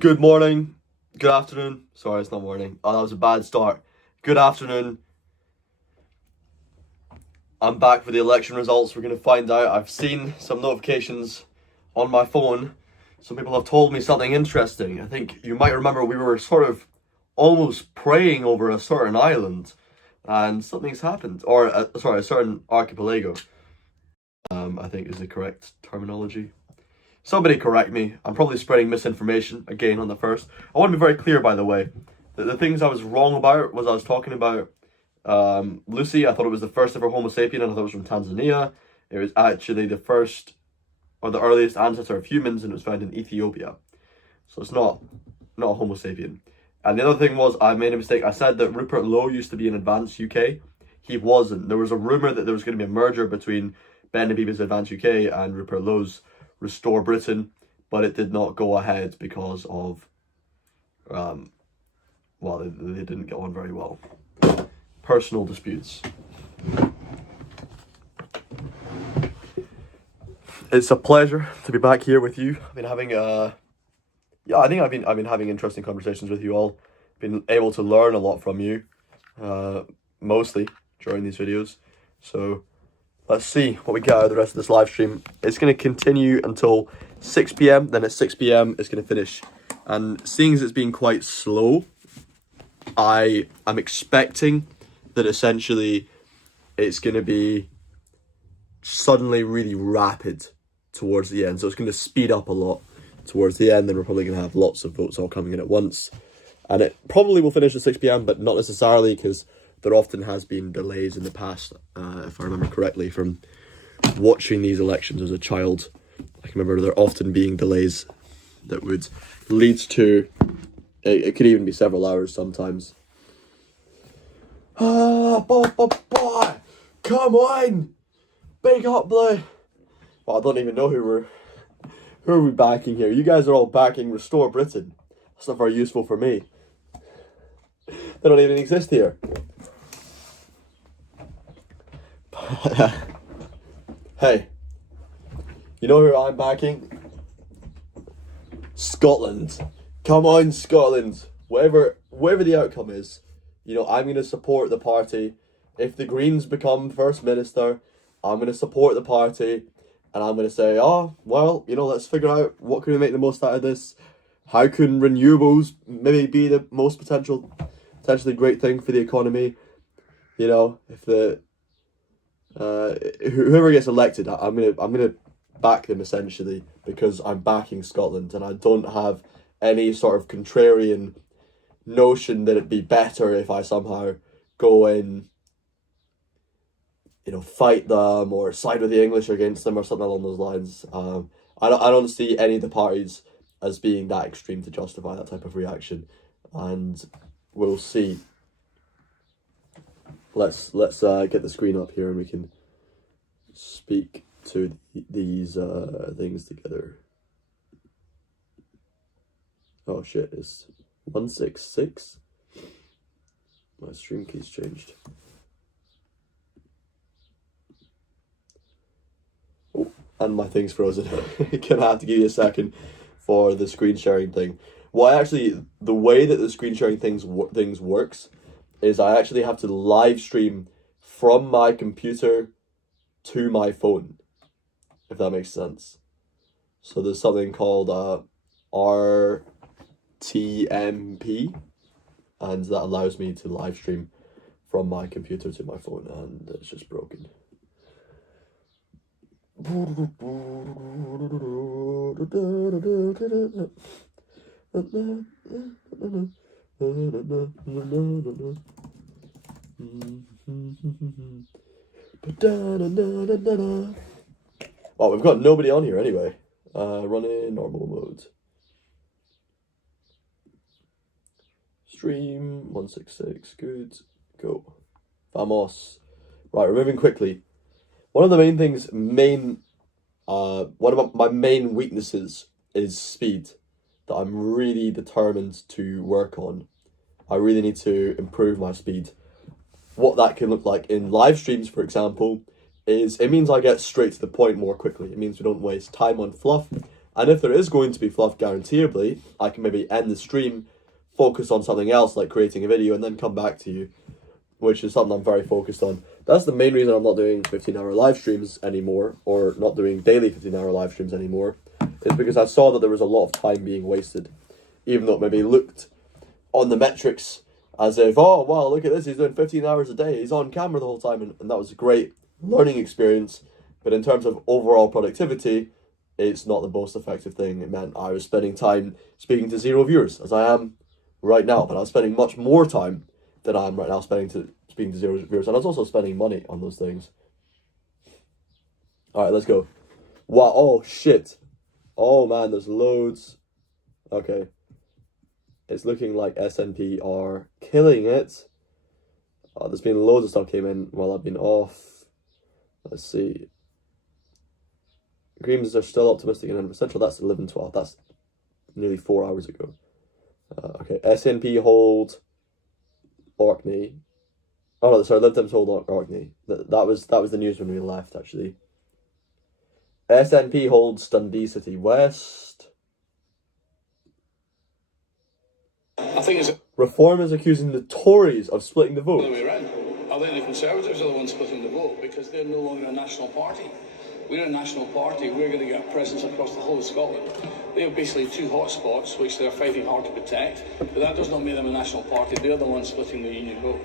Good morning, good afternoon. Sorry, it's not morning. Oh, that was a bad start. Good afternoon. I'm back with the election results. We're going to find out. I've seen some notifications on my phone. Some people have told me something interesting. I think you might remember we were sort of almost praying over a certain island and something's happened. Or, a certain archipelago, I think is the correct terminology. Somebody correct me. I'm probably spreading misinformation again on the first. I want to be very clear, by the way, that the things I was wrong about was I was talking about Lucy. I thought it was the first ever Homo sapien, and I thought it was from Tanzania. It was actually the first or the earliest ancestor of humans, and it was found in Ethiopia. So it's not a Homo sapien. And the other thing was I made a mistake. I said that Rupert Lowe used to be in Advance UK. He wasn't. There was a rumour that there was going to be a merger between Ben Nabiba's Advance UK and Rupert Lowe's Restore Britain, but it did not go ahead because of, they didn't get on very well. Personal disputes. It's a pleasure to be back here with you. I've been having I think I've been having interesting conversations with you all. Been able to learn a lot from you, mostly during these videos. So let's see what we get out of the rest of this live stream. It's going to continue until 6 p.m. Then at 6 p.m. it's going to finish. And seeing as it's been quite slow, I'm expecting that essentially it's going to be suddenly really rapid towards the end. So it's going to speed up a lot towards the end. Then we're probably going to have lots of votes all coming in at once. And it probably will finish at 6 p.m, but not necessarily, because there often has been delays in the past, if I remember correctly, from watching these elections as a child. I can remember there often being delays that would lead to, it could even be several hours sometimes. Boy, come on! Big up, boy! Well, I don't even know who are we backing here. You guys are all backing Restore Britain. That's not very useful for me. They don't even exist here. Hey, you know who I'm backing? Scotland. Come on, Scotland. Whatever the outcome is, I'm going to support the party. If the Greens become First Minister, I'm going to support the party. And I'm going to say, let's figure out what can we make the most out of this. How can renewables maybe be the most potentially great thing for the economy? If whoever gets elected, I'm gonna back them essentially because I'm backing Scotland, and I don't have any sort of contrarian notion that it'd be better if I somehow go in, fight them or side with the English against them or something along those lines. I don't see any of the parties as being that extreme to justify that type of reaction, and we'll see. Let's get the screen up here and we can speak to these things together. Oh shit, it's 166. My stream key's changed. Oh, and my thing's frozen. Gonna have to give you a second for the screen sharing thing. The way that the screen sharing things works is I actually have to live stream from my computer to my phone, if that makes sense. So there's something called RTMP, and that allows me to live stream from my computer to my phone, and it's just broken. Well, we've got nobody on here anyway. Running normal mode. Stream 166. Good. Go. Vamos. Right, we're moving quickly. One of my main weaknesses is speed, that I'm really determined to work on. I really need to improve my speed. What that can look like in live streams, for example, is it means I get straight to the point more quickly. It means we don't waste time on fluff. And if there is going to be fluff, guaranteeably, I can maybe end the stream, focus on something else like creating a video, and then come back to you, which is something I'm very focused on. That's the main reason I'm not doing 15-hour live streams anymore, or not doing daily 15-hour live streams anymore, is because I saw that there was a lot of time being wasted, even though it maybe looked on the metrics as if, oh, wow, look at this, he's doing 15 hours a day, he's on camera the whole time, and that was a great learning experience, but in terms of overall productivity, it's not the most effective thing. It meant I was spending time speaking to 0 viewers, as I am right now, but I was spending much more time than I am right now speaking to 0 viewers, and I was also spending money on those things. Alright, let's go. Wow, oh shit. Oh man, there's loads. Okay. It's looking like SNP are killing it. There's been loads of stuff came in while I've been off. Let's see. Greens are still optimistic and central. That's 11-12. That's nearly 4 hours ago. Okay, SNP hold Orkney. Oh no, sorry, Lib Dem's hold Orkney. That was the news when we left, actually. SNP holds Dundee City West. I think it's Reform is accusing the Tories of splitting the vote. the other way around. I think the Conservatives are the ones splitting the vote because they're no longer a national party. We're a national party. We're going to get a presence across the whole of Scotland. They have basically 2 hotspots which they're fighting hard to protect, but that does not make them a national party. They're the ones splitting the union vote.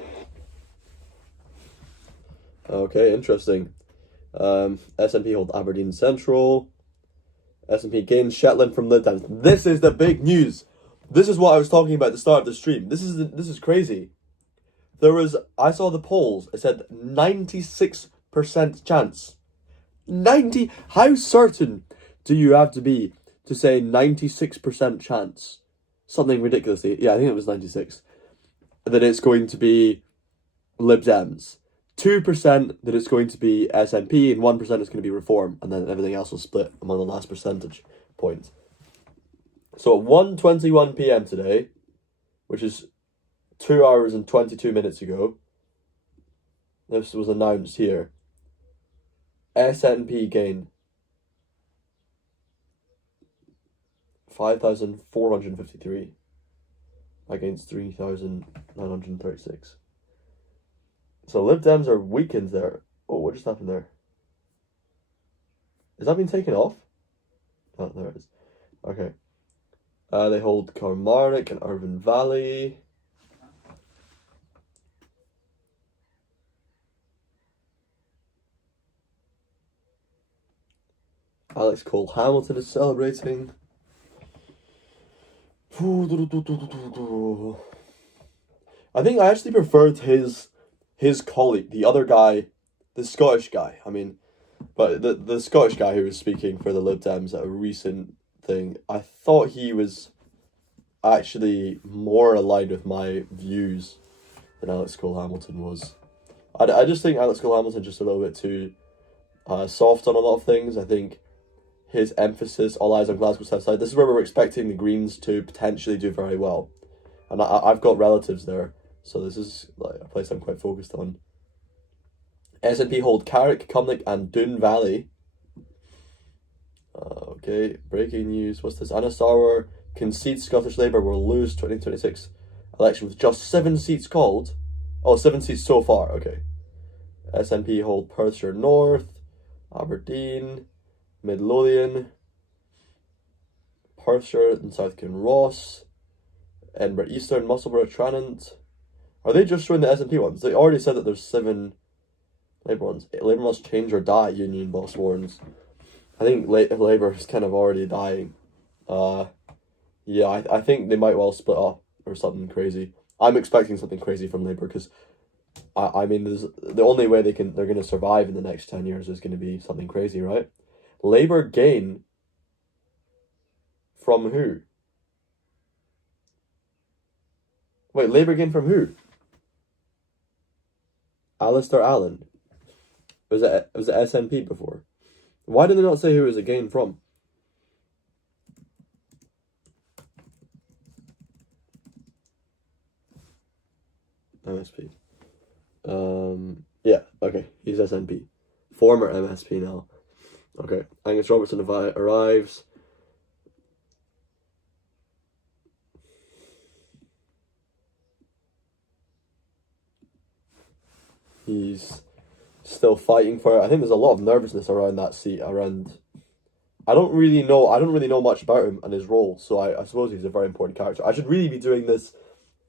Okay, interesting. SNP hold Aberdeen Central. SNP gains Shetland from Lib Dem. This is the big news. This is what I was talking about at the start of the stream. This is crazy. I saw the polls. It said 96% chance. How certain do you have to be to say 96% chance? Something ridiculously. Yeah, I think it was 96. That it's going to be Lib Dems. 2% that it's going to be SNP, and 1% is going to be Reform, and then everything else will split among the last percentage point. So at 1:21 p.m. today, which is 2 hours and 22 minutes ago, this was announced here. SNP gain 5,453 against 3,936. So Lib Dems are weakened there. Oh, what just happened there? Has that been taken off? Oh, there it is. Okay. They hold Kilmarnock and Irvine Valley. Alex Cole Hamilton is celebrating. I think I actually preferred his colleague, the other guy, the Scottish guy. I mean, but the Scottish guy who was speaking for the Lib Dems at a recent thing, I thought he was actually more aligned with my views than Alex Cole Hamilton was. I just think Alex Cole Hamilton just a little bit too soft on a lot of things. I think his emphasis, all eyes on Glasgow Southside, this is where we're expecting the Greens to potentially do very well. And I've got relatives there, so this is like a place I'm quite focused on. SNP hold Carrick, Cumnock and Doon Valley. Okay, breaking news. What's this? Anna Sarwar concedes Scottish Labour will lose 2026 election with just 7 seats called. Oh, 7 seats so far. Okay. SNP hold Perthshire North, Aberdeen, Midlothian, Perthshire and South Kinross, Edinburgh Eastern, Musselburgh, Tranent. Are they just showing the SNP ones? They already said that there's 7 Labour ones. Labour must change or die, Union boss warns. I think Labour is kind of already dying. Yeah, I think they might well split up or something crazy. I'm expecting something crazy from Labour because, I mean, the only way they're going to survive in the next 10 years is going to be something crazy, right? Labour gain from who? Wait, Labour gain from who? Alistair Allen. Was it SNP before? Why did they not say who it was a gain from? MSP. Yeah, okay. He's SNP. Former MSP now. Okay. Angus Robertson arrives. He's still fighting for it. I think there's a lot of nervousness around that seat. I don't really know much about him and his role, so I suppose he's a very important character. I should really be doing this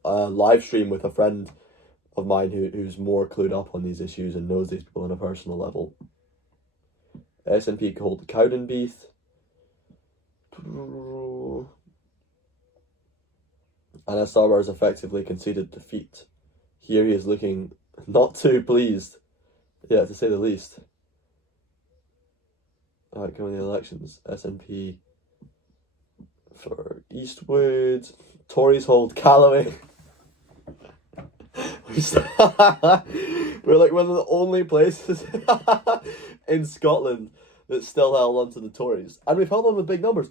live stream with a friend of mine who's more clued up on these issues and knows these people on a personal level. SNP called Cowdenbeath. And Star Wars effectively conceded defeat. Here he is looking not too pleased. Yeah, to say the least. Outcoming the elections. SNP for Eastwood. Tories hold Callaway. We're like one of the only places in Scotland that still held on to the Tories. And we've held on with big numbers.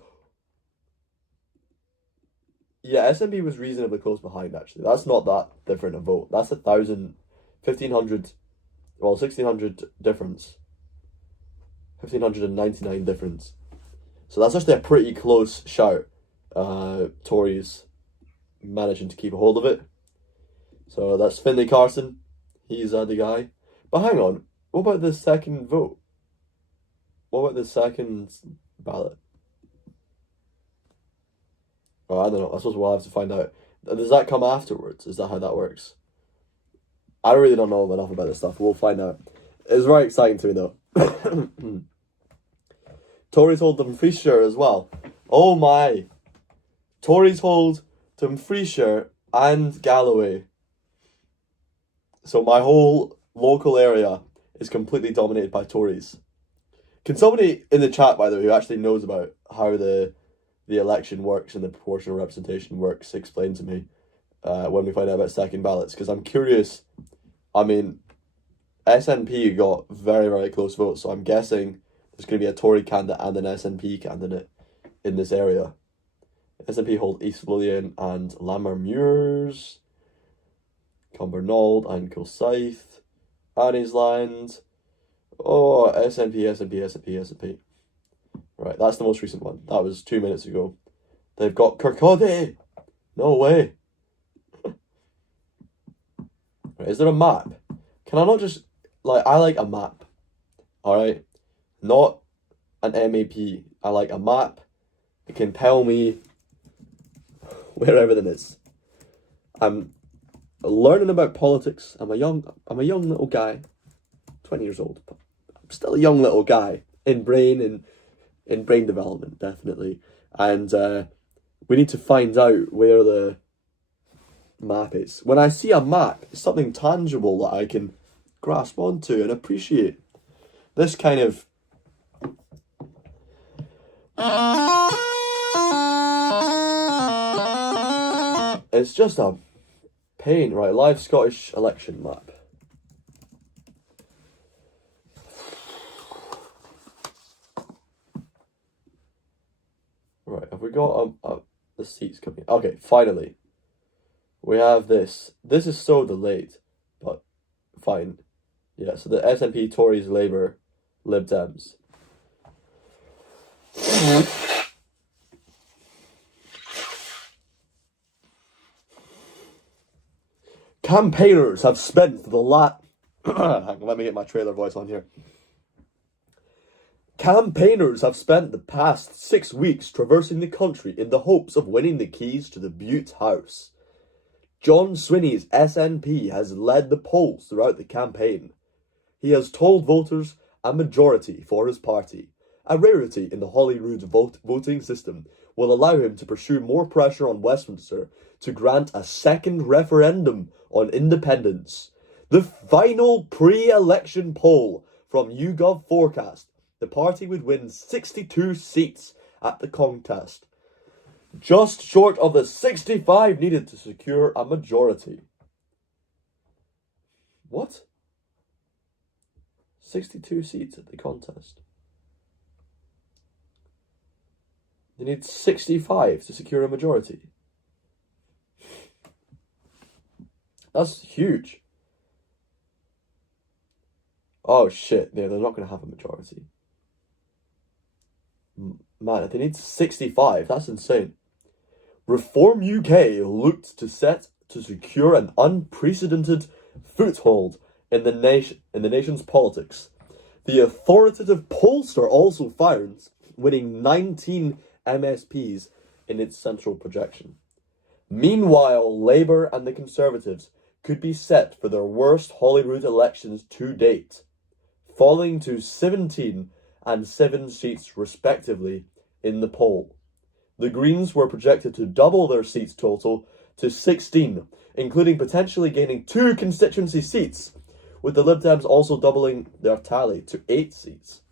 Yeah, SNP was reasonably close behind, actually. That's not that different a vote. That's 1,500, well, 1,600 difference. 1,599 difference. So that's actually a pretty close shout. Tories managing to keep a hold of it. So that's Finlay Carson. He's the guy. But hang on. What about the second vote? What about the second ballot? Oh, I don't know. I suppose we'll have to find out. Does that come afterwards? Is that how that works? I really don't know enough about this stuff. We'll find out. It's very exciting to me, though. Tories hold Dumfriesshire as well. Oh my. Tories hold Dumfriesshire and Galloway. So my whole local area is completely dominated by Tories. Can somebody in the chat, by the way, who actually knows about how the election works and the proportional representation works, explain to me when we find out about second ballots? Because I'm curious. I mean, SNP got very, very close votes, so I'm guessing there's going to be a Tory candidate and an SNP candidate in this area. SNP hold East Lothian and Lammermuirs, Cumbernauld and Kilsyth, Anniesland. Oh, SNP. Right, that's the most recent one. That was 2 minutes ago. They've got Kirkcaldy. No way. Right, is there a map? Can I not just... I like a map. Alright? Not an MAP. I like a map. It can tell me where everything is. I'm learning about politics. I'm a young little guy. 20 years old. But I'm still a young little guy. In brain development, definitely. And we need to find out where the map is. When I see a map, it's something tangible that I can grasp onto and appreciate. This kind of... It's just a pain. Right, live Scottish election map. Right, have we got the seats coming? Okay, finally. We have this. This is so delayed, but fine. Yeah, so the SNP, Tories, Labour, Lib Dems. Campaigners have spent the last... Let me get my trailer voice on here. Campaigners have spent the past 6 weeks traversing the country in the hopes of winning the keys to the Bute House. John Swinney's SNP has led the polls throughout the campaign. He has told voters a majority for his party, a rarity in the Holyrood voting system, will allow him to pursue more pressure on Westminster to grant a second referendum on independence. The final pre-election poll from YouGov forecast the party would win 62 seats at the contest, just short of the 65 needed to secure a majority. What? 62 seats at the contest. They need 65 to secure a majority. That's huge. Oh shit, yeah, they're not going to have a majority. Man, if they need 65, that's insane. Reform UK looked to secure an unprecedented foothold in the nation's politics. The authoritative pollster also found, winning 19 MSPs in its central projection. Meanwhile, Labour and the Conservatives could be set for their worst Holyrood elections to date, falling to 17 and 7 seats respectively in the poll. The Greens were projected to double their seats total to 16, including potentially gaining 2 constituency seats, with the Lib Dems also doubling their tally to 8 seats.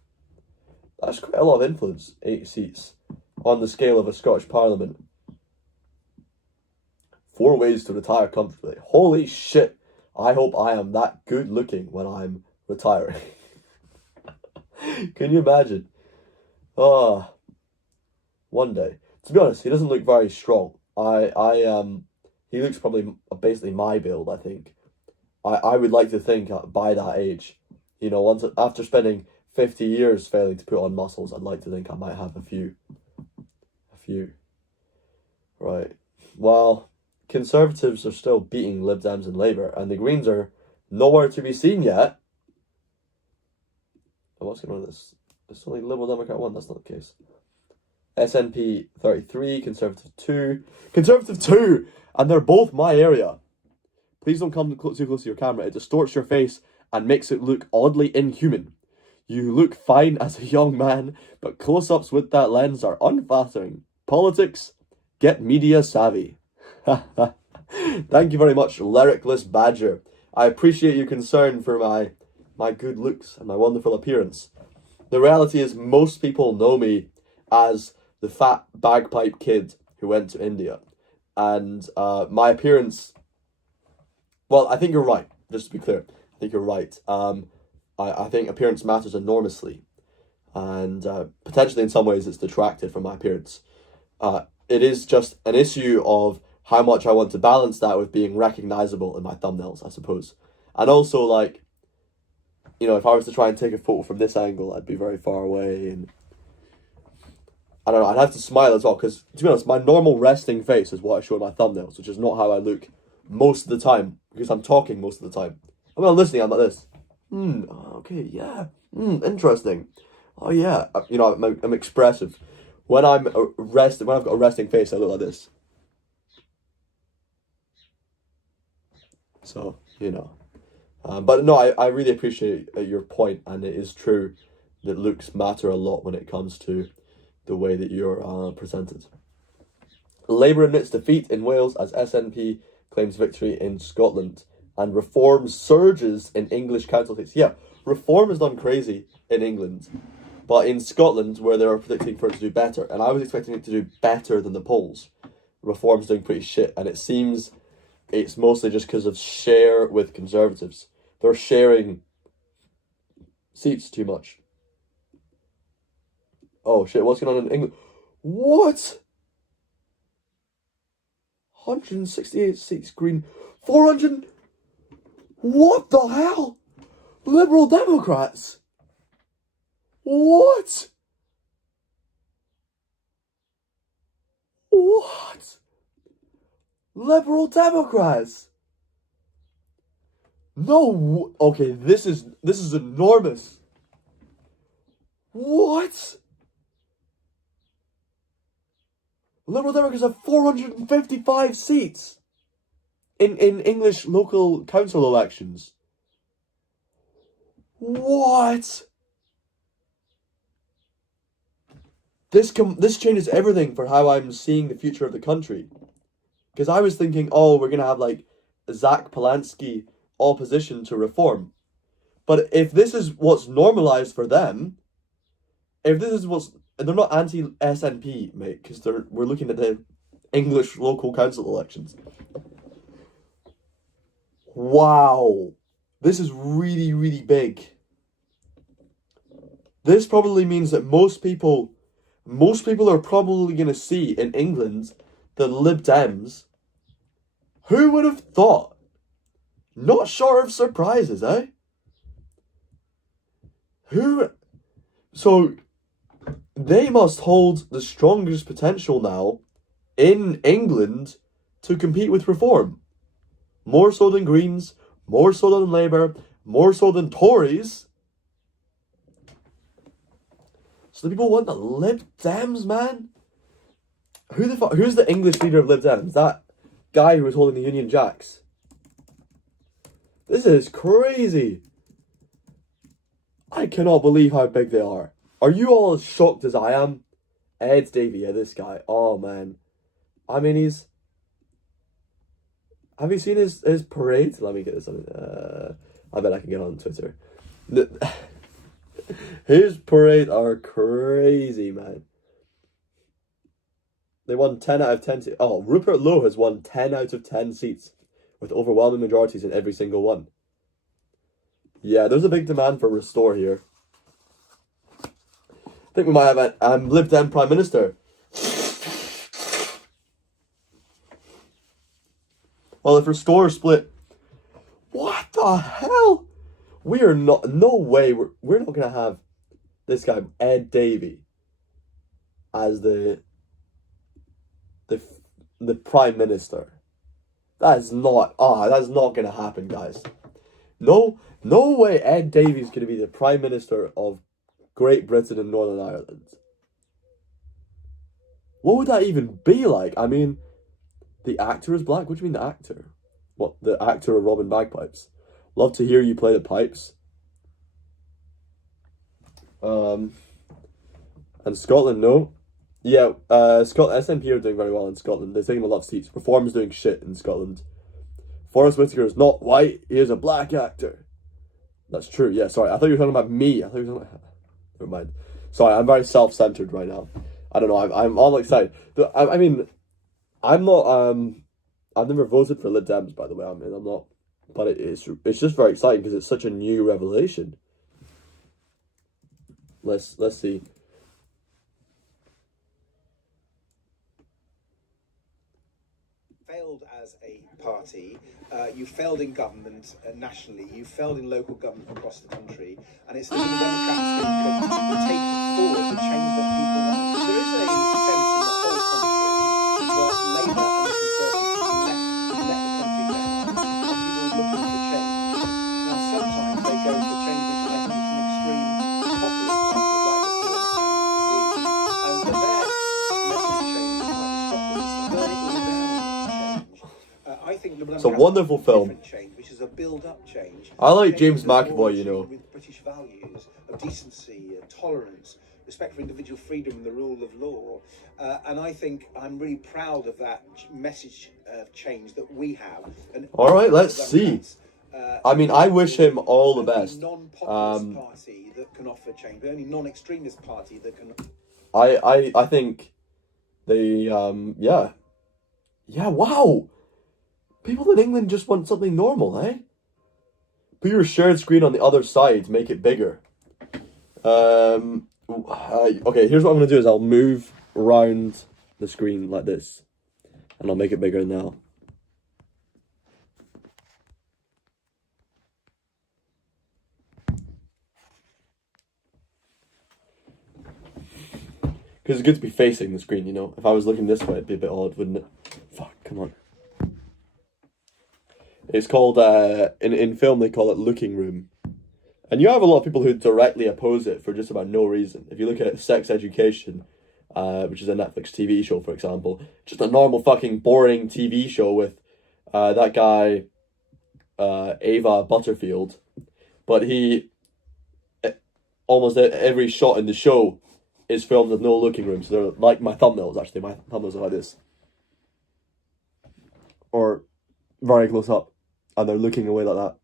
That's quite a lot of influence, 8 seats, on the scale of a Scottish Parliament. 4 ways to retire comfortably. Holy shit, I hope I am that good looking when I'm retiring. Can you imagine? One day. To be honest, he doesn't look very strong. He looks probably basically my build, I think. I would like to think by that age, you know, once after spending 50 years failing to put on muscles, I'd like to think I might have a few. Right. Well, Conservatives are still beating Lib Dems and Labour, and the Greens are nowhere to be seen yet. And what's going on with this? It's only Liberal Democrat 1, that's not the case. SNP 33, Conservative 2. Conservative 2! And they're both my area. Please don't come too close to your camera. It distorts your face and makes it look oddly inhuman. You look fine as a young man, but close-ups with that lens are unflattering. Politics, get media savvy. Thank you very much, Lyricless Badger. I appreciate your concern for my good looks and my wonderful appearance. The reality is most people know me as the fat bagpipe kid who went to India. And my appearance... Well, I think you're right, just to be clear. I think you're right. I think appearance matters enormously. And potentially in some ways it's detracted from my appearance. It is just an issue of how much I want to balance that with being recognizable in my thumbnails, I suppose. And also, like, you know, if I was to try and take a photo from this angle, I'd be very far away, and I don't know, I'd have to smile as well, because, to be honest, my normal resting face is what I show in my thumbnails, which is not how I look most of the time, because I'm talking most of the time. When I'm listening, I'm like this. Okay, yeah. Interesting. Oh, yeah. You know, I'm expressive. When I've got a resting face, I look like this. So, you know. But no, I really appreciate your point, and it is true that looks matter a lot when it comes to the way that you're presented. Labour admits defeat in Wales as SNP claims victory in Scotland, and Reform surges in English council seats. Yeah, Reform has done crazy in England, but in Scotland, where they're predicting for it to do better, and I was expecting it to do better than the polls, Reform's doing pretty shit, and it seems it's mostly just because of share with Conservatives. They're sharing seats too much. Oh shit, what's going on in England? What? 168 seats Green. 400... What the hell? Liberal Democrats? What? What? Liberal Democrats? No, okay, this is enormous. What? Liberal Democrats have 455 seats in English local council elections. What? This changes everything for how I'm seeing the future of the country. Because I was thinking, oh, we're going to have like Zach Polanski opposition to Reform. But if this is what's normalized for them, if this is what's... They're not anti-SNP, mate, because we're looking at the English local council elections. Wow. This is really, really big. This probably means that most people are probably going to see in England the Lib Dems. Who would have thought? Not short of surprises, eh? So, they must hold the strongest potential now in England to compete with Reform. More so than Greens, more so than Labour, More so than Tories. So the people want the Lib Dems, man? Who's the English leader of Lib Dems? That guy who was holding the Union Jacks. This is crazy. I cannot believe how big they are. Are you all as shocked as I am? Ed Davey, yeah, this guy. Oh, man. I mean, he's... Have you seen his parade? Let me get this on... I bet I can get on Twitter. His parade are crazy, man. They won 10 out of 10... Oh, Rupert Lowe has won 10 out of 10 seats, with overwhelming majorities in every single one. Yeah, there's a big demand for restore here. I think we might have a Lib Dem Prime Minister. Well, if restore split... What the hell? We are not... No way. We're not going to have this guy, Ed Davey, as the Prime Minister. That's not going to happen, guys. No way Ed Davey's going to be the Prime Minister of Great Britain and Northern Ireland. What would that even be like? I mean, the actor is black? What do you mean the actor? What, the actor of Robin Bagpipes? Love to hear you play the pipes. And Scotland, no. Yeah, SNP are doing very well in Scotland. They're taking a lot of seats. Reform's doing shit in Scotland. Forrest Whitaker is not white. He is a black actor. That's true. Yeah, sorry. I thought you were talking about me. I thought you were talking about... Never mind. Sorry, I'm very self-centered right now. I don't know. I'm all excited. I mean, I'm not... I've never voted for Lib Dems, by the way. I mean, I'm not... But it's just very exciting because it's such a new revelation. Let's see. Failed as a party, you failed in government nationally, you failed in local government across the country, and it's the Liberal Democrats who can take forward the change that people want. There is a sense in the whole country that Labour and the Conservatives let the country down, and people are looking for change. Now, sometimes they go for change which I think is from extreme populist parties like the Green, and for their message change is quite disruptive. It's the burn it all down. I think it's a wonderful film. Change, which is a build-up change. I like James McAvoy, you know. With British values of decency, tolerance, respect for individual freedom and the rule of law. And I think I'm really proud of that message of change that we have. And all right, let's see. I mean, I wish him all the best. Non-populist party that can offer change, the only non-extremist party that can. I think they yeah, wow. People in England just want something normal, eh? Put your shared screen on the other side, make it bigger. Okay, here's what I'm going to do is I'll move around the screen like this. And I'll make it bigger now. Because it's good to be facing the screen, you know? If I was looking this way, it'd be a bit odd, wouldn't it? Fuck, come on. It's called, in film they call it looking room. And you have a lot of people who directly oppose it for just about no reason. If you look at Sex Education, which is a Netflix TV show, for example, just a normal fucking boring TV show with that guy, Ava Butterfield. But almost every shot in the show is filmed with no looking room. So they're like my thumbnails, actually. My thumbnails are like this. Or very close up. And they're looking away like that,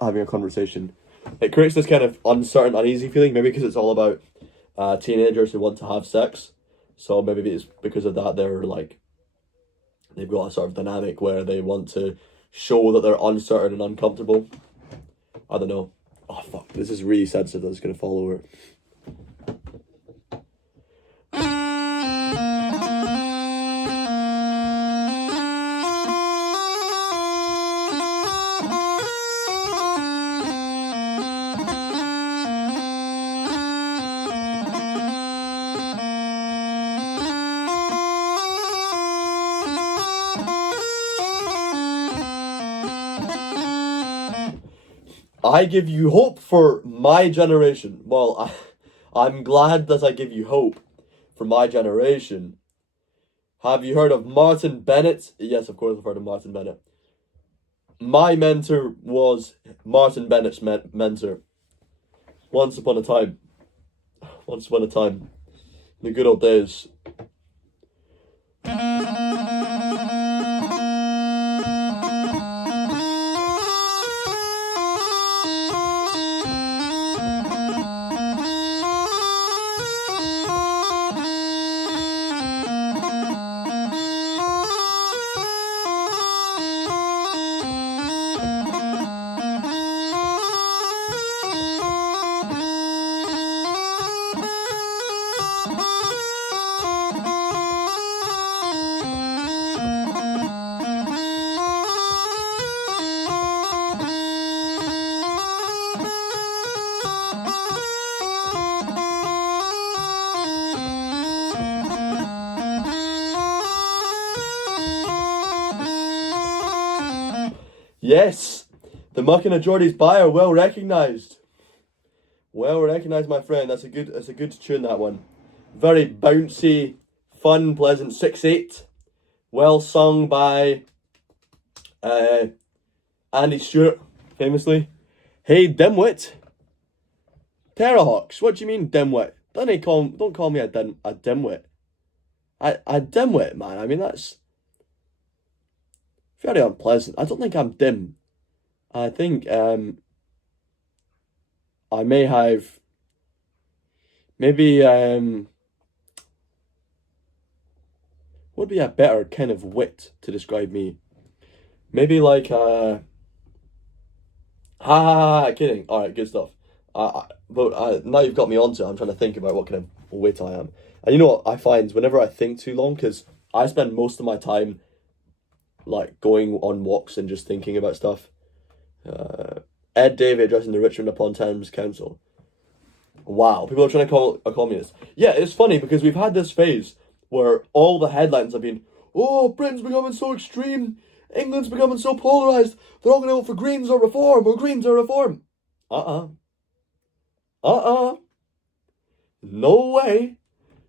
having a conversation. It creates this kind of uncertain, uneasy feeling, maybe because it's all about teenagers who want to have sex. So maybe it's because of that they're like, they've got a sort of dynamic where they want to show that they're uncertain and uncomfortable. I don't know. Oh fuck, this is really sensitive, that's going to fall over. I give you hope for my generation. Well, I'm glad that I give you hope for my generation. Have you heard of Martin Bennett? Yes, of course I've heard of Martin Bennett. My mentor was Martin Bennett's mentor. Once upon a time. Once upon a time. In the good old days. Yes, the Mucking of Geordie's Buyer, well recognised. Well recognised, my friend. That's a good tune, that one. Very bouncy, fun, pleasant 6/8. Well sung by Andy Stewart, famously. Hey, dimwit. Terrahawks, what do you mean, dimwit? Don't call me a dimwit. A dimwit, man. I mean, that's very unpleasant. I don't think I'm dim. I think I may have maybe would be a better kind of wit to describe me. Maybe like kidding. Alright, good stuff. But now you've got me onto it, I'm trying to think about what kind of wit I am. And you know what I find whenever I think too long, because I spend most of my time like going on walks and just thinking about stuff. Ed Davey addressing the Richmond upon Thames Council. Wow, people are trying to call a communist. Yeah, it's funny because we've had this phase where all the headlines have been, oh, Britain's becoming so extreme, England's becoming so polarised, they're all going to vote for Greens or Reform, or Greens or Reform. No way.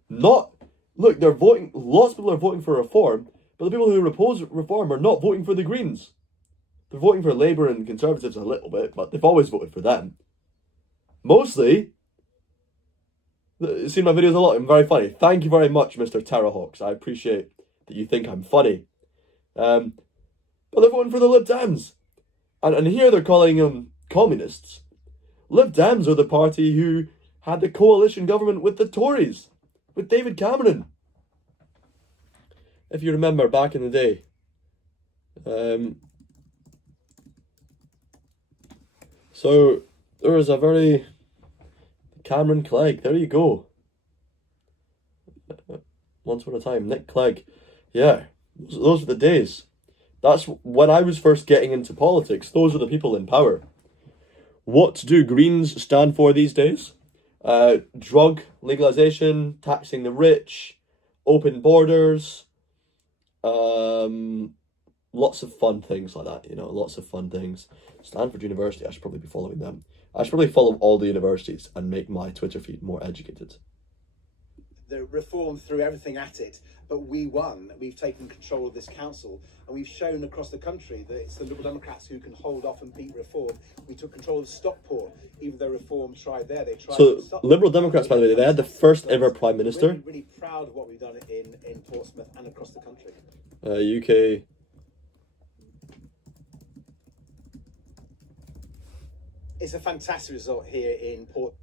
Look, they're voting, lots of people are voting for Reform, but the people who oppose Reform are not voting for the Greens. They're voting for Labour and Conservatives a little bit, but they've always voted for them. Mostly, you've seen my videos a lot, I'm very funny. Thank you very much, Mr. Terrahawks. I appreciate that you think I'm funny. But they're voting for the Lib Dems. And here they're calling them communists. Lib Dems are the party who had the coalition government with the Tories, with David Cameron. If you remember back in the day. So there was a very Cameron Clegg. There you go. Once upon a time, Nick Clegg. Yeah, those were the days. That's when I was first getting into politics. Those were the people in power. What do Greens stand for these days? Drug legalization, taxing the rich, open borders, lots of fun things like that, lots of fun things. Stanford University, I should probably be following them. I should probably follow all the universities and make my Twitter feed more educated. The Reform threw everything at it, but we won. We've taken control of this council, and we've shown across the country that it's the Liberal Democrats who can hold off and beat Reform. We took control of Stockport, even though Reform tried there. They tried. So Liberal Democrats, by the way, they had the first ever Prime Minister. Really proud of what we've done in Portsmouth and across the country. UK. It's a fantastic result here in Port.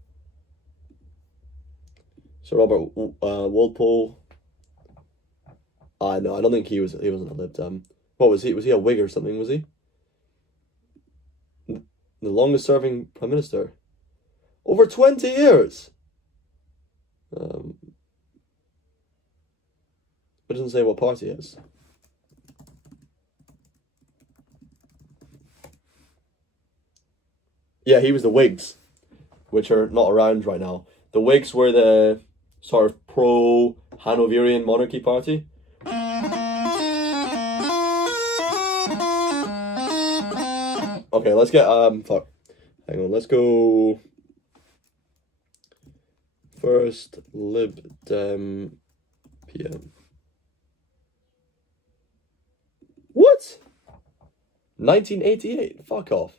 So Robert Walpole. No, I don't think he wasn't a Lib Dem. What was he? Was he a Whig or something? Was he the longest serving Prime Minister? Over 20 years. It doesn't say what party it is. Yeah, he was the Whigs, which are not around right now. The Whigs were the sort of pro-Hanoverian monarchy party. Okay, let's get Hang on, let's go. First Lib Dem PM. What? 1988? Fuck off.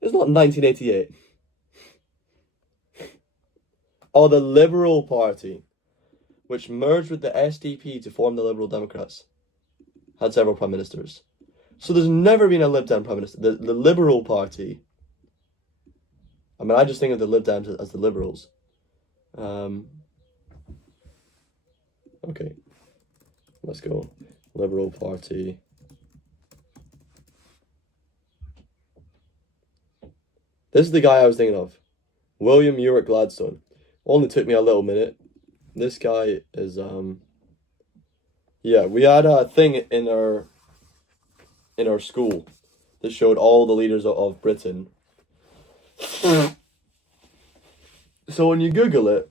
It's not 1988. Oh, the Liberal Party, which merged with the SDP to form the Liberal Democrats, had several prime ministers. So there's never been a Lib Dem prime minister. The Liberal Party, I mean, I just think of the Lib Dems as the Liberals. Okay, let's go. Liberal Party. This is the guy I was thinking of. William Ewart Gladstone. Only took me a little minute. This guy is, yeah, we had a thing in our school that showed all the leaders of Britain. So when you Google it,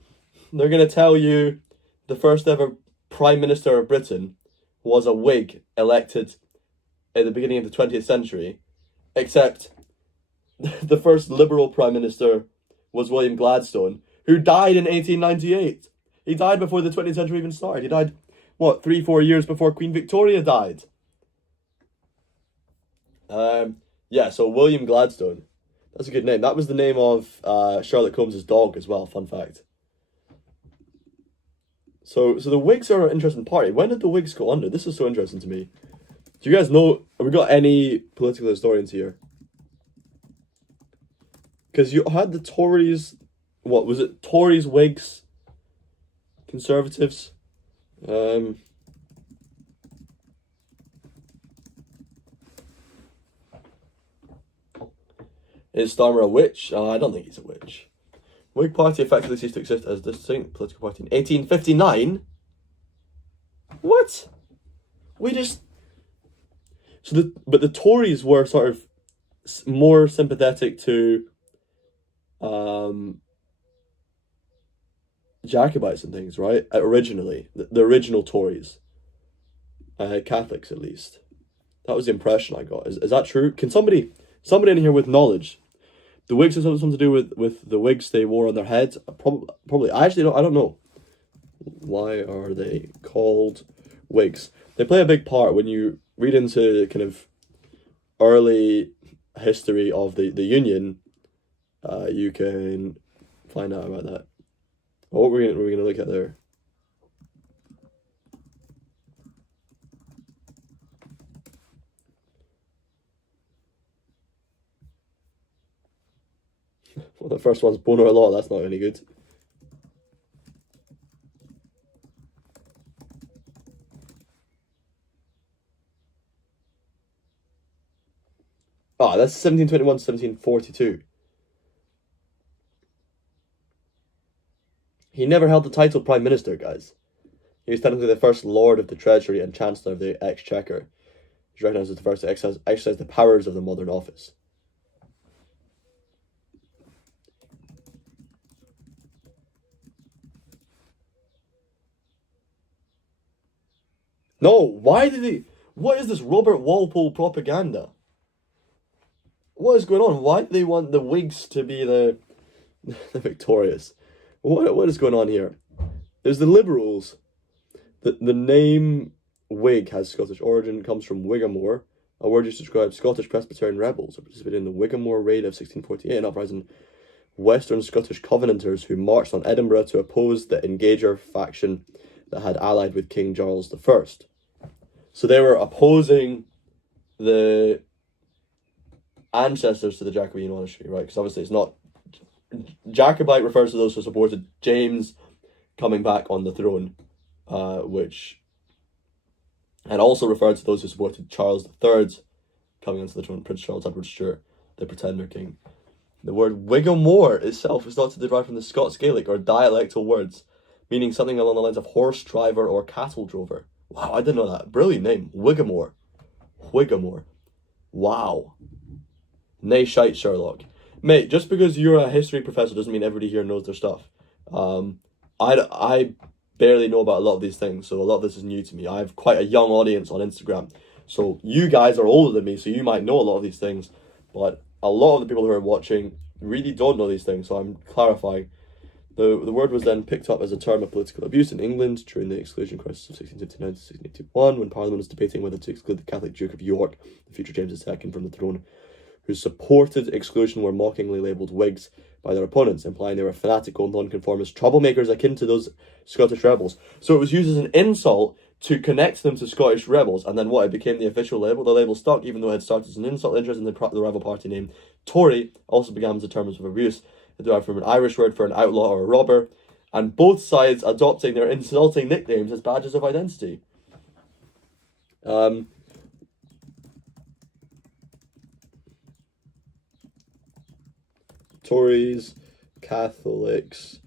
they're going to tell you the first ever Prime Minister of Britain was a Whig elected at the beginning of the 20th century, except the first Liberal Prime Minister was William Gladstone, who died in 1898. He died before the 20th century even started. He died, what, 3-4 years before Queen Victoria died? Yeah, so William Gladstone. That's a good name. That was the name of Sherlock Holmes' dog as well, fun fact. So the Whigs are an interesting party. When did the Whigs go under? This is so interesting to me. Do you guys know, have we got any political historians here? Because you had the Tories, what was it? Tories, Whigs, Conservatives. Is Starmer a witch? I don't think he's a witch. Whig Party effectively ceased to exist as a distinct political party in 1859? What? But the Tories were sort of more sympathetic to Jacobites and things, right? Originally, the original Tories, Catholics at least. That was the impression I got. Is that true? Can somebody in here with knowledge? The Whigs has something to do with the wigs they wore on their heads. Probably. I don't know. Why are they called wigs? They play a big part when you read into kind of early history of the Union. You can find out about that. What we're gonna look at there. Well, the first one's Bono Law. That's not any good. Ah, that's 1721 to 1742. He never held the title Prime Minister, guys. He was technically the first Lord of the Treasury and Chancellor of the Exchequer. He's recognised as the first to exercise the powers of the modern office. No, why did he... What is this Robert Walpole propaganda? What is going on? Why do they want the Whigs to be the victorious? What is going on here? There's the Liberals. The name Whig has Scottish origin, comes from Whigamore, a word used to describe Scottish Presbyterian rebels who participated in the Whigamore raid of 1648, an uprising Western Scottish Covenanters who marched on Edinburgh to oppose the Engager faction that had allied with King Charles I. So they were opposing the ancestors to the Jacobite monarchy, right? Because obviously it's not... Jacobite refers to those who supported James coming back on the throne, which... And also referred to those who supported Charles III coming onto the throne, Prince Charles Edward Stuart, the Pretender King. The word Whigamore itself is thought to derive from the Scots Gaelic or dialectal words, meaning something along the lines of horse driver or cattle drover. Wow, I didn't know that. Brilliant name. Whigamore. Whigamore. Wow. Nay shite, Sherlock. Mate, just because you're a history professor doesn't mean everybody here knows their stuff. I barely know about a lot of these things, so a lot of this is new to me. I have quite a young audience on Instagram. So you guys are older than me, so you might know a lot of these things, but a lot of the people who are watching really don't know these things, so I'm clarifying. The word was then picked up as a term of political abuse in England during the exclusion crisis of 1679 to 1681, when Parliament was debating whether to exclude the Catholic Duke of York, the future James II, from the throne, who supported exclusion were mockingly labelled Whigs by their opponents, implying they were fanatical, nonconformist troublemakers akin to those Scottish rebels. So it was used as an insult to connect them to Scottish rebels, and then what, it became the official label. The label stuck, even though it had started as an insult. Interest in the rival party name Tory also began as a term of abuse. It derived from an Irish word for an outlaw or a robber, and both sides adopting their insulting nicknames as badges of identity. Tories, Catholics,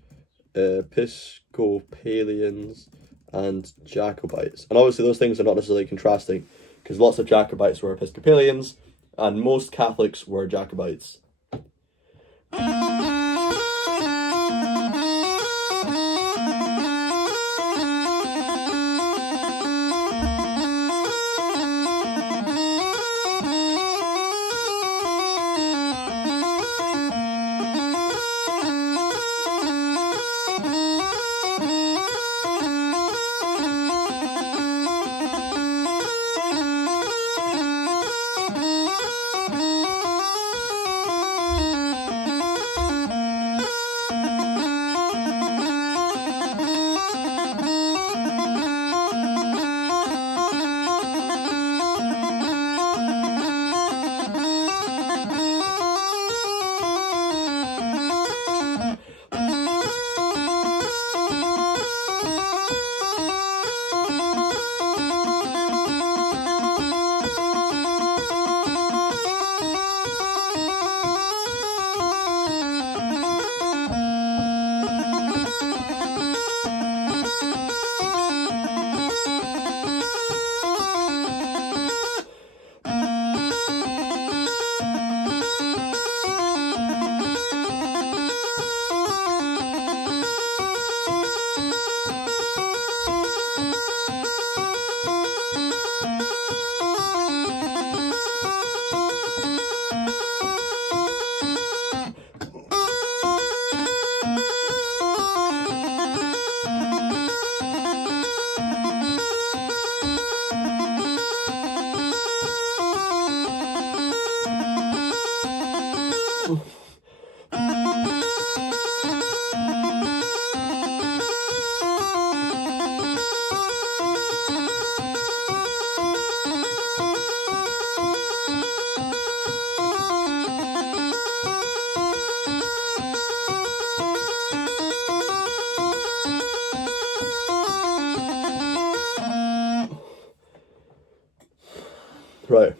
Episcopalians, and Jacobites. And obviously those things are not necessarily contrasting, because lots of Jacobites were Episcopalians, and most Catholics were Jacobites. Right.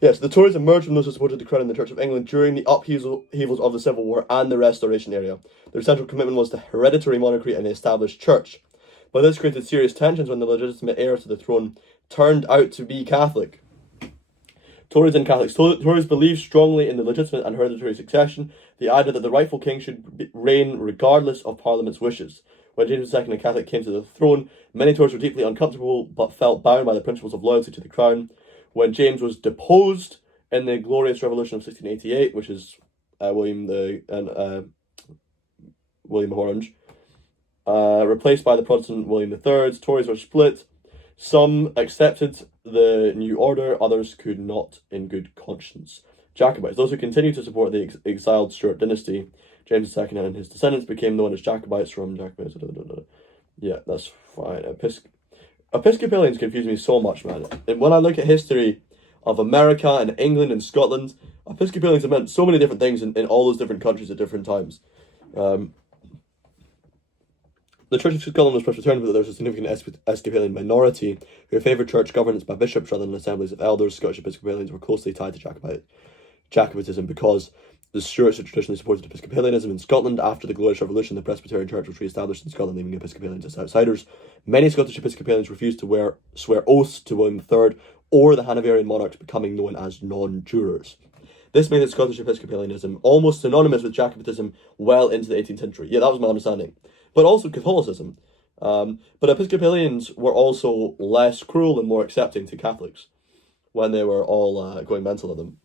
Yes, the Tories emerged from those who supported the Crown in the Church of England during the upheavals of the Civil War and the Restoration era. Their central commitment was to hereditary monarchy and the established church. But this created serious tensions when the legitimate heir to the throne turned out to be Catholic. Tories and Catholics. Tories believed strongly in the legitimate and hereditary succession, the idea that the rightful king should reign regardless of Parliament's wishes. When James II, a Catholic, came to the throne, many Tories were deeply uncomfortable but felt bound by the principles of loyalty to the Crown. When James was deposed in the Glorious Revolution of 1688, which is William Orange, replaced by the Protestant William III, Tories were split. Some accepted the new order, others could not in good conscience. Jacobites, those who continued to support the exiled Stuart dynasty, James II and his descendants became known as Jacobites from Jacobites. Yeah, that's fine. Episcopalians confuse me so much, man. And when I look at history of America and England and Scotland, Episcopalians have meant so many different things in all those different countries at different times. The Church of Scotland was Presbyterian, but there was a significant Episcopalian minority who favoured church governance by bishops rather than assemblies of elders. Scottish Episcopalians were closely tied to Jacobitism because the Stuarts had traditionally supported Episcopalianism in Scotland. After the Glorious Revolution, the Presbyterian Church was re-established in Scotland, leaving Episcopalians as outsiders. Many Scottish Episcopalians refused to swear oaths to William III or the Hanoverian monarchs, becoming known as non-jurors. This made Scottish Episcopalianism almost synonymous with Jacobitism well into the 18th century. Yeah, that was my understanding. But also Catholicism. But Episcopalians were also less cruel and more accepting to Catholics when they were all going mental at them.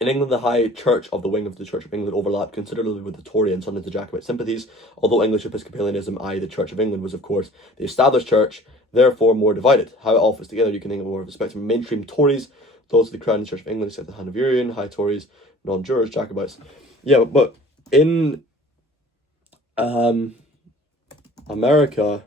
In England, the High Church of the wing of the Church of England overlapped considerably with the Tory and some of the Jacobite sympathies, although English Episcopalianism, i.e. the Church of England, was of course the established church, therefore more divided. How it all fits together, you can think of more of a spectrum of mainstream Tories, those of the Crown and Church of England, except the Hanoverian, High Tories, non-jurors, Jacobites. Yeah, but in America,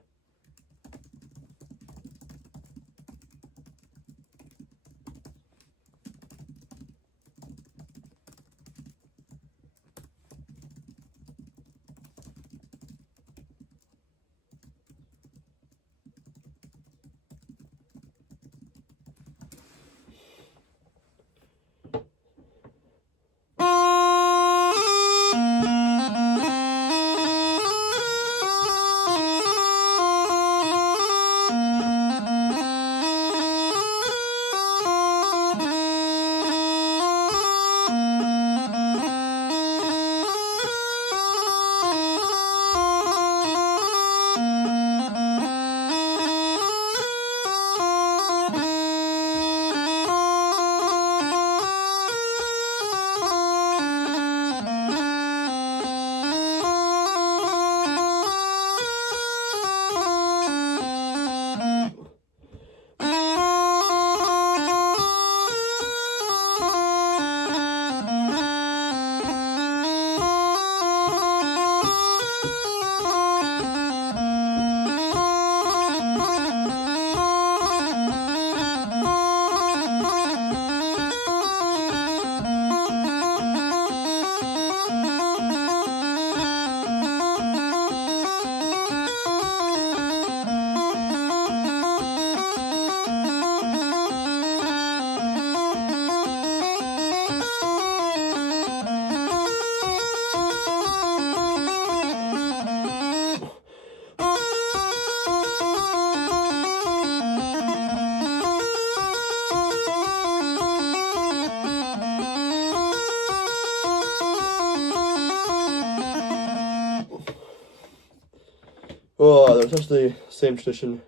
oh, they're essentially the same tradition.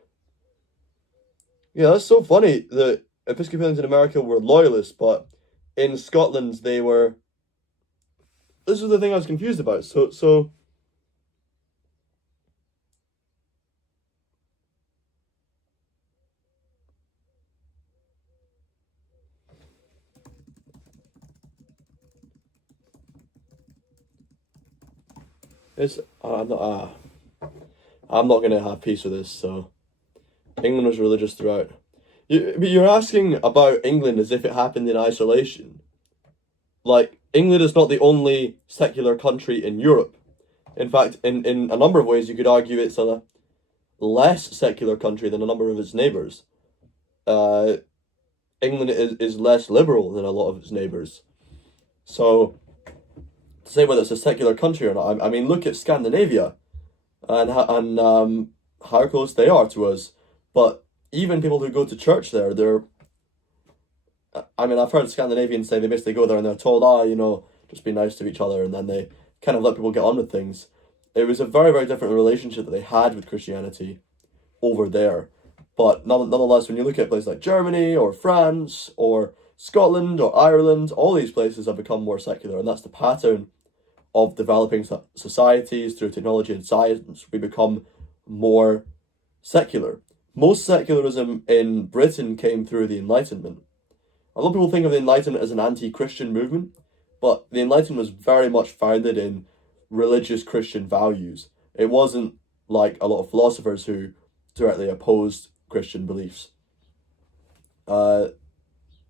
Yeah, that's so funny. The Episcopalians in America were loyalists, but in Scotland they were. This is the thing I was confused about. So it's I'm not gonna have peace with this. So England was religious throughout. But you're asking about England as if it happened in isolation. Like, England is not the only secular country in Europe. In fact, in a number of ways, you could argue it's a less secular country than a number of its neighbours. England is less liberal than a lot of its neighbours. So, to say whether it's a secular country or not, I mean, look at Scandinavia and how close they are to us. But even people who go to church there, I've heard Scandinavians say they basically go there and they're told, just be nice to each other, and then they kind of let people get on with things. It was a very, very different relationship that they had with Christianity over there. But nonetheless, when you look at places like Germany or France or Scotland or Ireland, all these places have become more secular, and that's the pattern of developing societies through technology and science. We become more secular. Most secularism in Britain came through the Enlightenment. A lot of people think of the Enlightenment as an anti-Christian movement, but the Enlightenment was very much founded in religious Christian values. It wasn't like a lot of philosophers who directly opposed Christian beliefs. The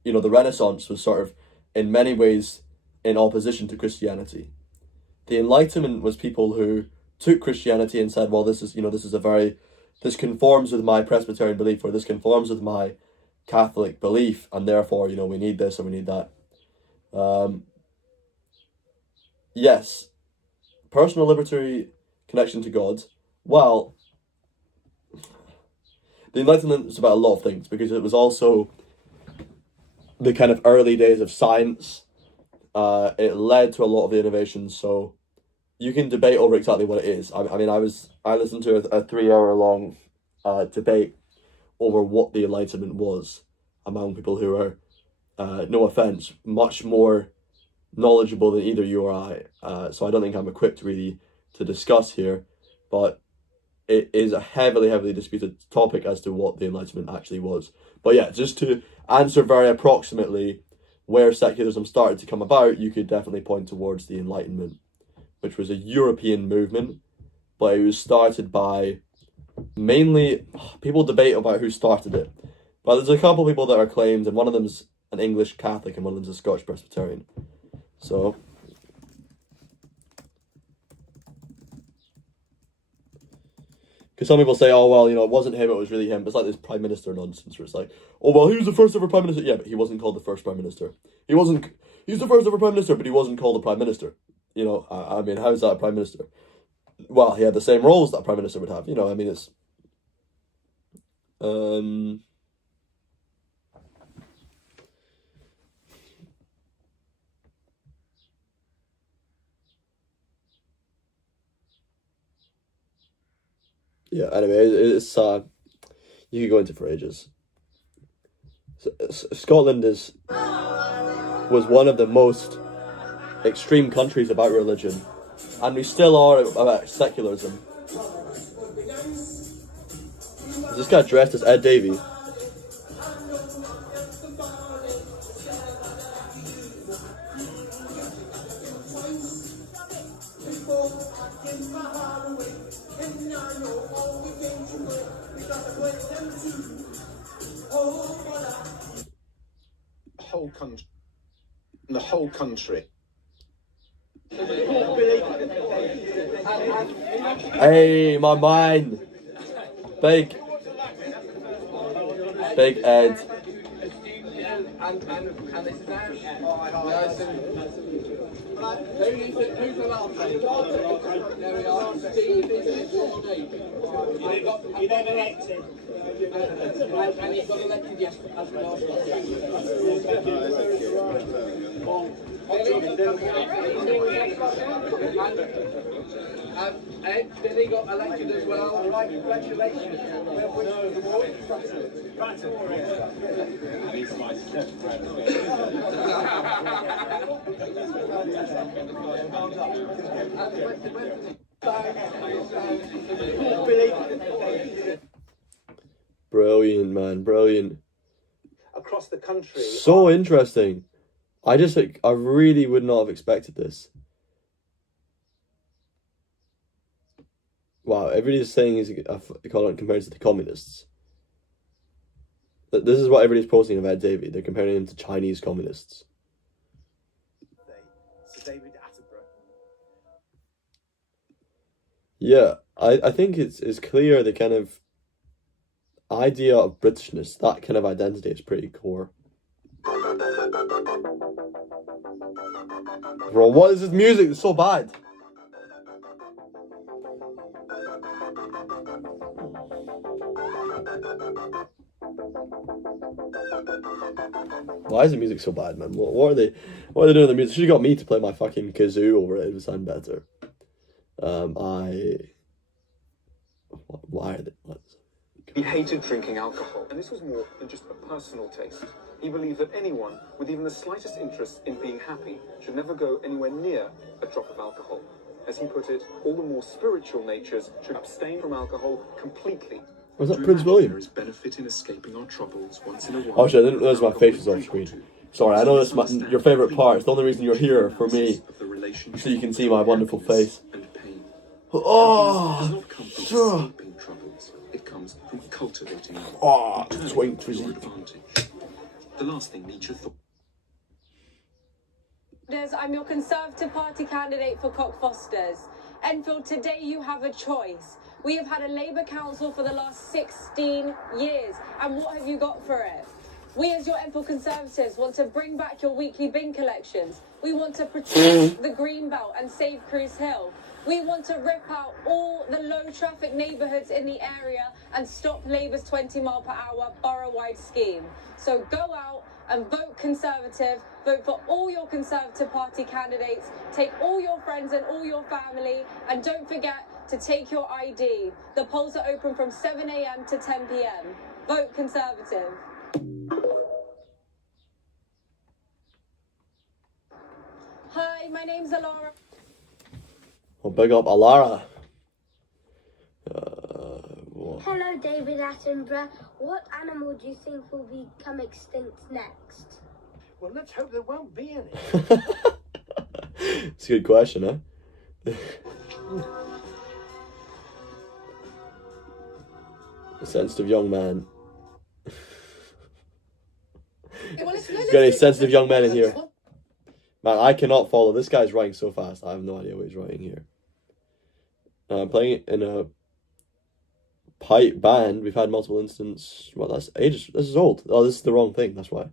Renaissance was sort of, in many ways, in opposition to Christianity. The Enlightenment was people who took Christianity and said, well, this conforms with my Presbyterian belief, or this conforms with my Catholic belief, and therefore, we need this or we need that. Yes, personal liberty, connection to God. Well, the Enlightenment was about a lot of things, because it was also the kind of early days of science. It led to a lot of the innovations, so you can debate over exactly what it is. I listened to a 3-hour-long debate over what the Enlightenment was among people who are, no offense, much more knowledgeable than either you or I, so I don't think I'm equipped really to discuss here, but it is a heavily disputed topic as to what the Enlightenment actually was. But yeah, just to answer very approximately where secularism started to come about, you could definitely point towards the Enlightenment, which was a European movement, but it was started by mainly, people debate about who started it, but there's a couple people that are claimed, and one of them's an English Catholic and one of them's a Scottish Presbyterian. So, because some people say, oh, well, you know, it wasn't him, it was really him. But it's like this Prime Minister nonsense where it's like, oh, well, he was the first ever Prime Minister. Yeah, but he wasn't called the first Prime Minister. He's the first ever Prime Minister, but he wasn't called a Prime Minister. You know, I mean, how's that a Prime Minister? Well, he had the same roles that a Prime Minister would have. You know, I mean, it's... Yeah, anyway, it's you could go into for ages. Scotland was one of the most extreme countries about religion, and we still are about secularism. Is this guy dressed as Ed Davey? The whole country. Hey, my man. Big Ed. And this is out. Who's the last one? There we are. Steve is Steve. You got elected. And he got elected yesterday as the last Ed, Billy got elected as well. All right, congratulations. Brilliant, man, brilliant. Across the country. So interesting. I really would not have expected this. Wow, everybody's saying he's compared to the communists. This is what everybody's posting of Ed Davey. They're comparing him to Chinese communists. Sir David Attenborough. Yeah, I think it's clear the kind of idea of Britishness, that kind of identity is pretty core. Bro, what is this music? It's so bad. Why is the music so bad, man? What are they doing to the music? She got me to play my fucking kazoo over it. It would sound better. Why are they? He hated drinking alcohol, and this was more than just a personal taste. He believed that anyone with even the slightest interest in being happy should never go anywhere near a drop of alcohol. As he put it, all the more spiritual natures should abstain from alcohol completely. Was that Prince William? There is benefit in escaping our troubles once in a while. Oh shit, I didn't realize my face was off screen. Sorry, I know that's your favourite part. It's the only reason you're here for me, so you can see my wonderful face. Oh, sure. It comes from cultivating sweet physique. The last thing Nietzsche thought. I'm your Conservative Party candidate for Cockfosters. Enfield, today you have a choice. We have had a Labour Council for the last 16 years, and what have you got for it? We as your Enfield Conservatives want to bring back your weekly bin collections. We want to protect the Greenbelt and save Cruise Hill. We want to rip out all the low traffic neighbourhoods in the area and stop Labour's 20 mile per hour borough-wide scheme. So go out and vote Conservative, vote for all your Conservative Party candidates, take all your friends and all your family, and don't forget to take your ID. The polls are open from 7 a.m. to 10 p.m. Vote my name's Alara. Well, big up Alara. Hello, David Attenborough. What animal do you think will become extinct next? Well, let's hope there won't be any. It's a good question, huh? A sensitive young man. Got any sensitive young men in here? Man, I cannot follow. This guy's writing so fast. I have no idea what he's writing here. I'm playing it in a pipe band. We've had multiple instances. Well, that's ages. This is old. Oh, this is the wrong thing. That's why.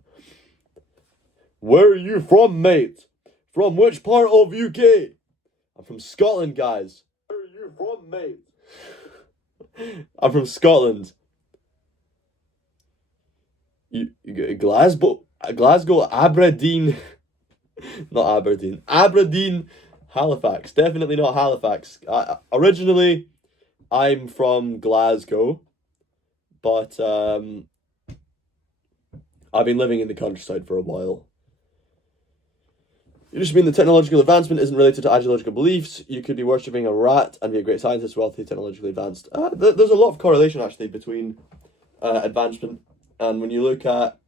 Where are you from, mate? From which part of UK? I'm from Scotland, guys. Where are you from, mate? I'm from Scotland. Glasgow, Aberdeen. Not Aberdeen. Aberdeen, Halifax. Definitely not Halifax. Originally, I'm from Glasgow, but I've been living in the countryside for a while. You just mean the technological advancement isn't related to ideological beliefs. You could be worshipping a rat and be a great scientist while technologically advanced. There's a lot of correlation, actually, between advancement. And when you look at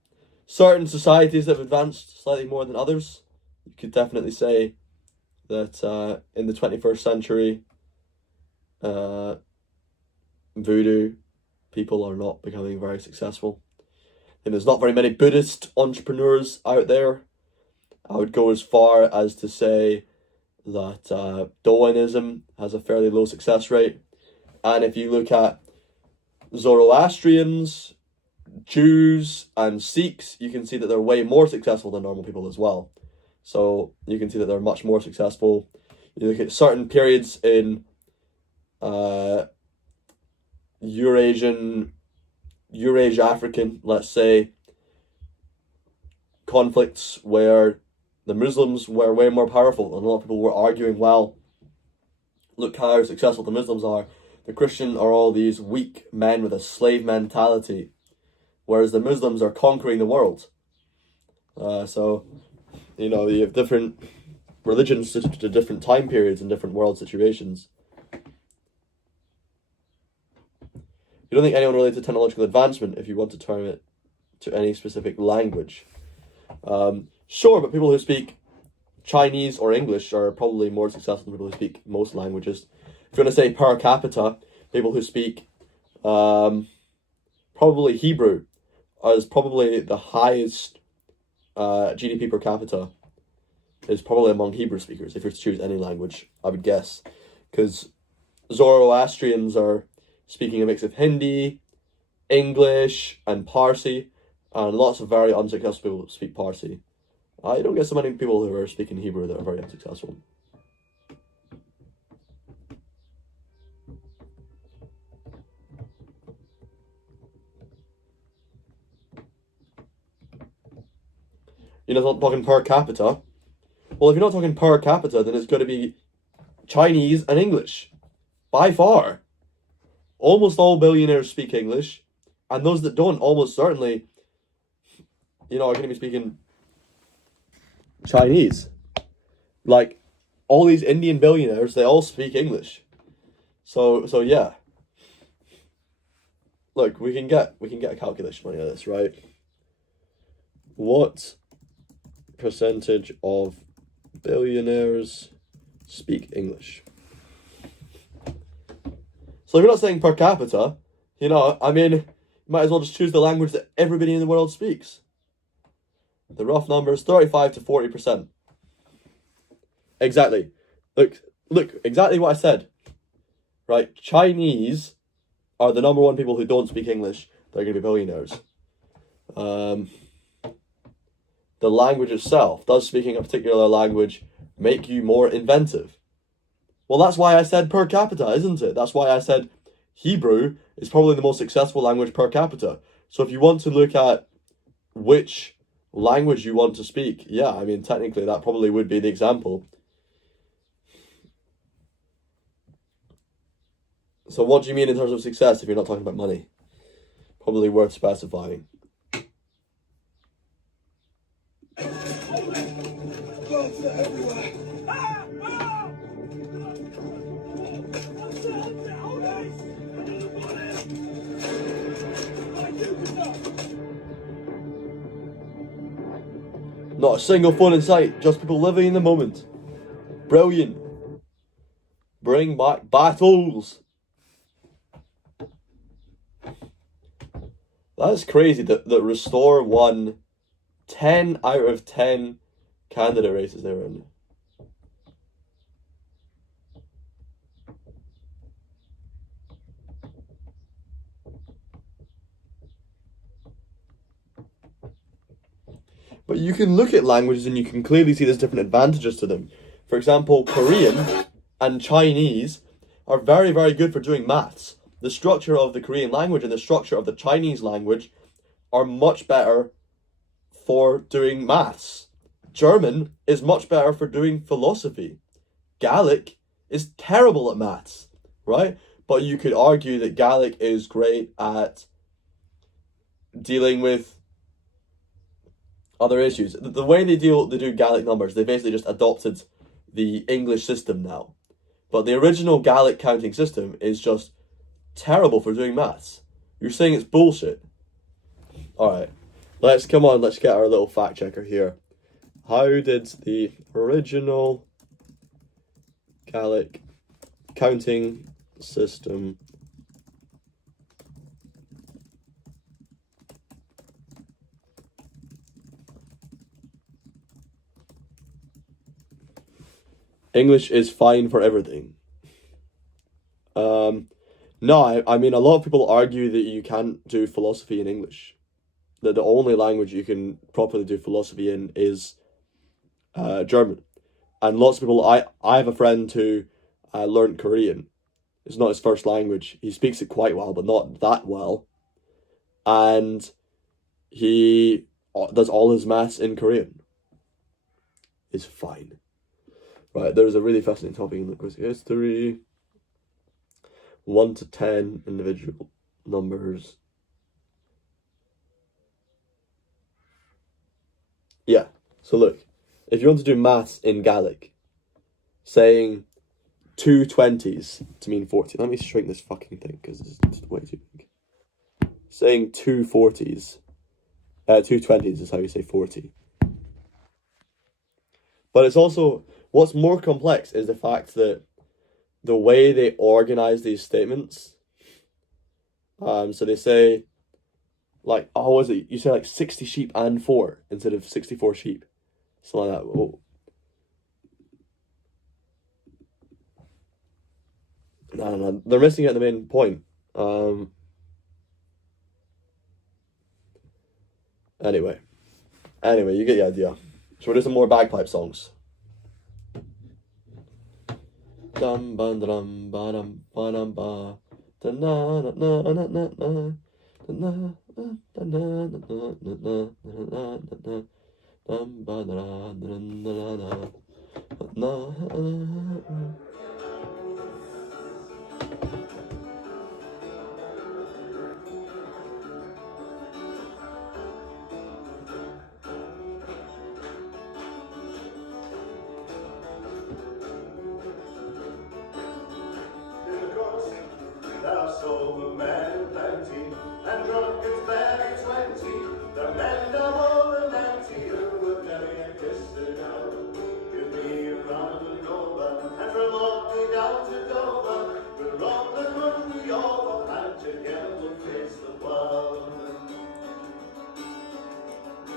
certain societies that have advanced slightly more than others, you could definitely say that in the 21st century, voodoo people are not becoming very successful. And there's not very many Buddhist entrepreneurs out there. I would go as far as to say that Daoism has a fairly low success rate. And if you look at Zoroastrians, Jews, and Sikhs, you can see that they're way more successful than normal people as well. So you can see that they're much more successful. You look at certain periods in Eurasia-African, let's say, conflicts where the Muslims were way more powerful, and a lot of people were arguing, well, look how successful the Muslims are. The Christian are all these weak men with a slave mentality, whereas the Muslims are conquering the world. So, you know, you have different religions to different time periods and different world situations. You don't think anyone related to technological advancement if you want to term it to any specific language. Sure, but people who speak Chinese or English are probably more successful than people who speak most languages. If you want to say per capita, people who speak probably Hebrew is probably the highest GDP per capita is probably among Hebrew speakers, if you're to choose any language, I would guess. Because Zoroastrians are speaking a mix of Hindi, English, and Parsi, and lots of very unsuccessful people speak Parsi. I don't get so many people who are speaking Hebrew that are very unsuccessful. You're not talking per capita. Well, if you're not talking per capita, then it's going to be Chinese and English. By far. Almost all billionaires speak English. And those that don't, almost certainly, you know, are going to be speaking Chinese. Like, all these Indian billionaires, they all speak English. So yeah. Look, we can get a calculation money out of this, right? What percentage of billionaires speak English? So if you're not saying per capita, you know, I mean, you might as well just choose the language that everybody in the world speaks. The rough number is 35 to 40%. Exactly. Look, exactly what I said. Right, Chinese are the number one people who don't speak English. They're going to be billionaires. The language itself, does speaking a particular language make you more inventive? Well, that's why I said per capita, isn't it? That's why I said Hebrew is probably the most successful language per capita. So if you want to look at which language you want to speak, yeah, I mean, technically that probably would be the example. So what do you mean in terms of success if you're not talking about money? Probably worth specifying. Blood everywhere. Not a single phone in sight, just people living in the moment. Brilliant. Bring back battles. That's crazy that Restore won 10 out of 10 candidate races they were in. But you can look at languages and you can clearly see there's different advantages to them. For example, Korean and Chinese are very, very good for doing maths. The structure of the Korean language and the structure of the Chinese language are much better for doing maths. German is much better for doing philosophy. Gaelic is terrible at maths, right? But you could argue that Gaelic is great at dealing with other issues. The way they do Gaelic numbers, they basically just adopted the English system now. But the original Gaelic counting system is just terrible for doing maths. You're saying it's bullshit. Alright, let's get our little fact checker here. How did the original Gaelic counting system English is fine for everything. No, I mean, a lot of people argue that you can't do philosophy in English. That the only language you can properly do philosophy in is German. And lots of people, I have a friend who learned Korean. It's not his first language. He speaks it quite well, but not that well. And he does all his maths in Korean. It's fine. Right, there's a really fascinating topic in linguistic history. 1 to 10 individual numbers. Yeah, so look, if you want to do maths in Gaelic, saying 2 20s to mean 40. Let me shrink this fucking thing because it's way too big. Saying 2 40s, 2 20s is how you say 40. But it's also, what's more complex is the fact that the way they organize these statements, so they say, like, oh, was it? You say like 60 sheep and 4 instead of 64 sheep. Something like that. Oh. No. They're missing out the main point. Anyway, you get the idea. So we'll do some more bagpipe songs. Dum ba dum ba dum ba dum ba da na na na na na na da na da na na na na na dum ba da na na na.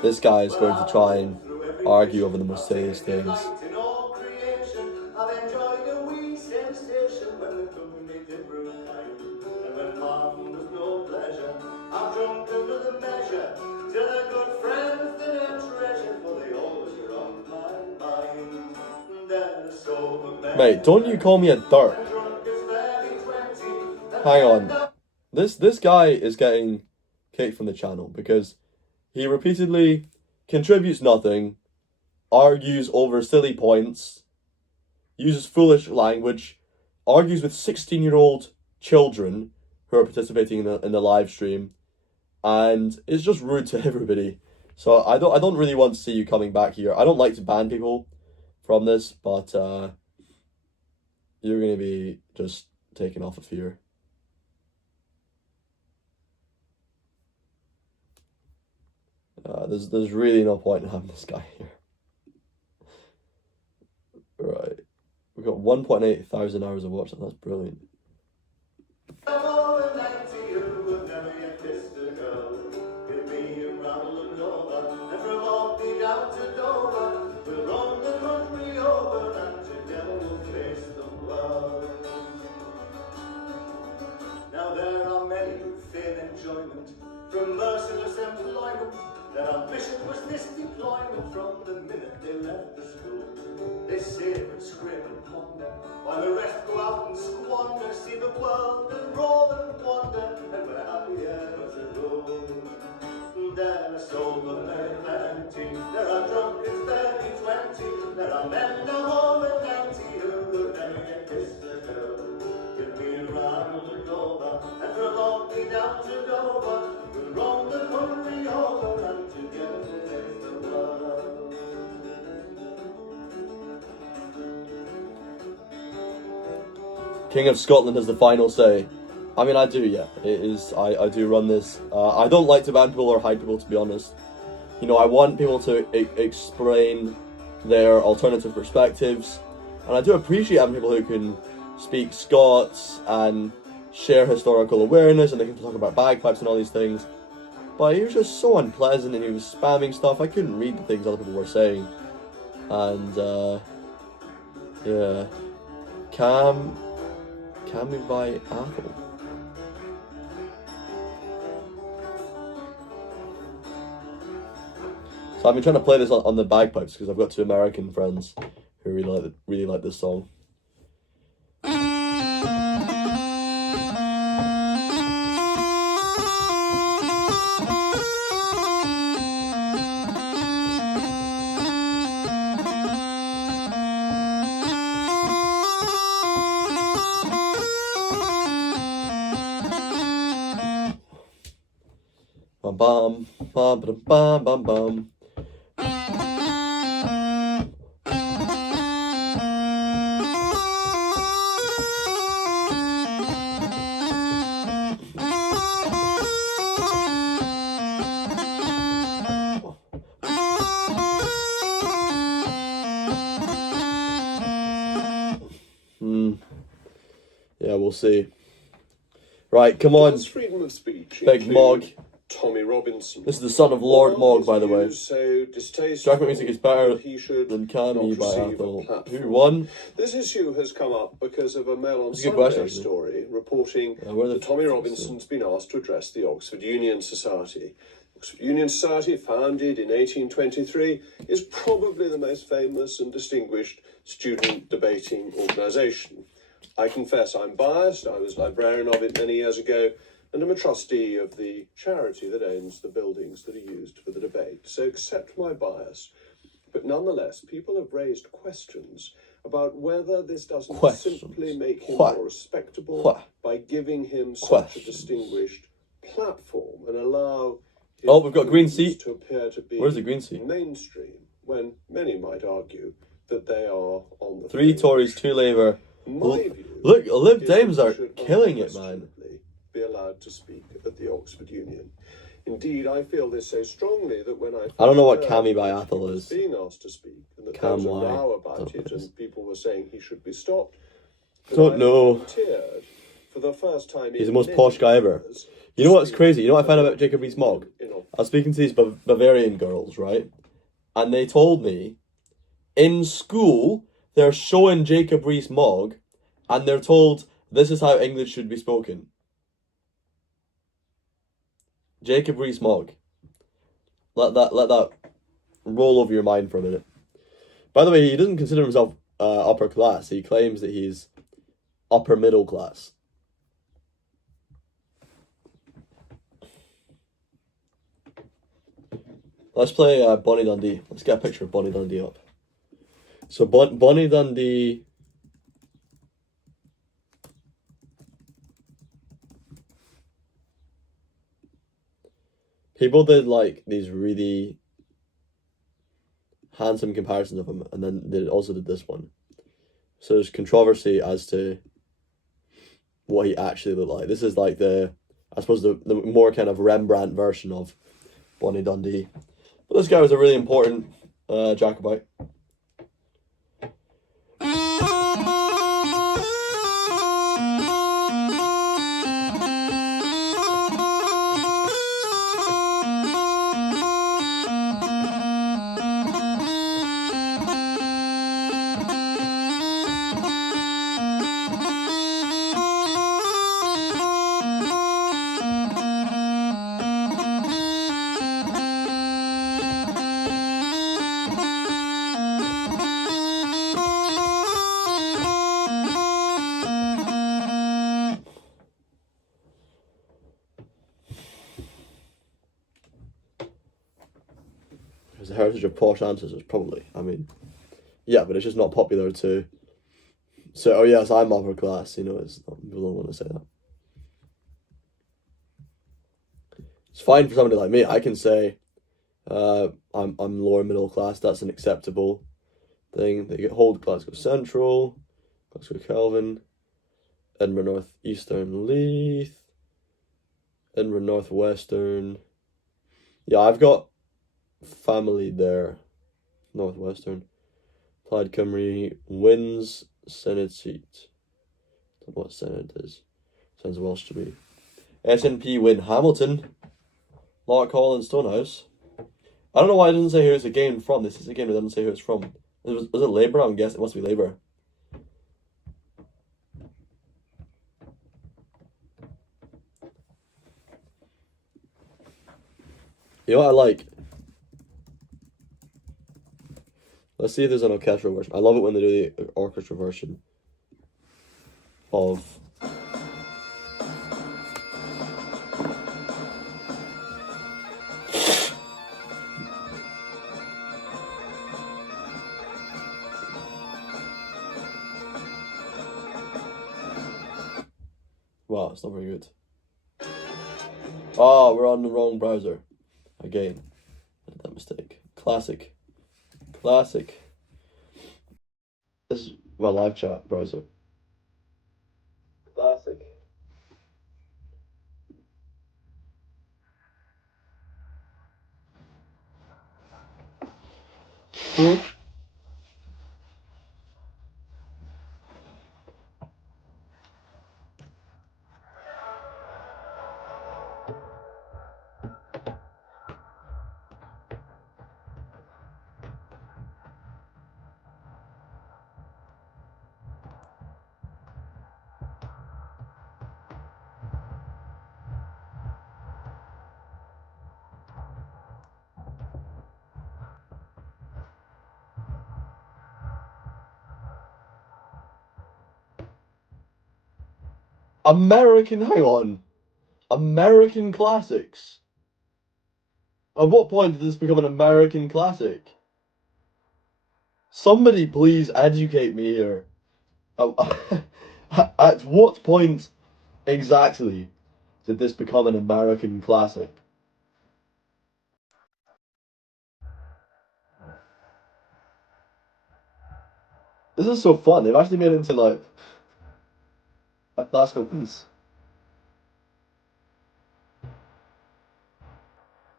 This guy is going to try and argue over the most serious things. Mate, don't you call me a dirt. Hang on. This guy is getting kicked from the channel because he repeatedly contributes nothing, argues over silly points, uses foolish language, argues with 16-year-old children who are participating in the live stream, and is just rude to everybody. So I don't really want to see you coming back here. I don't like to ban people from this, but you're gonna be just taken off of here. There's really no point in having this guy here. got 1.8 thousand hours of watch. That's brilliant. Now there are many who fear enjoyment from merciless employment. Their ambition was this deployment from the minute they left the school. They save and scream and ponder, while the rest go out and squander, see the world and roll and wander, and we're happy ever to go. There are sober men plenty, there are drunkards 30-20, there are men no more than 90 who would never get kissed a girl. Give me a ride and over, and provoke me down to Dover. We'll roam the country over, and together taste the world. King of Scotland has the final say. I mean, I do, yeah. It is. I do run this. I don't like to ban people or hide people, to be honest. You know, I want people to explain their alternative perspectives, and I do appreciate having people who can speak Scots and share historical awareness, and they can talk about bagpipes and all these things. But he was just so unpleasant, and he was spamming stuff. I couldn't read the things other people were saying, and yeah, can we buy Apple? So I've been trying to play this on the bagpipes because I've got two American friends who really like this song. Bum bum bum bum bum bum. Yeah, we'll see. Right, come on. Freedom of speech. Big Mog. Tommy Robinson. This is the son of Lord Mog, by the way. So distasteful Jackpot music is better than than Can Me by Athol. Who won? This issue has come up because of a Mail on That's a good Sunday question, story reporting that Tommy Robinson's been asked to address the Oxford Union Society. Oxford Union Society, founded in 1823, is probably the most famous and distinguished student debating organisation. I confess I'm biased. I was librarian of it many years ago, and I'm a trustee of the charity that owns the buildings that are used for the debate. So accept my bias. But nonetheless, people have raised questions about whether this doesn't simply make him more respectable by giving him such a distinguished platform and allow Oh, we've got a green seat. To appear to be Where's the green seat? Mainstream, when many might argue that they are on the 3 Tories, 2 Labour. Look, Lib Dems are killing it, man. Be allowed to speak at the Oxford Union. Indeed, I feel this so strongly that when I don't know what Cammy by Athol is. Being asked to speak, and that there was a row about it, and people were saying he should be stopped. Don't know. For the first time, he's the most posh guy ever. You know what's crazy? You know what I found out about Jacob Rees-Mogg? I was speaking to these Bavarian girls, right? And they told me, in school, they're showing Jacob Rees-Mogg, and they're told, this is how English should be spoken. Jacob Rees-Mogg. Let that roll over your mind for a minute. By the way, he doesn't consider himself upper class. He claims that he's upper middle class. Let's play Bonnie Dundee. Let's get a picture of Bonnie Dundee up. So Bonnie Dundee... People did like these really handsome comparisons of him, and then they also did this one. So there's controversy as to what he actually looked like. This is like the more kind of Rembrandt version of Bonnie Dundee. But this guy was a really important Jacobite. It's the heritage of posh ancestors, probably. I mean, yeah, but it's just not popular to say, oh yes, I'm upper class, you know, it's not, people don't want to say that. It's fine for somebody like me. I can say, I'm lower middle class. That's an acceptable thing. They get hold Glasgow Central, Glasgow Calvin, Edinburgh North Eastern Leith, Edinburgh Northwestern. Yeah, I've got family there. Northwestern, Plaid Cymru wins Senate seat. Don't know what Senate is. Sounds Welsh to me. SNP win Hamilton, Lark Hall and Stonehouse. I don't know why it doesn't say who it's a game from. This is a game that doesn't say who it's from. Was it Labour? I'm guessing it must be Labour. You know what I like? Let's see if there's an orchestral version. I love it when they do the orchestra version of... Wow, it's not very good. Oh, we're on the wrong browser. Again, I did that mistake. Classic. This is my live chat browser. Classic. Hang on. American classics? At what point did this become an American classic? Somebody please educate me here. At what point exactly did this become an American classic? This is so fun. They've actually made it into like a classical piece.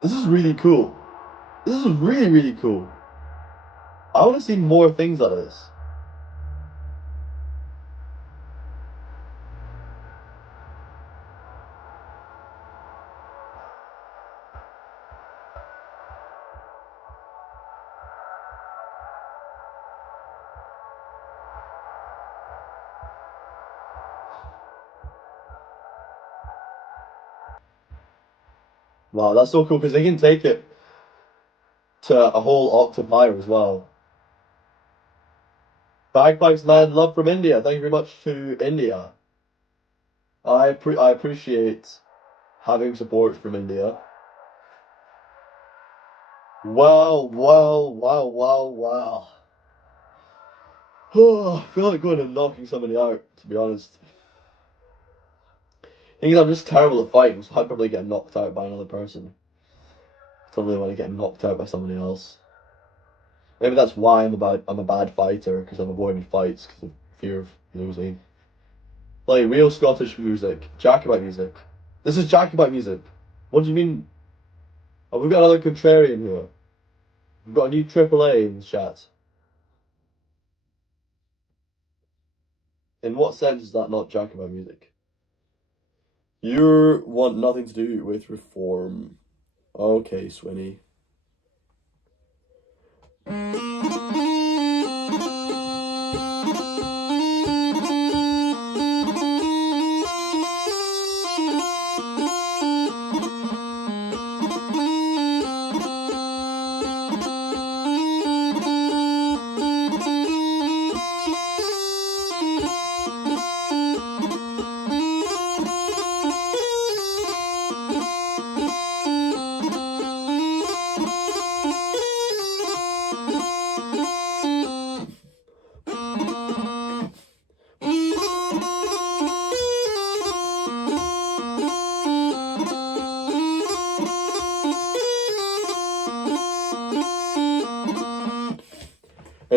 This is really cool. This is really, really cool. I want to see more things like this. Wow, that's so cool because they can take it to a whole octave higher as well. Bagpipes, man, love from India. Thank you very much to India. I appreciate having support from India. Wow. Oh, I feel like going and knocking somebody out, to be honest. Thing is, I'm just terrible at fighting, so I'd probably get knocked out by another person. I don't really want to get knocked out by somebody else. Maybe that's why I'm a bad fighter, because I'm avoiding fights because of fear of losing. Like real Scottish music, Jacobite music. This is Jacobite music. What do you mean? Oh, we've got another contrarian here. We've got a new AAA in the chat. In what sense is that not Jacobite music? You want nothing to do with reform. Okay, Swinny.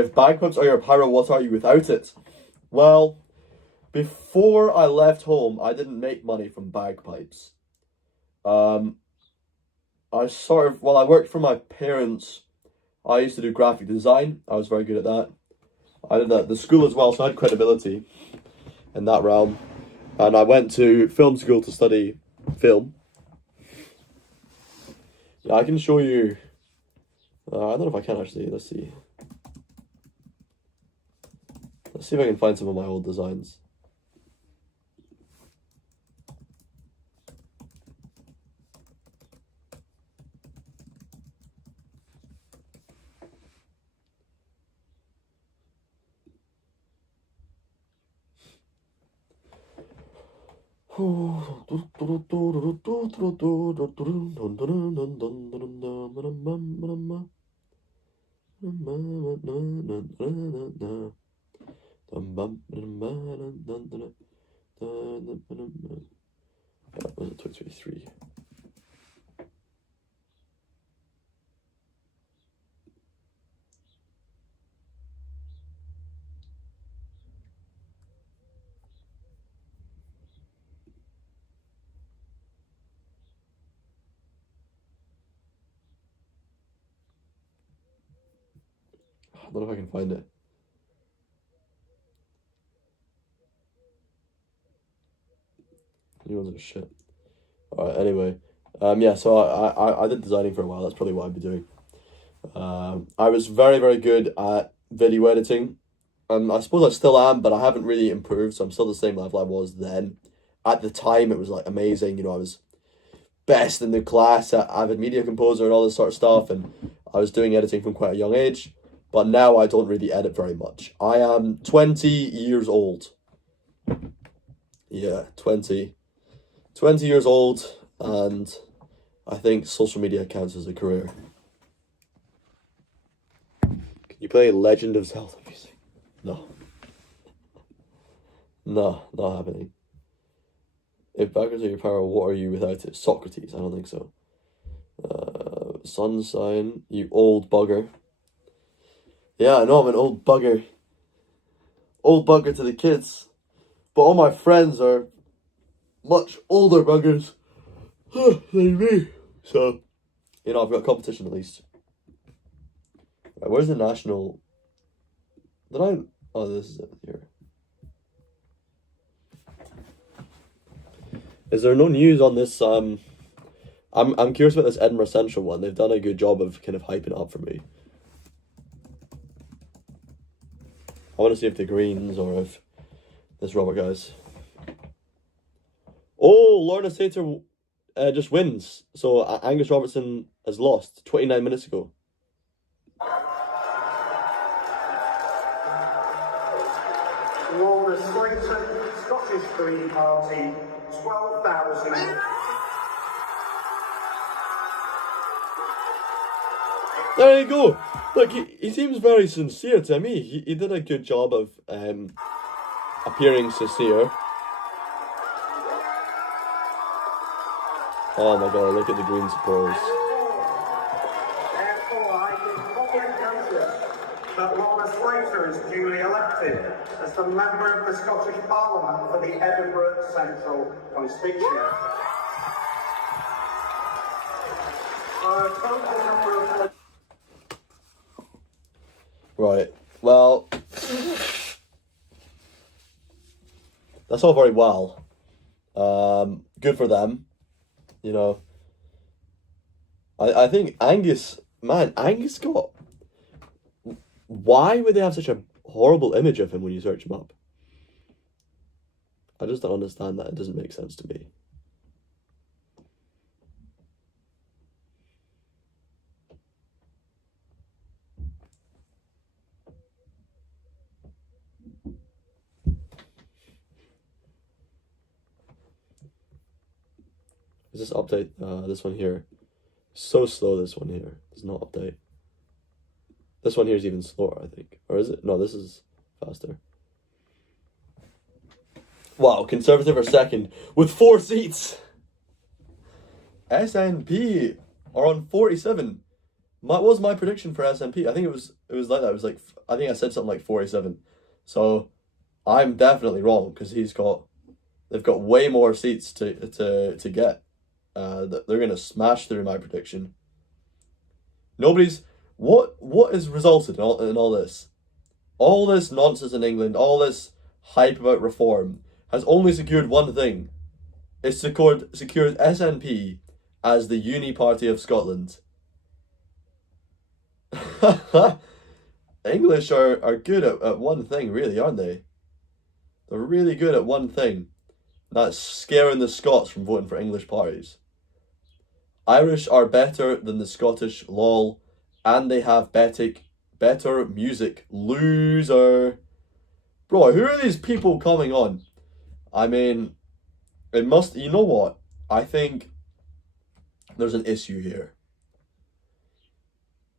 If bagpipes are your pyro, what are you without it? Well, before I left home, I didn't make money from bagpipes. I worked for my parents. I used to do graphic design. I was very good at that. I did that at the school as well, so I had credibility in that realm. And I went to film school to study film. Yeah, I can show you. I don't know if I can actually. Let's see. Let's see if I can find some of my old designs. Was it 2023? I don't know if I can find it. New ones are shit. Alright, anyway. Yeah, so I did designing for a while. That's probably what I'd be doing. I was very, very good at video editing. I suppose I still am, but I haven't really improved, so I'm still the same level I was then. At the time, it was like amazing. You know, I was best in the class at Avid Media Composer and all this sort of stuff, and I was doing editing from quite a young age. But now I don't really edit very much. I am 20 years old. Yeah, 20 years old, and I think social media counts as a career. Can you play Legend of Zelda music? No. No, not happening. If backwards are your power, what are you without it? Socrates, I don't think so. Sun sign, you old bugger. Yeah, I know I'm an old bugger. Old bugger to the kids. But all my friends are much older buggers than me. So, you know, I've got competition at least. Right, where's the national... Oh, this is it here. Is there no news on this? I'm curious about this Edinburgh Central one. They've done a good job of kind of hyping it up for me. I want to see if the Greens or if this Robert guy's. Oh, Lorna Sater just wins. So Angus Robertson has lost 29 minutes ago. Lorna Slater, Scottish Green Party, 12,000. There you go. Look, he seems very sincere to me. He did a good job of appearing sincere. Oh my god, look at the Green supporters. Therefore, I give public notice that Lorna Slater is duly elected as the member of the Scottish Parliament for the Edinburgh Central constituency. For a total number of... Right, well, that's all very well. Good for them, you know. I think Angus got... Why would they have such a horrible image of him when you search him up? I just don't understand that. It doesn't make sense to me. Is this update? This one here. So slow, this one here. Does not update. This one here is even slower, I think. Or is it? No, this is faster. Wow, Conservative are second with 4 seats. SNP are on 47. What was my prediction for SNP? I think it was like that. It was like, I think I said something like 47. So I'm definitely wrong, because they've got way more seats to get. They're gonna smash through my prediction. What has resulted in all this? All this nonsense in England, all this hype about reform has only secured one thing. It's secured SNP as the uni party of Scotland. English are good at one thing, really, aren't they? They're really good at one thing. That's scaring the Scots from voting for English parties. Irish are better than the Scottish, lol, and they have better music. Loser. Bro, who are these people coming on? I mean, it must, you know what? I think there's an issue here.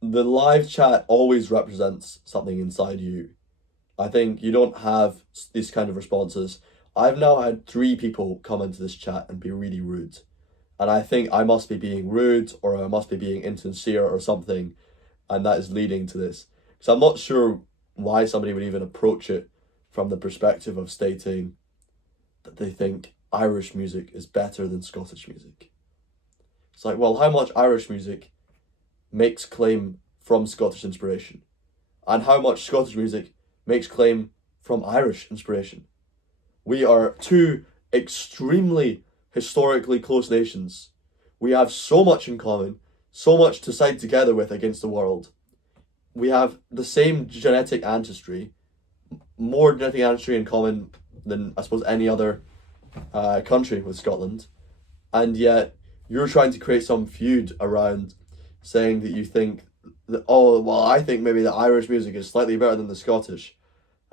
The live chat always represents something inside you. I think you don't have these kind of responses. I've now had 3 people come into this chat and be really rude. And I think I must be being rude, or I must be being insincere or something. And that is leading to this. Because I'm not sure why somebody would even approach it from the perspective of stating that they think Irish music is better than Scottish music. It's like, well, how much Irish music makes claim from Scottish inspiration? And how much Scottish music makes claim from Irish inspiration? We are 2 extremely historically close nations. We have so much in common, so much to side together with against the world. We have the same genetic ancestry, more genetic ancestry in common than, I suppose, any other country with Scotland. And yet, you're trying to create some feud around saying that you think that, oh, well, I think maybe the Irish music is slightly better than the Scottish.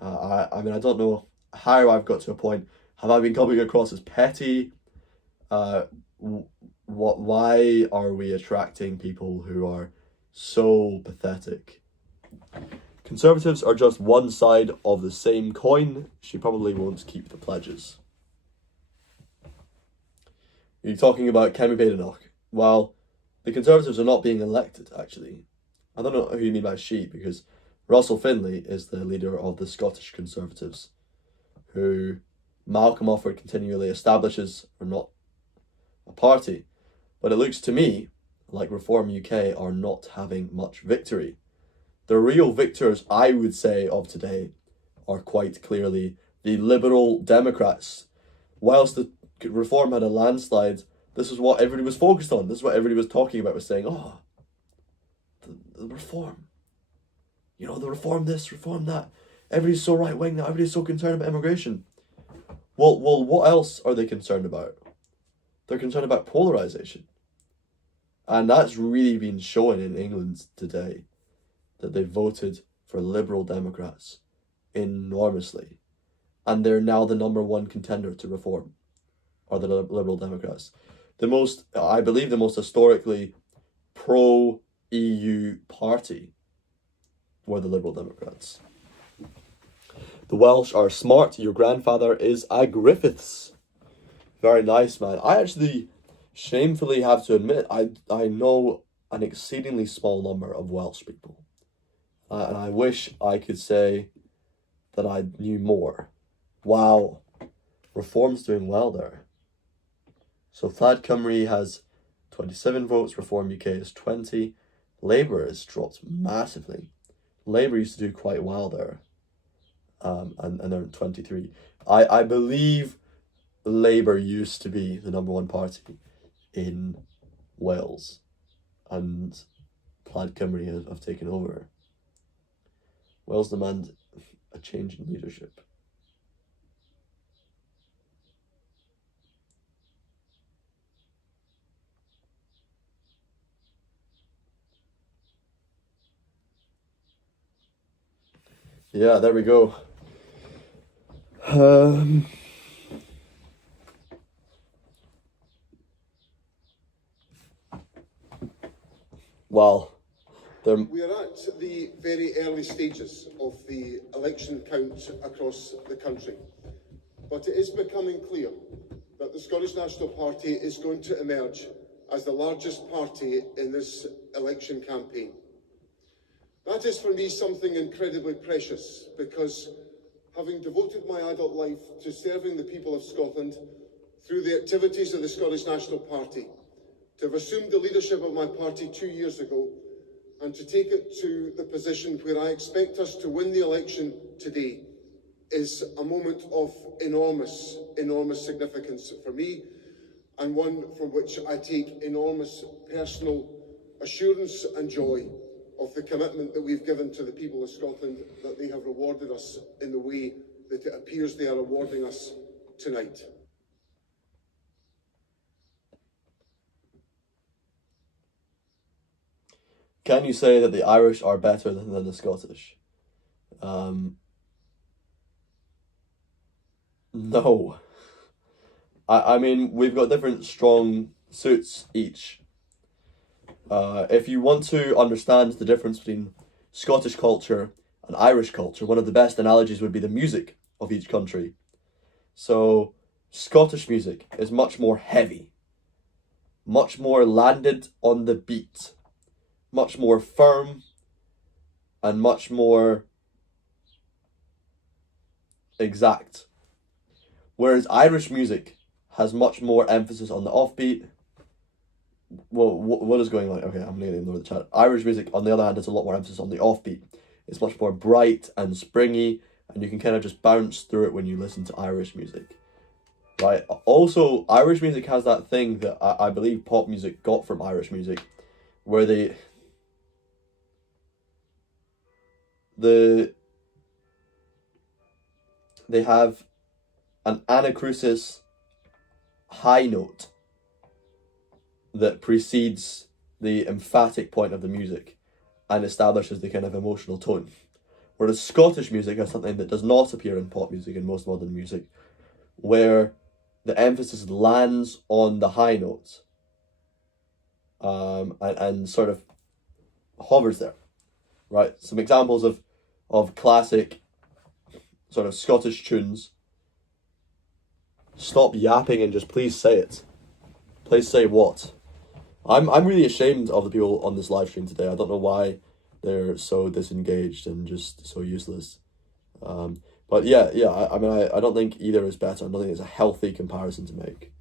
I mean, I don't know how I've got to a point. Have I been coming across as petty? Why are we attracting people who are so pathetic? Conservatives are just one side of the same coin. She probably won't keep the pledges. You're talking about Kemi Badenoch. Well, the Conservatives are not being elected, actually. I don't know who you mean by she, because Russell Finlay is the leader of the Scottish Conservatives, who Malcolm Offord continually establishes are not a party. But it looks to me like Reform UK are not having much victory. The real victors, I would say, of today are quite clearly the Liberal Democrats. Whilst the Reform had a landslide, this is what everybody was focused on. This is what everybody was talking about, was saying, oh, the Reform. You know, the Reform this, Reform that. Everybody's so right-wing now. Everybody's so concerned about immigration. Well, what else are they concerned about? They're concerned about polarisation. And that's really been shown in England today, that they voted for Liberal Democrats enormously. And they're now the #1 contender to reform, are the Liberal Democrats. I believe the most historically pro-EU party were the Liberal Democrats. The Welsh are smart. Your grandfather is a Griffiths. Very nice, man. I actually shamefully have to admit, I know an exceedingly small number of Welsh people. And I wish I could say that I knew more. Wow. Reform's doing well there. So Plaid Cymru has 27 votes, Reform UK is 20. Labour has dropped massively. Labour used to do quite well there. And they're at 23. I believe Labour used to be the #1 party in Wales, and Plaid Cymru have taken over. Wales demand a change in leadership. Yeah, there we go. Well, we are at the very early stages of the election count across the country, but it is becoming clear that the Scottish National Party is going to emerge as the largest party in this election campaign. That is for me something incredibly precious, because having devoted my adult life to serving the people of Scotland through the activities of the Scottish National Party, to have assumed the leadership of my party 2 years ago, and to take it to the position where I expect us to win the election today, is a moment of enormous, enormous significance for me, and one from which I take enormous personal assurance and joy of the commitment that we've given to the people of Scotland, that they have rewarded us in the way that it appears they are rewarding us tonight. Can you say that the Irish are better than the Scottish? No. I mean, we've got different strong suits each. If you want to understand the difference between Scottish culture and Irish culture, one of the best analogies would be the music of each country. So, Scottish music is much more heavy, much more landed on the beat, much more firm, and much more exact. Whereas Irish music has much more emphasis on the offbeat. Well, what is going on? Okay, I'm going to ignore the chat. Irish music, on the other hand, has a lot more emphasis on the offbeat. It's much more bright and springy, and you can kind of just bounce through it when you listen to Irish music. Right? Also, Irish music has that thing that I believe pop music got from Irish music, where they have an anacrusis high note that precedes the emphatic point of the music and establishes the kind of emotional tone. Whereas Scottish music has something that does not appear in pop music and most modern music, where the emphasis lands on the high notes and sort of hovers there. Right? Some examples of classic sort of Scottish tunes. Stop yapping and just please say it. Please say what? I'm really ashamed of the people on this live stream today. I don't know why they're so disengaged and just so useless. But yeah, I mean, I don't think either is better. I don't think it's a healthy comparison to make.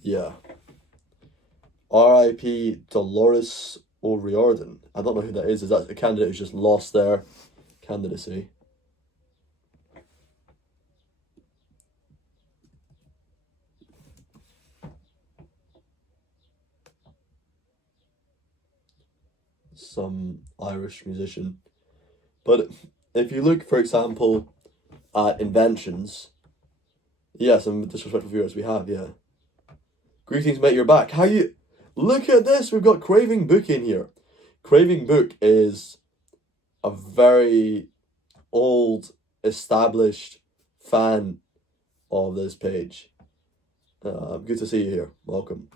Yeah. R.I.P. Dolores O'Riordan. I don't know who that is. Is that a candidate who's just lost their candidacy? Some Irish musician. But if you look, for example, at inventions, yeah, some disrespectful viewers we have, yeah. Greetings, mate, you're back. How you... Look at this, we've got Craving Book in here. Craving Book is a very old, established fan of this page. Good to see you here. Welcome.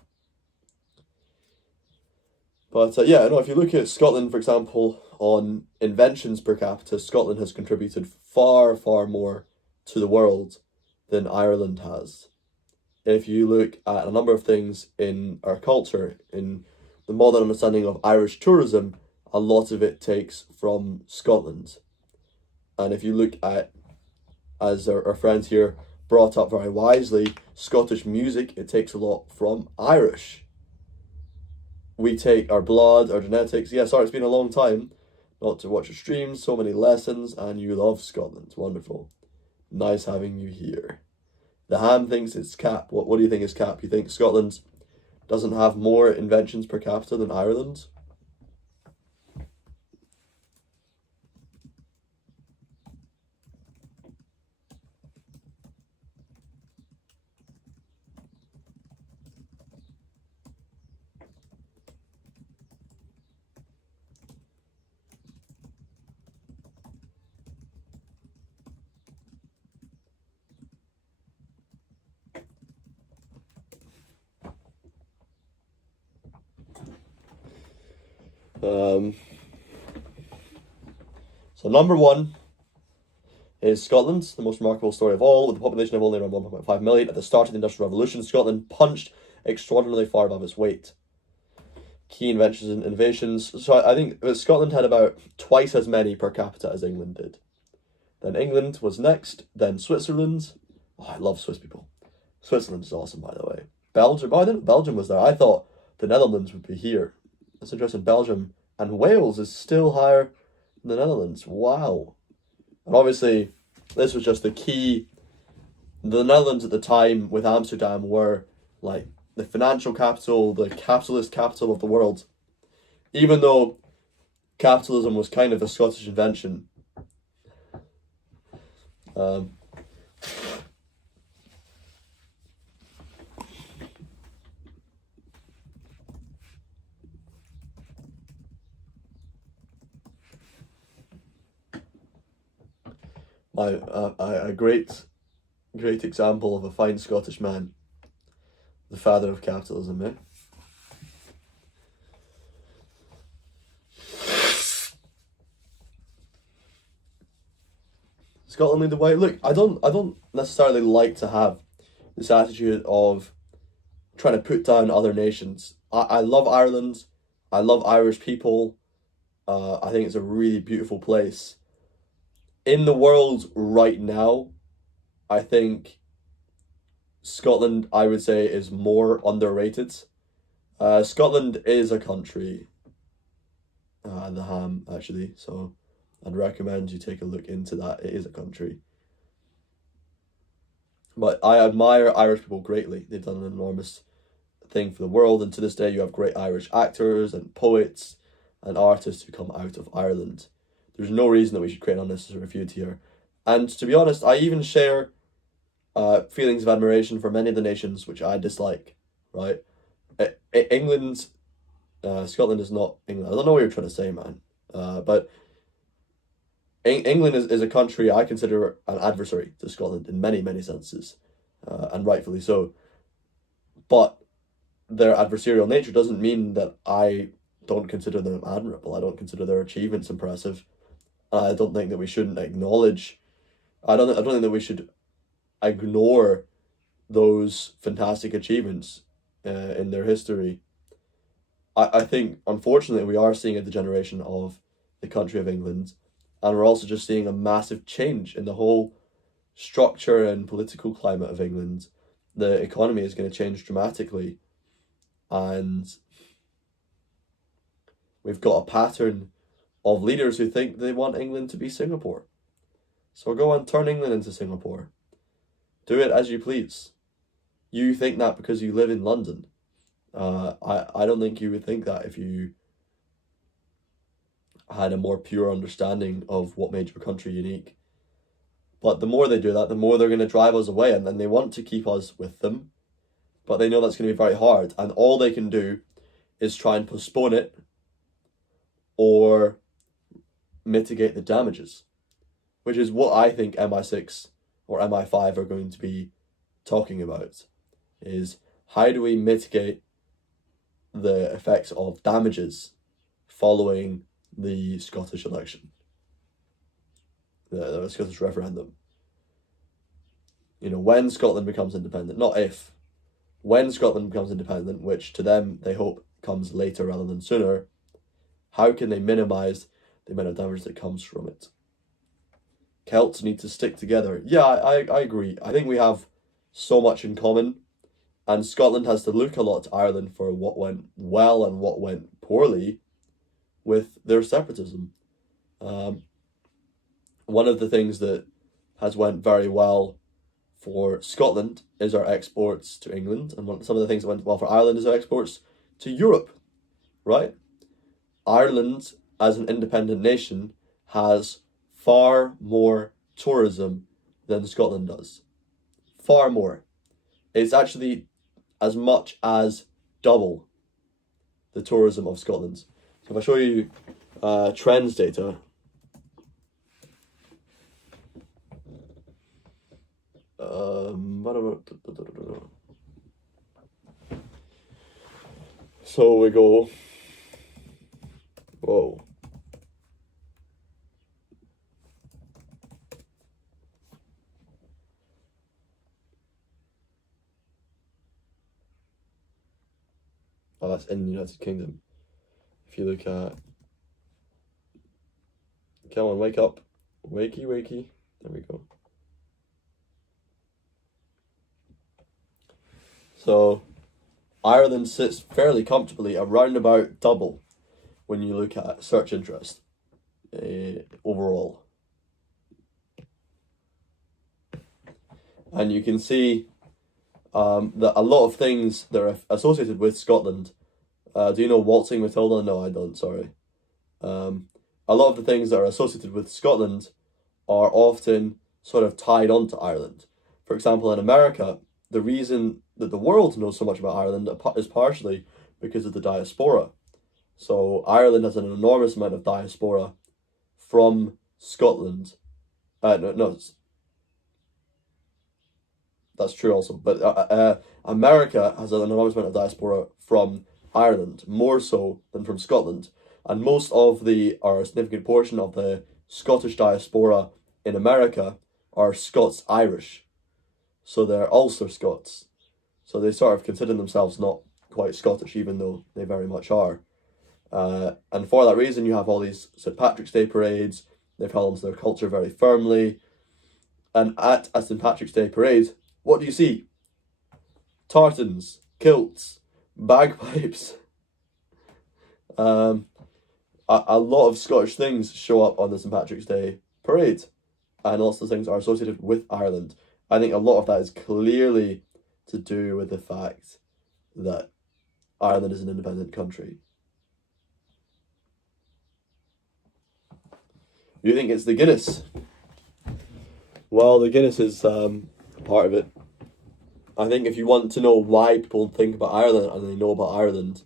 But yeah, no, if you look at Scotland, for example, on inventions per capita, Scotland has contributed far, far more to the world than Ireland has. If you look at a number of things in our culture, in the modern understanding of Irish tourism, a lot of it takes from Scotland. And if you look at, as our friends here brought up very wisely, Scottish music, it takes a lot from Irish. We take our blood, our genetics. Yeah, sorry, it's been a long time not to watch your streams, so many lessons, and you love Scotland. Wonderful. Nice having you here. The Ham thinks it's cap. What do you think is cap? You think Scotland doesn't have more inventions per capita than Ireland? So number 1 is Scotland, the most remarkable story of all. With a population of only around 1.5 million at the start of the Industrial Revolution, Scotland punched extraordinarily far above its weight. Key inventions and innovations. So I think Scotland had about twice as many per capita as England did. Then England was next, then Switzerland. Oh, I love Swiss people. Switzerland is awesome, by the way. Belgium, I didn't know Belgium was there. I thought the Netherlands would be here. That's interesting. Belgium and Wales is still higher than the Netherlands. Wow. And obviously, this was just the key. The Netherlands at the time with Amsterdam were like the financial capital, the capitalist capital of the world. Even though capitalism was kind of a Scottish invention. A great example of a fine Scottish man, the father of capitalism, eh? Scotland lead the way. Look, I don't necessarily like to have this attitude of trying to put down other nations. I love Ireland. I love Irish people. I think it's a really beautiful place. In the world right now, I think Scotland, I would say, is more underrated. Scotland is a country, and the ham, actually, so I'd recommend you take a look into that. It is a country. But I admire Irish people greatly. They've done an enormous thing for the world, and to this day you have great Irish actors and poets and artists who come out of Ireland. There's no reason that we should create an unnecessary feud here. And to be honest, I even share feelings of admiration for many of the nations which I dislike, right? England, Scotland is not England. I don't know what you're trying to say, man. But England is a country I consider an adversary to Scotland in many, many senses, and rightfully so. But their adversarial nature doesn't mean that I don't consider them admirable. I don't consider their achievements impressive. I don't think that we shouldn't acknowledge. I don't think that we should ignore those fantastic achievements in their history. I think, unfortunately, we are seeing a degeneration of the country of England, and we're also just seeing a massive change in the whole structure and political climate of England. The economy is going to change dramatically, and we've got a pattern of leaders who think they want England to be Singapore. So go and turn England into Singapore. Do it as you please. You think that because you live in London. I don't think you would think that if you had a more pure understanding of what made your country unique. But the more they do that, the more they're going to drive us away, and then they want to keep us with them. But they know that's going to be very hard, and all they can do is try and postpone it or mitigate the damages, which is what I think MI6 or MI5 are going to be talking about, is how do we mitigate the effects of damages following the Scottish election, the Scottish referendum. You know, when Scotland becomes independent, not if, when Scotland becomes independent, which to them they hope comes later rather than sooner, how can they minimise the amount of damage that comes from it? Celts need to stick together. Yeah, I agree. I think we have so much in common, and Scotland has to look a lot to Ireland for what went well and what went poorly with their separatism. One of the things that has went very well for Scotland is our exports to England, and some of the things that went well for Ireland is our exports to Europe, right? Ireland, as an independent nation, has far more tourism than Scotland does. Far more. It's actually as much as double the tourism of Scotland. So if I show you trends data, so we go Whoa. Oh, that's in the United Kingdom. If you look at... Come on, wake up. Wakey, wakey. There we go. So, Ireland sits fairly comfortably around about double when you look at search interest overall. And you can see that a lot of things that are associated with Scotland. Do you know Waltzing Matilda? No, I don't, sorry. A lot of the things that are associated with Scotland are often sort of tied on to Ireland. For example, in America, the reason that the world knows so much about Ireland is partially because of the diaspora. So Ireland has an enormous amount of diaspora from Scotland. No, that's true also. But America has an enormous amount of diaspora from Ireland, more so than from Scotland. And most of or a significant portion of the Scottish diaspora in America are Scots-Irish. So they're Ulster Scots. So they sort of consider themselves not quite Scottish, even though they very much are. And for that reason, you have all these St. Patrick's Day parades. They've held onto their culture very firmly. And at a St. Patrick's Day parade, what do you see? Tartans, kilts, bagpipes. A lot of Scottish things show up on the St. Patrick's Day parade. And lots of things are associated with Ireland. I think a lot of that is clearly to do with the fact that Ireland is an independent country. You think it's the Guinness? Well, the Guinness is part of it. I think if you want to know why people think about Ireland and they know about Ireland,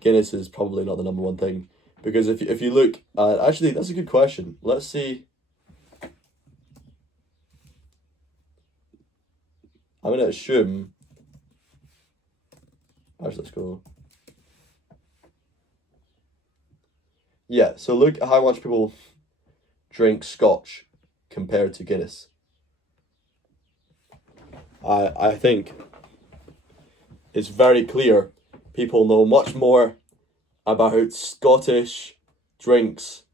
Guinness is probably not the number one thing. Because if you look at... Actually, that's a good question. Let's see. I'm going to assume... Actually, let's go. Yeah, so look at how much people drink Scotch compared to Guinness. I think it's very clear people know much more about Scottish drinks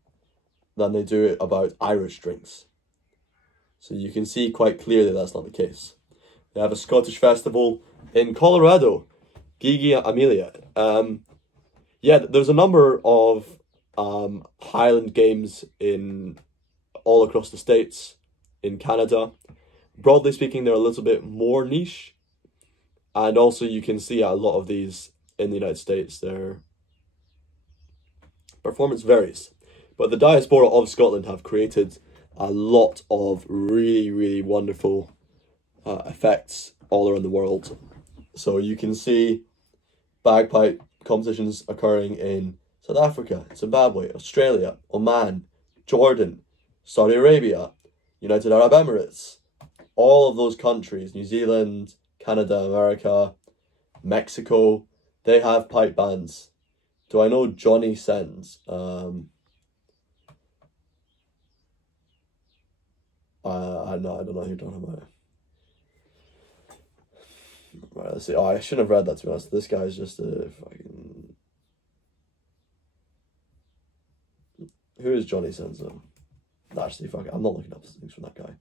than they do about Irish drinks. So you can see quite clearly that's not the case. They have a Scottish festival in Colorado, Giga Amelia. Yeah, there's a number of Highland games all across the States, in Canada. Broadly speaking, they're a little bit more niche. And also you can see a lot of these in the United States. Their performance varies. But the diaspora of Scotland have created a lot of really, really wonderful effects all around the world. So you can see bagpipe competitions occurring in South Africa, Zimbabwe, Australia, Oman, Jordan, Saudi Arabia, United Arab Emirates. All of those countries, New Zealand, Canada, America, Mexico, they have pipe bands. Do I know Johnny Sens? I don't know who you're talking about. Right, let's see. Oh, I shouldn't have read that, to be honest. This guy's just a fucking... Who is Johnny Sens, though? Actually, fuck it. I'm not looking up things from that guy.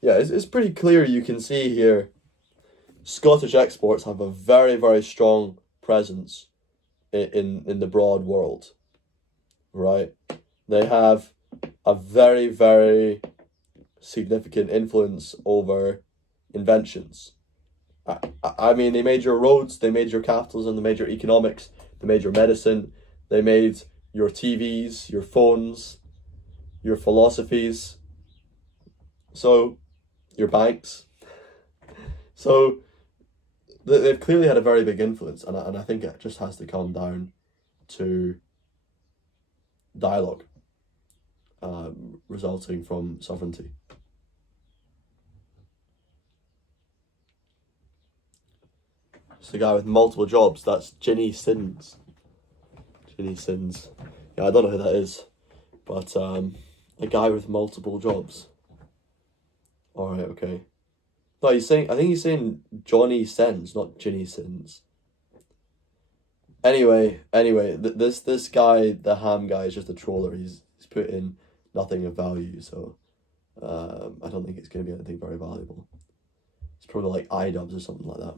Yeah, it's pretty clear. You can see here Scottish exports have a very, very strong presence in the broad world, right? They have a very, very significant influence over inventions. I mean, they made your roads, they made your capitalism, they made your economics, they made your medicine, they made your TVs, your phones, your philosophies, so your banks. So they've clearly had a very big influence, and I think it just has to come down to dialogue resulting from sovereignty. It's the guy with multiple jobs. That's Ginny Sins. Ginny Sins. Yeah, I don't know who that is, but a guy with multiple jobs. All right, okay. No, I think he's saying Johnny Sins, not Ginny Sins. Anyway, this guy, the ham guy, is just a troller. He's put in nothing of value, so I don't think it's going to be anything very valuable. It's probably like iDubbbz or something like that.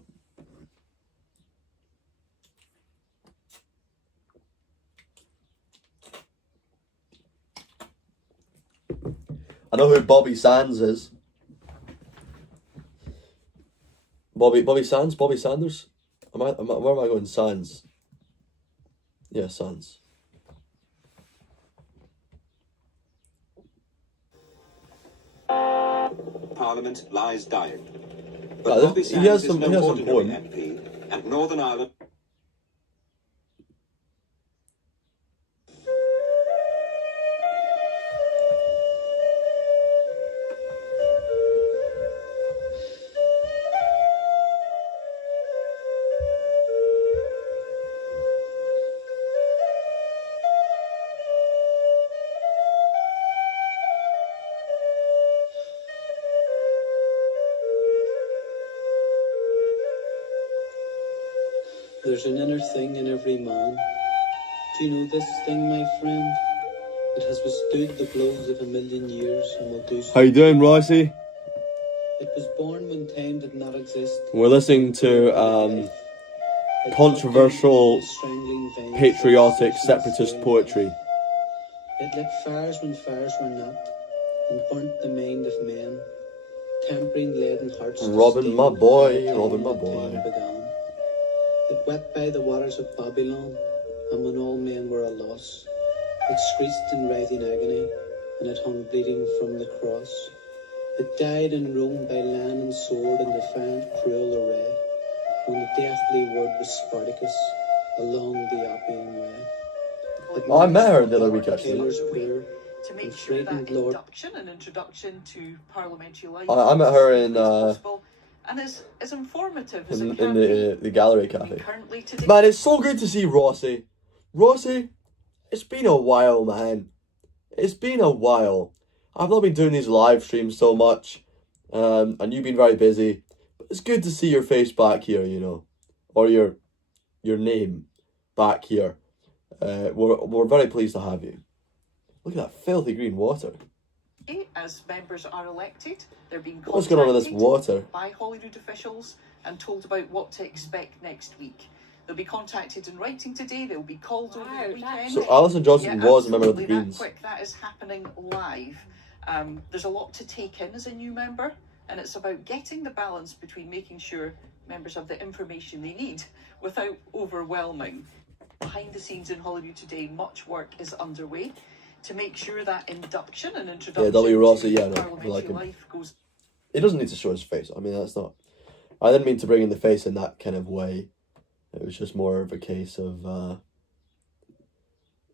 I know who Bobby Sands is. Bobby Sanders? Where am I going? Sands. Yeah, Sands. Parliament lies dying. Yeah, But Bobby he has Sands is some no ordinary point. MP, and Northern Ireland... There's an inner thing in every man. Do you know this thing, my friend? It has withstood the blows of 1,000,000 years and will do so. How you doing, Rossi? It was born when time did not exist. We're listening to controversial, patriotic, separatist poetry. It lit fires when fires were not, and burnt the mind of men, tempering leaden hearts. Robin, my boy, Robin, my boy. It wept by the waters of Babylon, and when all men were a loss, it screeched in writhing agony, and it hung bleeding from the cross. It died in Rome by land and sword in defiant cruel array, when the deathly word was Spartacus along the Appian way. I met her the other week, actually. To make sure that induction and introduction to parliamentary life I met her in and as informative as in it can be. the gallery cafe. Currently today. Man, it's so good to see Rossi. Rossi, it's been a while, man. It's been a while. I've not been doing these live streams so much, and you've been very busy. But it's good to see your face back here, you know, or your name back here. We're very pleased to have you. Look at that filthy green water. As members are elected, they're being What's going on with this water? By Holyrood officials and told about what to expect next week. They'll be contacted in writing today. They'll be called over the weekend. So Alison Johnson was a member of the absolutely, Greens. That is happening live. There's a lot to take in as a new member, and it's about getting the balance between making sure members have the information they need without overwhelming. Behind the scenes in Holyrood today, much work is underway to make sure that induction and introduction Yeah, W. Rossi, to yeah, no, I parliamentary like him. life goes. He doesn't need to show his face. I mean, that's not... I didn't mean to bring in the face in that kind of way. It was just more of a case of...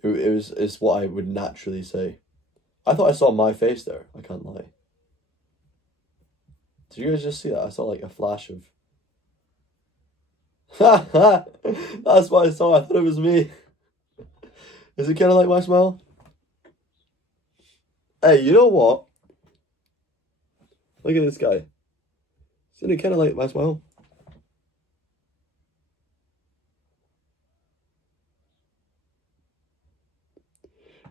It's what I would naturally say. I thought I saw my face there. I can't lie. Did you guys just see that? I saw like a flash of... That's what I saw. I thought it was me. Is it kind of like my smile? Hey, you know what? Look at this guy. Isn't it kind of like my smile?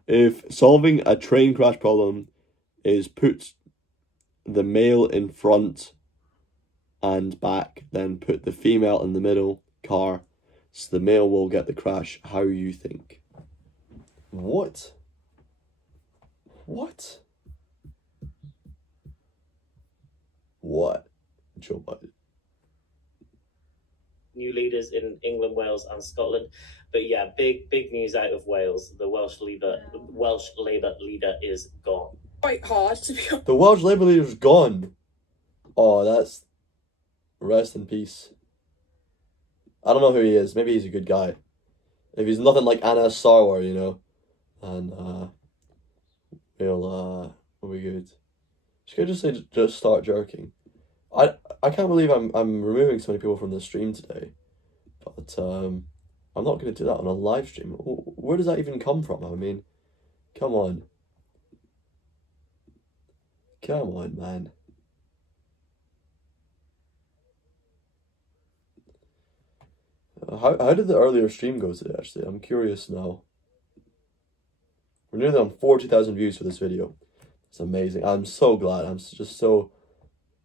If solving a train crash problem is put the male in front and back, then put the female in the middle car, so the male will get the crash, how you think? What? What? What? Joe Biden. New leaders in England, Wales and Scotland. But yeah, big news out of Wales. The Welsh Labour leader is gone. Quite hard to be honest. The Welsh Labour leader's gone. Oh, that's... Rest in peace. I don't know who he is. Maybe he's a good guy. If he's nothing like Anna Sarwar, you know, and we'll be good. Should I just say just start jerking? I can't believe I'm removing so many people from the stream today, but I'm not going to do that on a live stream. Where does that even come from? I mean, come on. Come on, man. How did the earlier stream go today, actually? I'm curious now. We're nearly on 40,000 views for this video. It's amazing. I'm so glad. I'm just so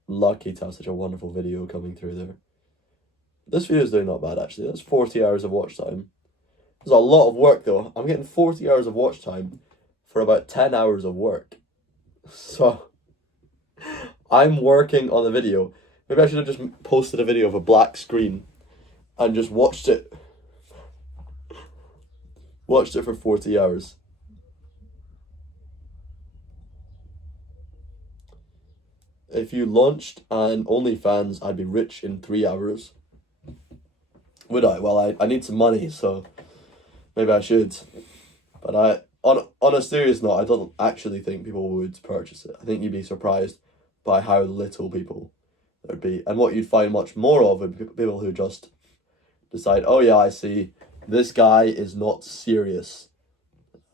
lucky to have such a wonderful video coming through there. This video is doing not bad, actually. That's 40 hours of watch time. There's a lot of work, though. I'm getting 40 hours of watch time for about 10 hours of work. So, I'm working on the video. Maybe I should have just posted a video of a black screen and just watched it. Watched it for 40 hours. If you launched an OnlyFans, I'd be rich in 3 hours. Would I? Well, I need some money, so maybe I should. But on a serious note, I don't actually think people would purchase it. I think you'd be surprised by how little people there'd be. And what you'd find much more of would be people who just decide, oh yeah, I see, this guy is not serious.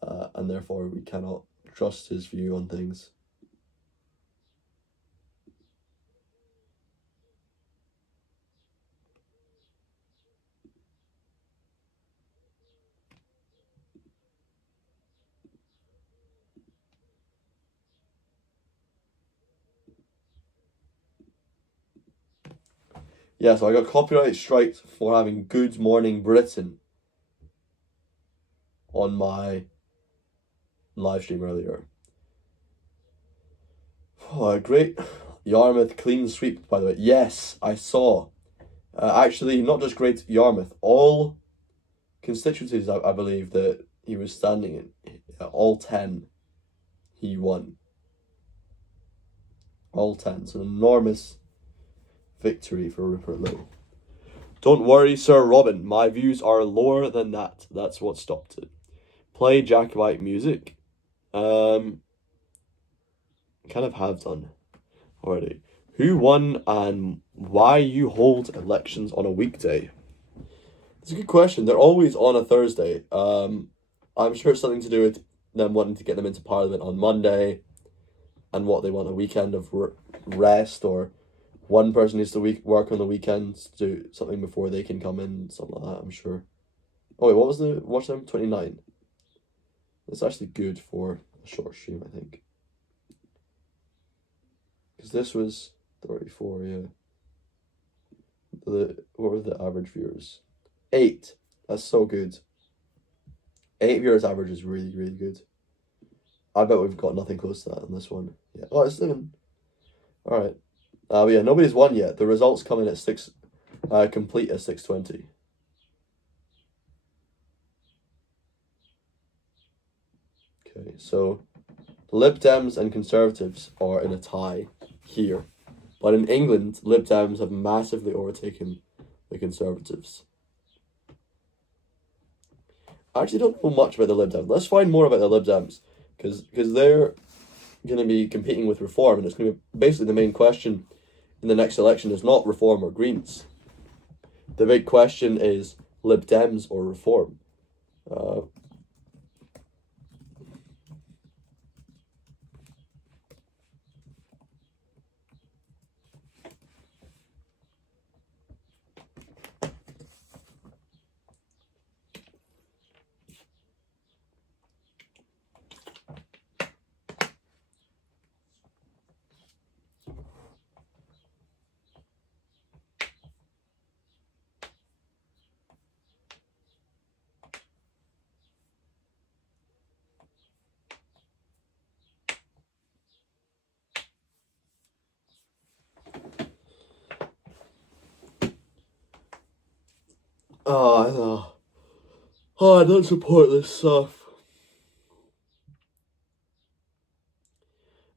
And therefore we cannot trust his view on things. Yeah, so I got copyright striked for having Good Morning Britain on my live stream earlier. Oh, a great Yarmouth clean sweep, by the way. Yes, I saw. Actually, not just Great Yarmouth, all constituencies, I believe, that he was standing in, all 10, he won. All 10. It's an enormous victory for Rupert Lowe. Don't worry, Sir Robin. My views are lower than that. That's what stopped it. Play Jacobite music. Kind of have done already. Who won and why you hold elections on a weekday? It's a good question. They're always on a Thursday. I'm sure it's something to do with them wanting to get them into Parliament on Monday and what they want, a weekend of rest, or one person needs to work on the weekends to do something before they can come in, something like that, I'm sure. Oh wait, what was the watch time? 29. It's actually good for a short stream, I think. Because this was 34, yeah. What were the average viewers? 8. That's so good. 8 viewers average is really, really good. I bet we've got nothing close to that on this one. Yeah. Oh, it's 7. Alright. But yeah, nobody's won yet. The results come in at 6, complete at 6:20. Okay, so Lib Dems and Conservatives are in a tie here. But in England, Lib Dems have massively overtaken the Conservatives. I actually don't know much about the Lib Dems. Let's find more about the Lib Dems, because they're going to be competing with Reform, and it's going to be basically the main question in the next election is not Reform or Greens. The big question is Lib Dems or Reform. I don't support this stuff.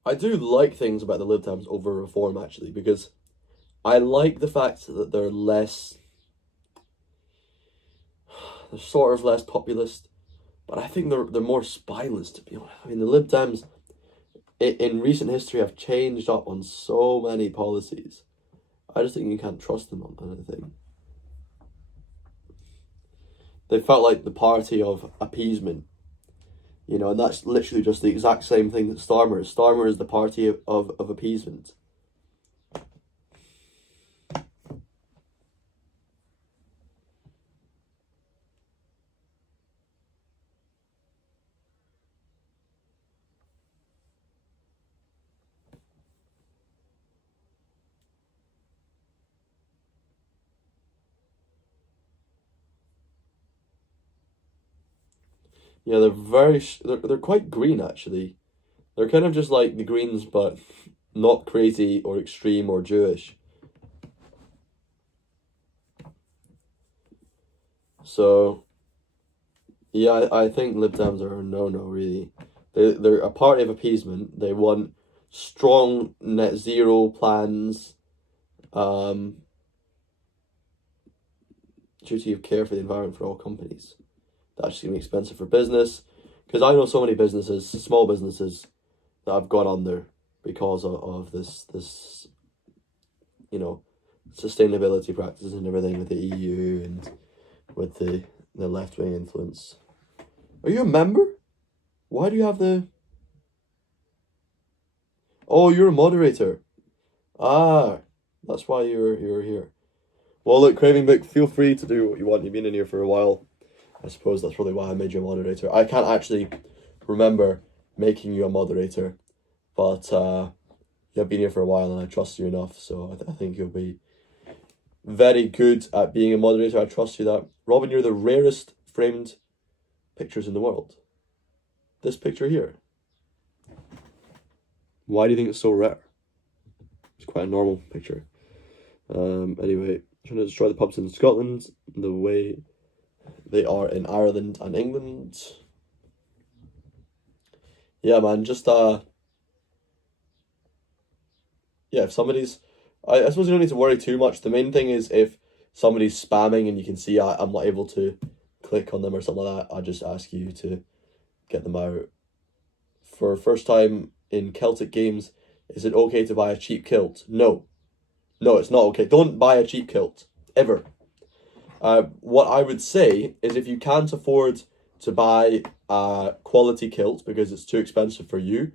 I do like things about the Lib Dems over Reform, actually, because I like the fact that they're sort of less populist, but I think they're more spineless, to be honest. I mean, the Lib Dems in recent history have changed up on so many policies. I just think you can't trust them on anything. they felt like the party of appeasement. You know, and that's literally just the exact same thing that Starmer is. Starmer is the party of appeasement. Yeah, they're quite green actually. They're kind of just like the Greens, but not crazy or extreme or Jewish. So, yeah, I think Lib Dems are a no-no, really. They're a party of appeasement. They want strong net zero plans, duty of care for the environment for all companies. That's just going to be expensive for business. Because I know so many businesses, small businesses, that have gone under because of this, you know, sustainability practices and everything with the EU and with the left-wing influence. Are you a member? Why do you have the... Oh, you're a moderator. Ah, that's why you're here. Well, look, Craving Book, feel free to do what you want. You've been in here for a while. I suppose that's probably why I made you a moderator. I can't actually remember making you a moderator, but you've been here for a while and I trust you enough, so I think you'll be very good at being a moderator. I trust you that. Robin, you're the rarest framed pictures in the world. This picture here. Why do you think it's so rare? It's quite a normal picture. Anyway, trying to destroy the pubs in Scotland the way they are in Ireland and England. Yeah, man, just yeah, if somebody's... I suppose you don't need to worry too much. The main thing is if somebody's spamming and you can see I'm not able to click on them or something like that, I just ask you to get them out. For first time in Celtic games, is it okay to buy a cheap kilt? No. No, it's not okay. Don't buy a cheap kilt. Ever. What I would say is if you can't afford to buy a quality kilt because it's too expensive for you,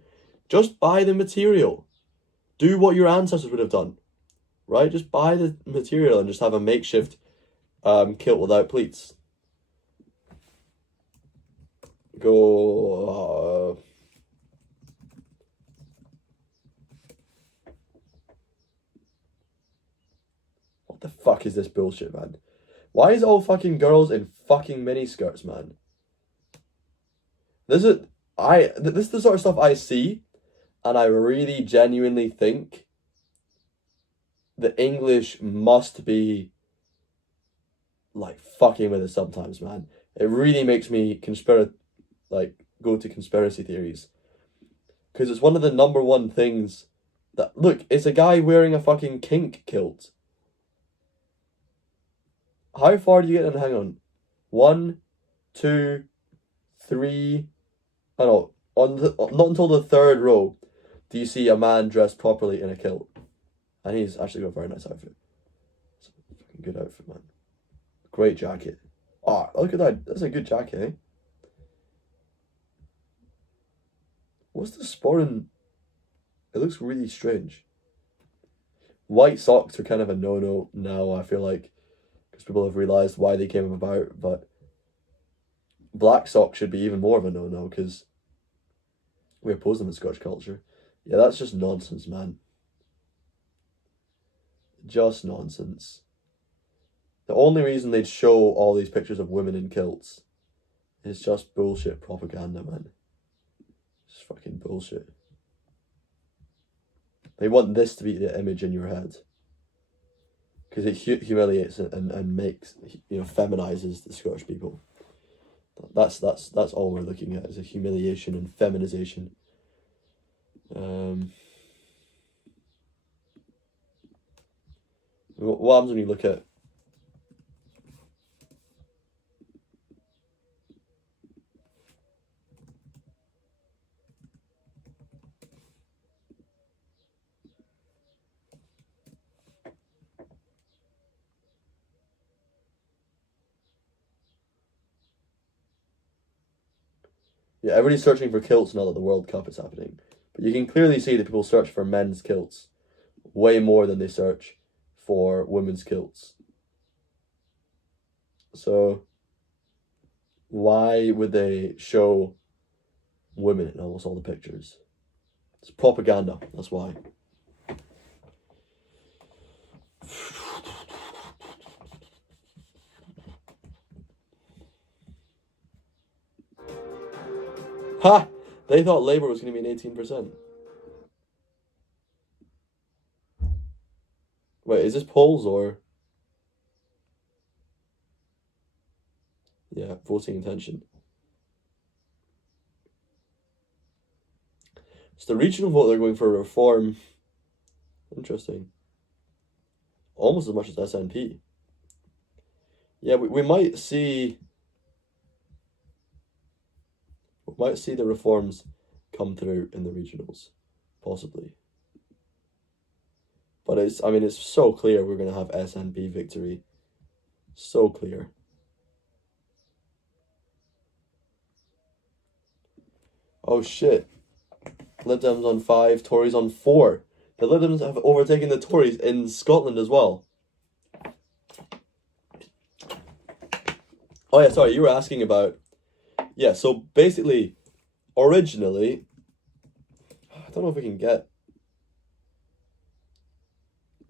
just buy the material. Do what your ancestors would have done. Right? Just buy the material and just have a makeshift kilt without pleats. Go... What the fuck is this bullshit, man? Why is all fucking girls in fucking miniskirts, man? This is the sort of stuff I see, and I really genuinely think the English must be like fucking with it sometimes, man. It really makes me go to conspiracy theories. Because it's one of the number one things that... Look, it's a guy wearing a fucking kink kilt. How far do you get in? Hang on. 1, 2, 3... Oh no, not until the third row do you see a man dressed properly in a kilt. And he's actually got a very nice outfit. It's a fucking good outfit, man. Great jacket. Ah, look at that. That's a good jacket, eh? What's the sporting? It looks really strange. White socks are kind of a no-no now, I feel like, because people have realised why they came about, but black socks should be even more of a no-no, because we oppose them in Scottish culture. Yeah, that's just nonsense, man. Just nonsense. The only reason they'd show all these pictures of women in kilts is just bullshit propaganda, man. It's fucking bullshit. They want this to be the image in your head. Because it humiliates and makes, feminizes the Scottish people. That's all we're looking at, is a humiliation and feminization. What happens when you look at... Yeah, everybody's searching for kilts now that the World Cup is happening. But you can clearly see that people search for men's kilts way more than they search for women's kilts. So why would they show women in almost all the pictures? It's propaganda, that's why. Ha! They thought Labour was going to be an 18%. Wait, is this polls or... Yeah, voting intention. It's the regional vote they're going for reform. Interesting. Almost as much as SNP. Yeah, we might see... We might see the reforms come through in the regionals. Possibly. But it's so clear we're going to have SNP victory. So clear. Oh shit. Lib Dems on 5, Tories on 4. The Lib Dems have overtaken the Tories in Scotland as well. Oh yeah, sorry, you were asking about... Yeah, so basically, originally... I don't know if we can get...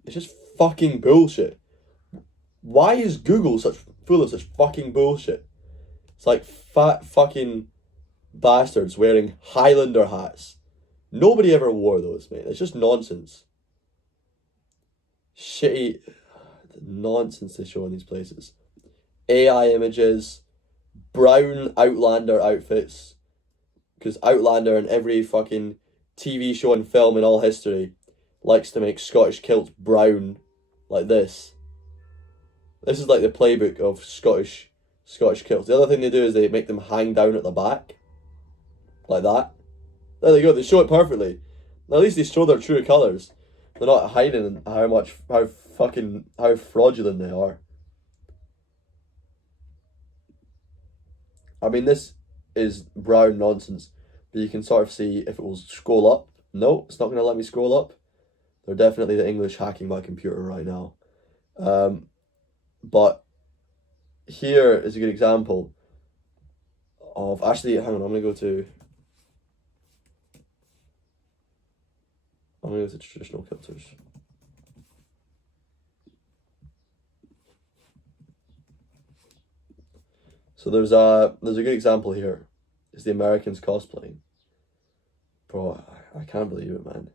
It's just fucking bullshit. Why is Google full of such fucking bullshit? It's like fat fucking bastards wearing Highlander hats. Nobody ever wore those, mate. It's just nonsense. Shitty nonsense they show in these places. AI images, brown Outlander outfits. Because Outlander in every fucking TV show and film in all history likes to make Scottish kilts brown like this. This is like the playbook of Scottish kilts. The other thing they do is they make them hang down at the back. Like that. There they go, they show it perfectly. At least they show their true colours. They're not hiding how fraudulent they are. I mean, this is brown nonsense. But you can sort of see if it will scroll up. No, it's not going to let me scroll up. They're definitely the English hacking my computer right now. But here is a good example of... Actually, hang on, I'm going to go to traditional kilters. So there's a good example here. It's the Americans cosplaying. Bro, I can't believe it, man.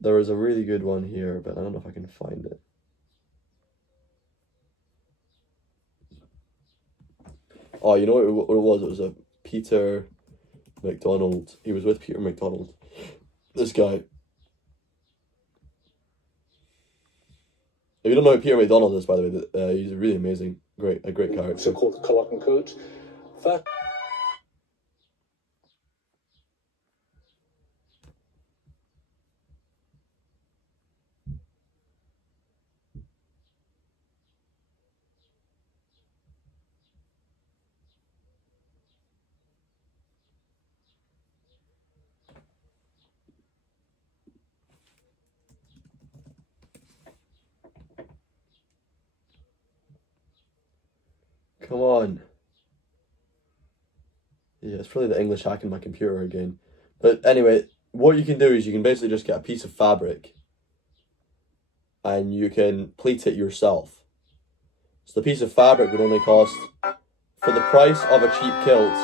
There is a really good one here, but I don't know if I can find it. Oh, you know what it was? It was a Peter McDonald. He was with Peter McDonald. This guy. If you don't know who Peter McDonald is, by the way, he's really amazing. A great character. So-called the Culloch Coat. Come on. Yeah, it's probably the English hacking my computer again. But anyway, what you can do is you can basically just get a piece of fabric and you can pleat it yourself. So the piece of fabric would only cost, for the price of a cheap kilt,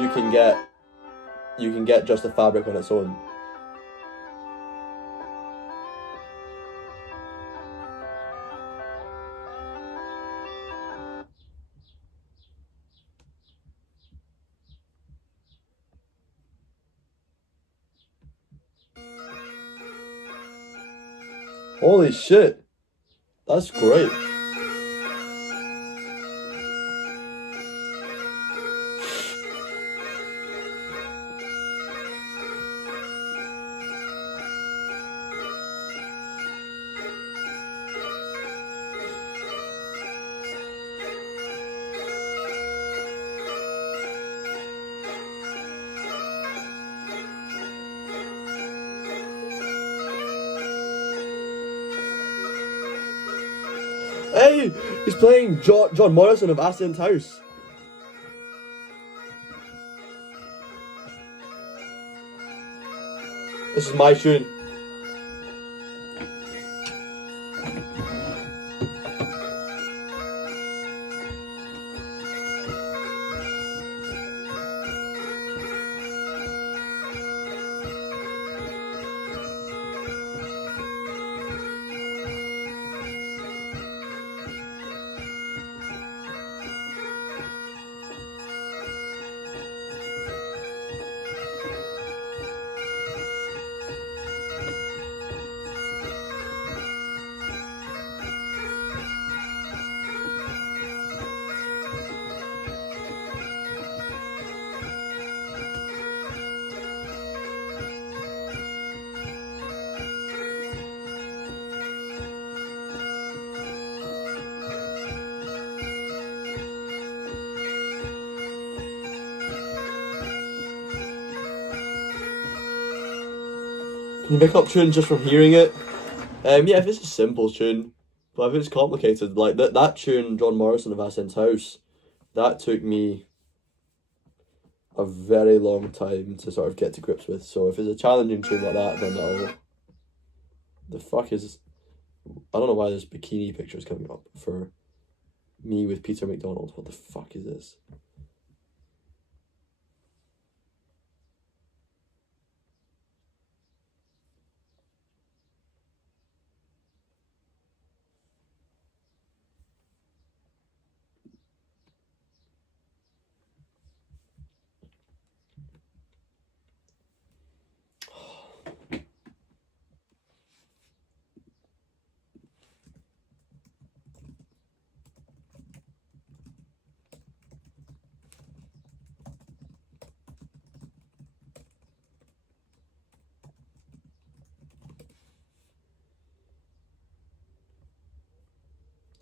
you can get just the fabric on its own. Holy shit, that's great. playing John Morrison of Aston's House. This is my tune. Can you pick up tunes just from hearing it? Yeah, if it's a simple tune, but if it's complicated, like that tune, John Morrison of Aston's House, that took me a very long time to sort of get to grips with. So if it's a challenging tune like that, then I'll... The fuck is... I don't know why there's bikini pictures coming up for me with Peter McDonald. What the fuck is this?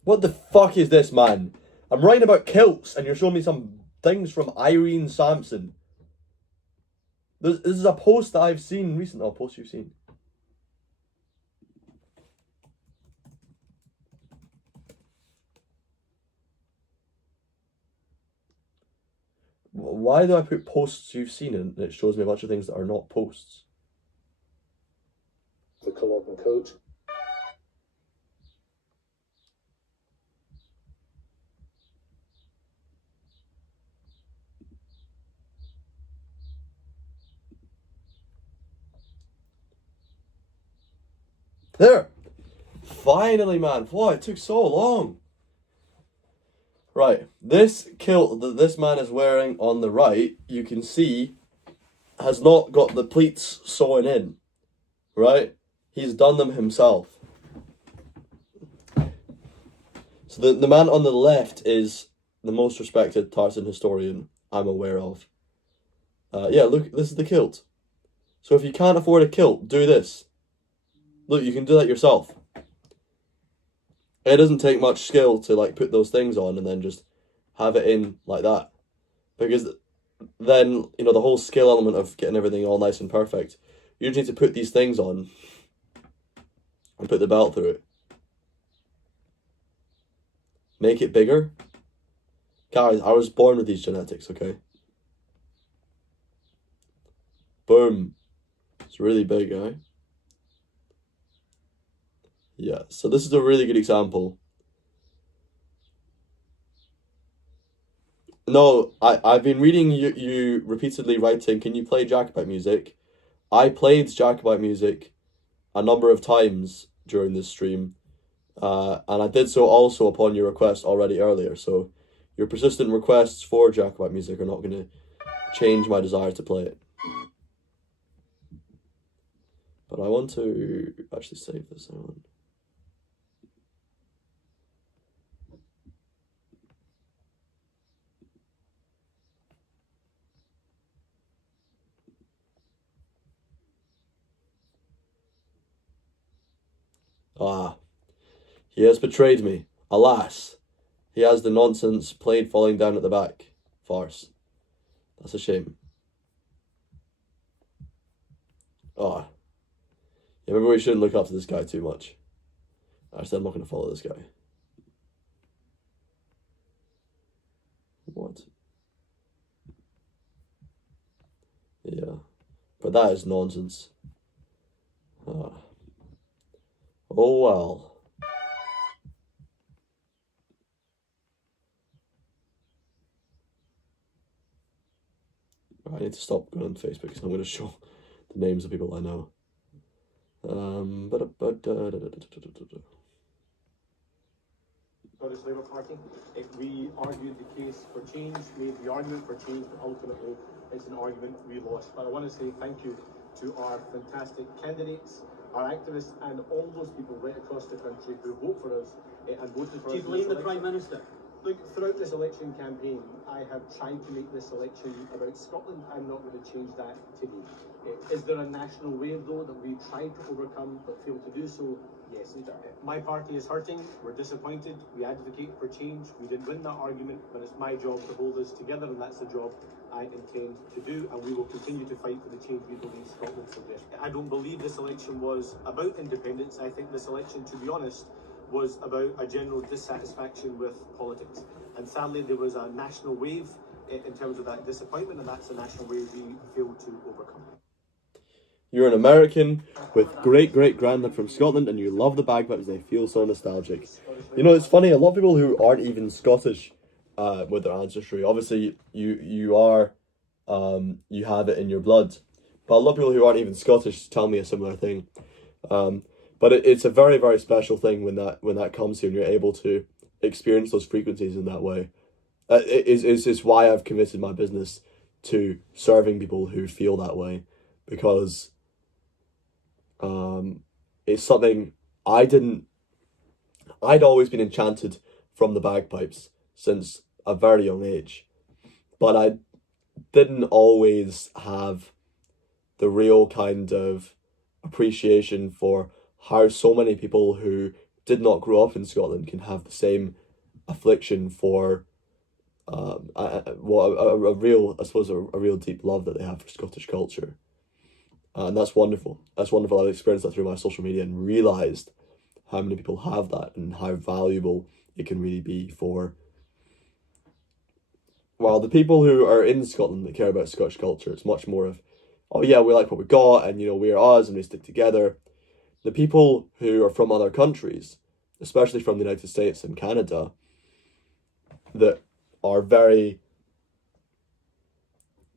What the fuck is this, man? I'm writing about kilts and you're showing me some things from Irene Sampson. This is a post that I've seen recently. A post you've seen. Why do I put posts you've seen and it shows me a bunch of things that are not posts? The Culloden coat. There! Finally, man. Whoa, it took so long. Right, this kilt that this man is wearing on the right, you can see, has not got the pleats sewn in. Right? He's done them himself. So the man on the left is the most respected tartan historian I'm aware of. Yeah, look, this is the kilt. So if you can't afford a kilt, do this. Look, you can do that yourself. It doesn't take much skill to like put those things on and then just have it in like that. Because then, you know, the whole skill element of getting everything all nice and perfect, you just need to put these things on and put the belt through it. Make it bigger. Guys, I was born with these genetics, okay? Boom. It's really big, eh? Yeah, so this is a really good example. No, I've been reading you repeatedly writing, can you play Jacobite music? I played Jacobite music a number of times during this stream, and I did so also upon your request already earlier, so your persistent requests for Jacobite music are not going to change my desire to play it. But I want to actually save this on. Ah, he has betrayed me. Alas, he has the nonsense played falling down at the back. Farce. That's a shame. Ah. Yeah, maybe we shouldn't look up to this guy too much. Actually, I'm not going to follow this guy. But that is nonsense. Oh well. I need to stop going on Facebook because I'm going to show the names of people I know. Scottish Labour Party. We argued the case for change, made the argument for change, but ultimately it's an argument we lost. But I want to say thank you to our fantastic candidates, our activists, and all those people right across the country who vote for us and voted for us. Do you blame the Prime Minister? Look, throughout this election campaign, I have tried to make this election about Scotland. I'm not going to change that today. Is there a national wave, though, that we tried to overcome but failed to do so? Yes. My party is hurting. We're disappointed. We advocate for change. We didn't win that argument, but it's my job to hold us together, and that's the job I intend to do, and we will continue to fight for the change we believe Scotland so desperately. I don't believe this election was about independence. I think this election, to be honest, was about a general dissatisfaction with politics. And sadly, there was a national wave in terms of that disappointment, and that's a national wave we failed to overcome. You're an American with great-great-granddad from Scotland and you love the bagpipes, they feel so nostalgic. You know, it's funny, a lot of people who aren't even Scottish with their ancestry, obviously you are, you have it in your blood, but a lot of people who aren't even Scottish tell me a similar thing. But it's a very, very special thing when that comes to you and you're able to experience those frequencies in that way. It's why I've committed my business to serving people who feel that way, because it's something I'd always been enchanted from the bagpipes since a very young age, but I didn't always have the real kind of appreciation for how so many people who did not grow up in Scotland can have the same affliction for a real deep love that they have for Scottish culture. And that's wonderful. That's wonderful. I've experienced that through my social media and realised how many people have that and how valuable it can really be for, well, the people who are in Scotland that care about Scottish culture. It's much more of, oh yeah, we like what we got and, you know, we're us and we stick together. The people who are from other countries, especially from the United States and Canada, that are very,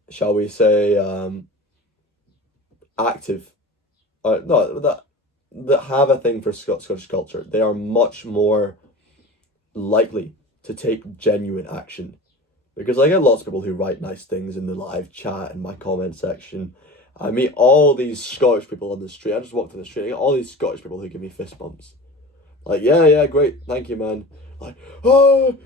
shall we say, active, that have a thing for Scottish culture, they are much more likely to take genuine action. Because I get lots of people who write nice things in the live chat and my comment section. I meet all these Scottish people on the street. I just walked down the street. I get all these Scottish people who give me fist bumps. Like, yeah, great, thank you, man. Like, oh,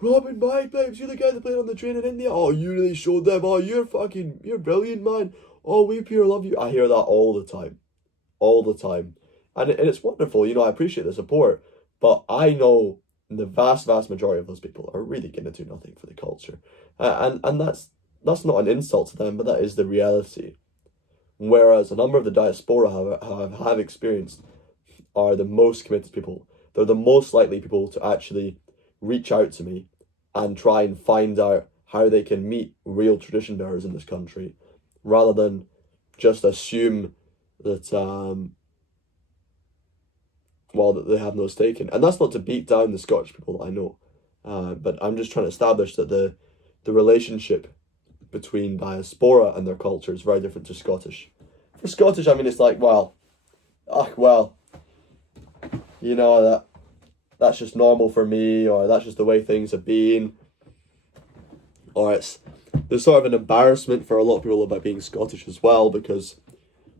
Robin Bagpipes, you're the guy that played on the train in India. Oh, you really showed them. Oh, you're brilliant, man. Oh, we pure love you. I hear that all the time. And it's wonderful, you know, I appreciate the support. But I know the vast majority of those people are really going to do nothing for the culture. And that's not an insult to them, but that is the reality. Whereas a number of the diaspora have experienced are the most committed people. They're the most likely people to actually reach out to me and try and find out how they can meet real tradition bearers in this country, rather than just assume that, that they have no stake in. And that's not to beat down the Scottish people that I know, but I'm just trying to establish that the relationship between diaspora and their culture is very different to Scottish. For Scottish, I mean, it's like, you know, that's just normal for me, or that's just the way things have been, or there's sort of an embarrassment for a lot of people about being Scottish as well, because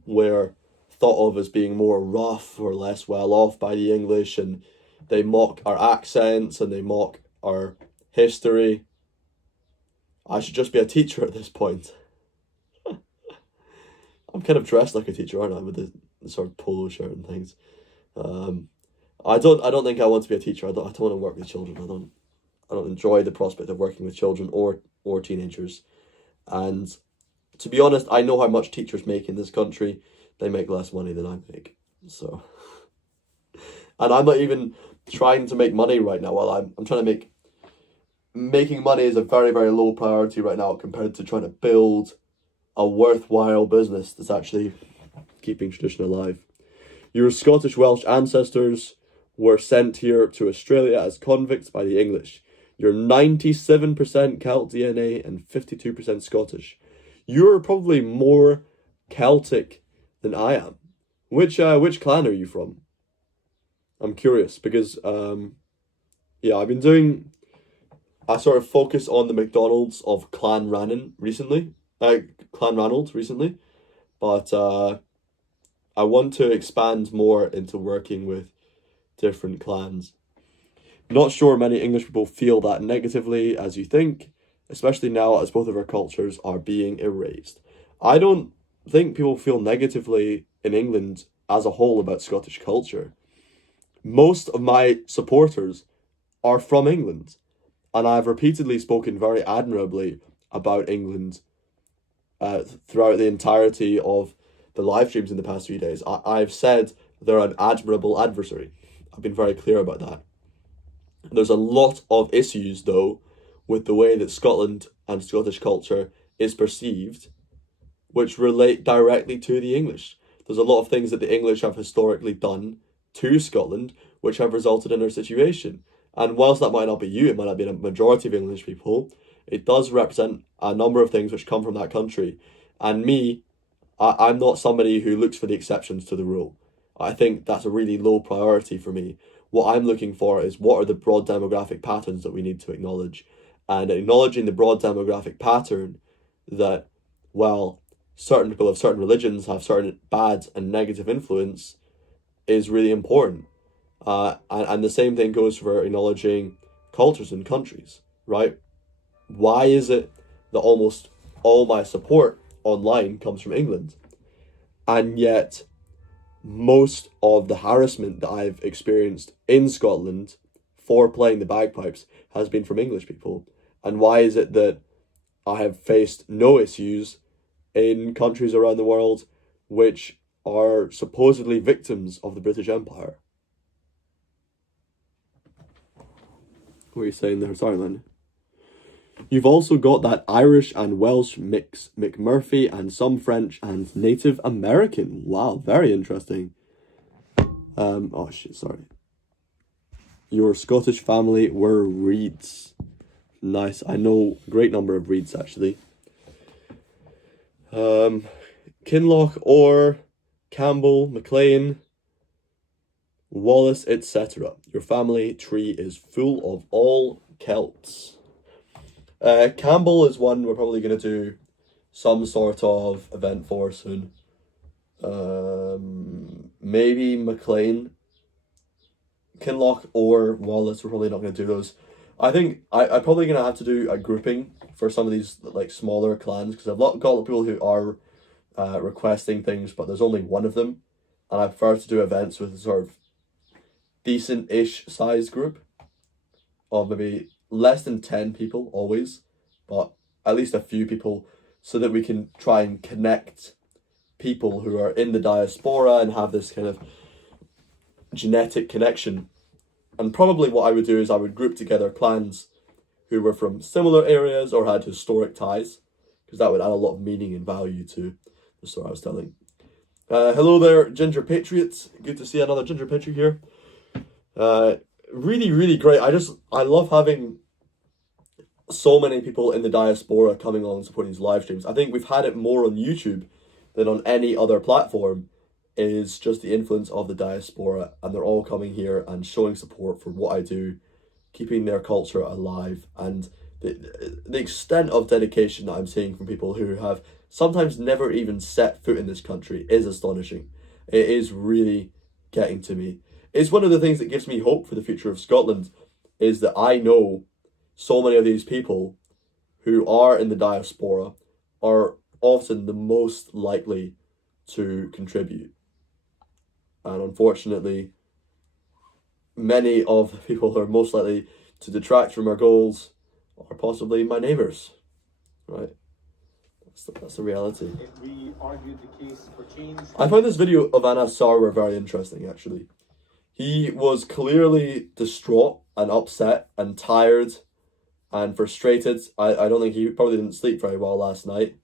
we're thought of as being more rough or less well off by the English, and they mock our accents and they mock our history. I should just be a teacher at this point. I'm kind of dressed like a teacher, aren't I, with the sort of polo shirt and things. I don't think I want to be a teacher. I don't want to work with children. I don't enjoy the prospect of working with children or teenagers. And to be honest, I know how much teachers make in this country. They make less money than I make. So, and I'm not even trying to make money right now. Well, I'm trying to making money is a very, very low priority right now compared to trying to build a worthwhile business that's actually keeping tradition alive. Your Scottish Welsh ancestors were sent here to Australia as convicts by the English. You're 97% Celt DNA and 52% Scottish. You're probably more Celtic than I am. Which clan are you from? I'm curious because yeah, I've been doing a sort of focus on the McDonald's of Clan Ranald recently, but I want to expand more into working with different clans. Not sure many English people feel that negatively as you think, especially now as both of our cultures are being erased. I don't think people feel negatively in England as a whole about Scottish culture. Most of my supporters are from England, and I've repeatedly spoken very admirably about England throughout the entirety of the live streams in the past few days. I've said they're an admirable adversary. I've been very clear about that. There's a lot of issues, though, with the way that Scotland and Scottish culture is perceived, which relate directly to the English. There's a lot of things that the English have historically done to Scotland, which have resulted in our situation. And whilst that might not be you, it might not be a majority of English people, it does represent a number of things which come from that country. And me, I'm not somebody who looks for the exceptions to the rule. I think that's a really low priority for me. What I'm looking for is what are the broad demographic patterns that we need to acknowledge. And acknowledging the broad demographic pattern that, well, certain people of certain religions have certain bad and negative influence is really important. And the same thing goes for acknowledging cultures and countries, right? Why is it that almost all my support online comes from England? And yet, most of the harassment that I've experienced in Scotland for playing the bagpipes has been from English people. And why is it that I have faced no issues in countries around the world which are supposedly victims of the British Empire? What are you saying there? Sorry, man. You've also got that Irish and Welsh mix, McMurphy, and some French and Native American. Wow, very interesting. Oh shit, sorry. Your Scottish family were Reeds. Nice. I know a great number of Reeds, actually. Kinloch, Orr, Campbell, McLean, Wallace, etc. Your family tree is full of all Celts. Campbell is one we're probably going to do some sort of event for soon. Maybe McLean. Kinloch or Wallace, we're probably not going to do those. I think I'm probably going to have to do a grouping for some of these like smaller clans, because I've got a lot of people who are requesting things, but there's only one of them, and I prefer to do events with a sort of decent-ish size group of maybe less than 10 people always, but at least a few people, so that we can try and connect people who are in the diaspora and have this kind of genetic connection. And probably what I would do is I would group together clans who were from similar areas or had historic ties, because that would add a lot of meaning and value to the story I was telling. Hello there, Ginger Patriots. Good to see another Ginger Patriot here. Really, really great. I love having so many people in the diaspora coming on and supporting these live streams. I think we've had it more on YouTube than on any other platform, is just the influence of the diaspora, and they're all coming here and showing support for what I do, keeping their culture alive, and the extent of dedication that I'm seeing from people who have sometimes never even set foot in this country is astonishing. It is really getting to me. It's one of the things that gives me hope for the future of Scotland, is that I know so many of these people who are in the diaspora are often the most likely to contribute. And unfortunately, many of the people who are most likely to detract from our goals are possibly my neighbours, right? That's the reality. We argued the case for change. I found this video of Anna Sarwar very interesting, actually. He was clearly distraught and upset and tired and frustrated. I don't think he probably didn't sleep very well last night.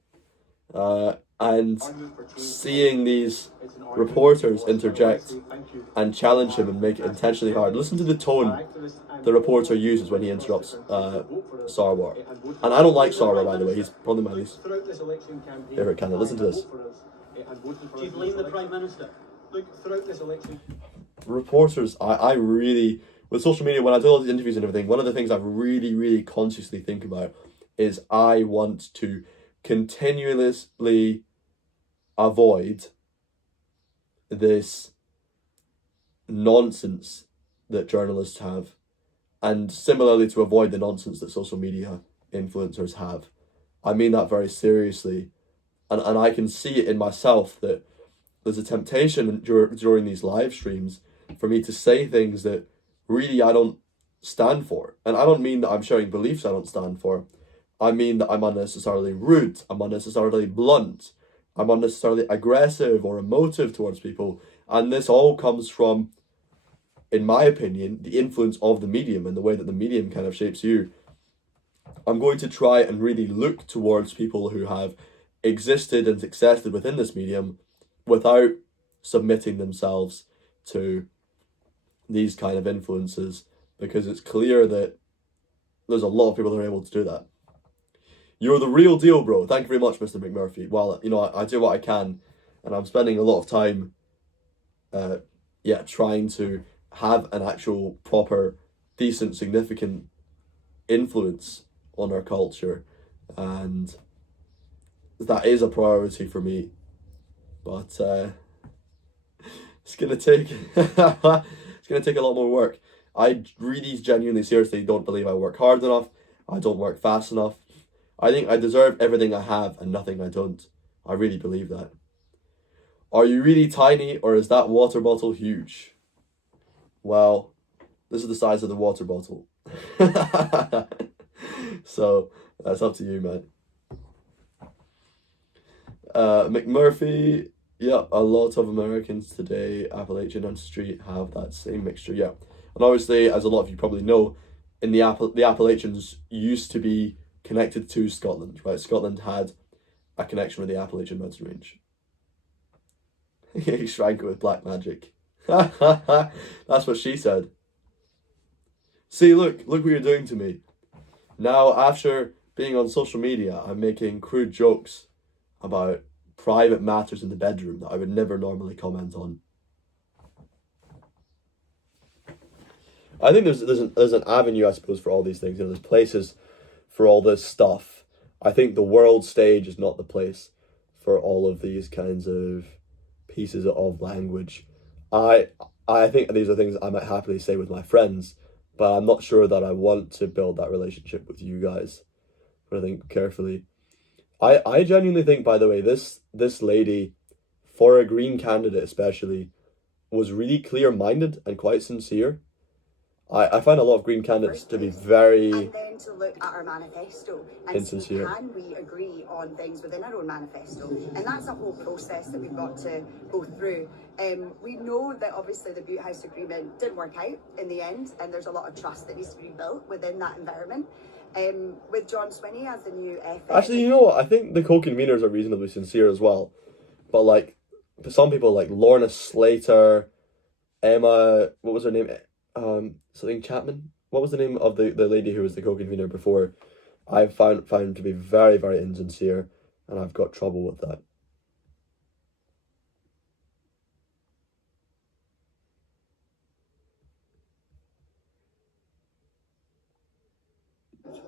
And seeing these reporters interject and challenge him and make it intentionally hard. Listen to the tone the reporter uses when he interrupts Sarwar. And I don't like Sarwar, by the way. He's probably my least favourite candidate. Listen to this. Do you blame the Prime Minister? Look, throughout this election... Reporters, I really... With social media, when I do all these interviews and everything, one of the things I really, really consciously think about is I want to continuously avoid this nonsense that journalists have, and similarly to avoid the nonsense that social media influencers have. I mean that very seriously, and I can see it in myself that there's a temptation during these live streams for me to say things that really I don't stand for. And I don't mean that I'm sharing beliefs I don't stand for. I mean that I'm unnecessarily rude, I'm unnecessarily blunt, I'm unnecessarily aggressive or emotive towards people. And this all comes from, in my opinion, the influence of the medium and the way that the medium kind of shapes you. I'm going to try and really look towards people who have existed and succeeded within this medium without submitting themselves to these kind of influences, because it's clear that there's a lot of people that are able to do that. You're the real deal, bro. Thank you very much, Mr. McMurphy. Well, you know, I do what I can, and I'm spending a lot of time trying to have an actual proper, decent, significant influence on our culture, and that is a priority for me. But it's gonna take it's gonna take a lot more work. I really genuinely seriously don't believe I work hard enough. I don't work fast enough. I think I deserve everything I have and nothing I don't. I really believe that. Are you really tiny, or is that water bottle huge? Well, this is the size of the water bottle. So that's up to you, man. McMurphy, yeah, a lot of Americans today, Appalachian ancestry, have that same mixture, yeah. And obviously, as a lot of you probably know, in the Appalachians used to be connected to Scotland, right? Scotland had a connection with the Appalachian mountain range. He shrank it with black magic. That's what she said. See, look what you're doing to me. Now, after being on social media, I'm making crude jokes about private matters in the bedroom that I would never normally comment on. I think there's an avenue, I suppose, for all these things. You know, there's places for all this stuff. I think the world stage is not the place for all of these kinds of pieces of language. I think these are things I might happily say with my friends, but I'm not sure that I want to build that relationship with you guys. But I think carefully. I genuinely think, by the way, this lady, for a Green candidate especially, was really clear-minded and quite sincere. I find a lot of Green candidates to be very and then to look at our manifesto and insincere. See, can we agree on things within our own manifesto? And that's a whole process that we've got to go through. We know that obviously the Butte House Agreement didn't work out in the end, and there's a lot of trust that needs to be built within that environment. With John Swinney as the new FM. Actually, you know what? I think the co-conveners are reasonably sincere as well. But like, for some people like Lorna Slater, Emma, what was her name? Something Chapman? What was the name of the lady who was the co-convener before? I found to be very, very insincere, and I've got trouble with that.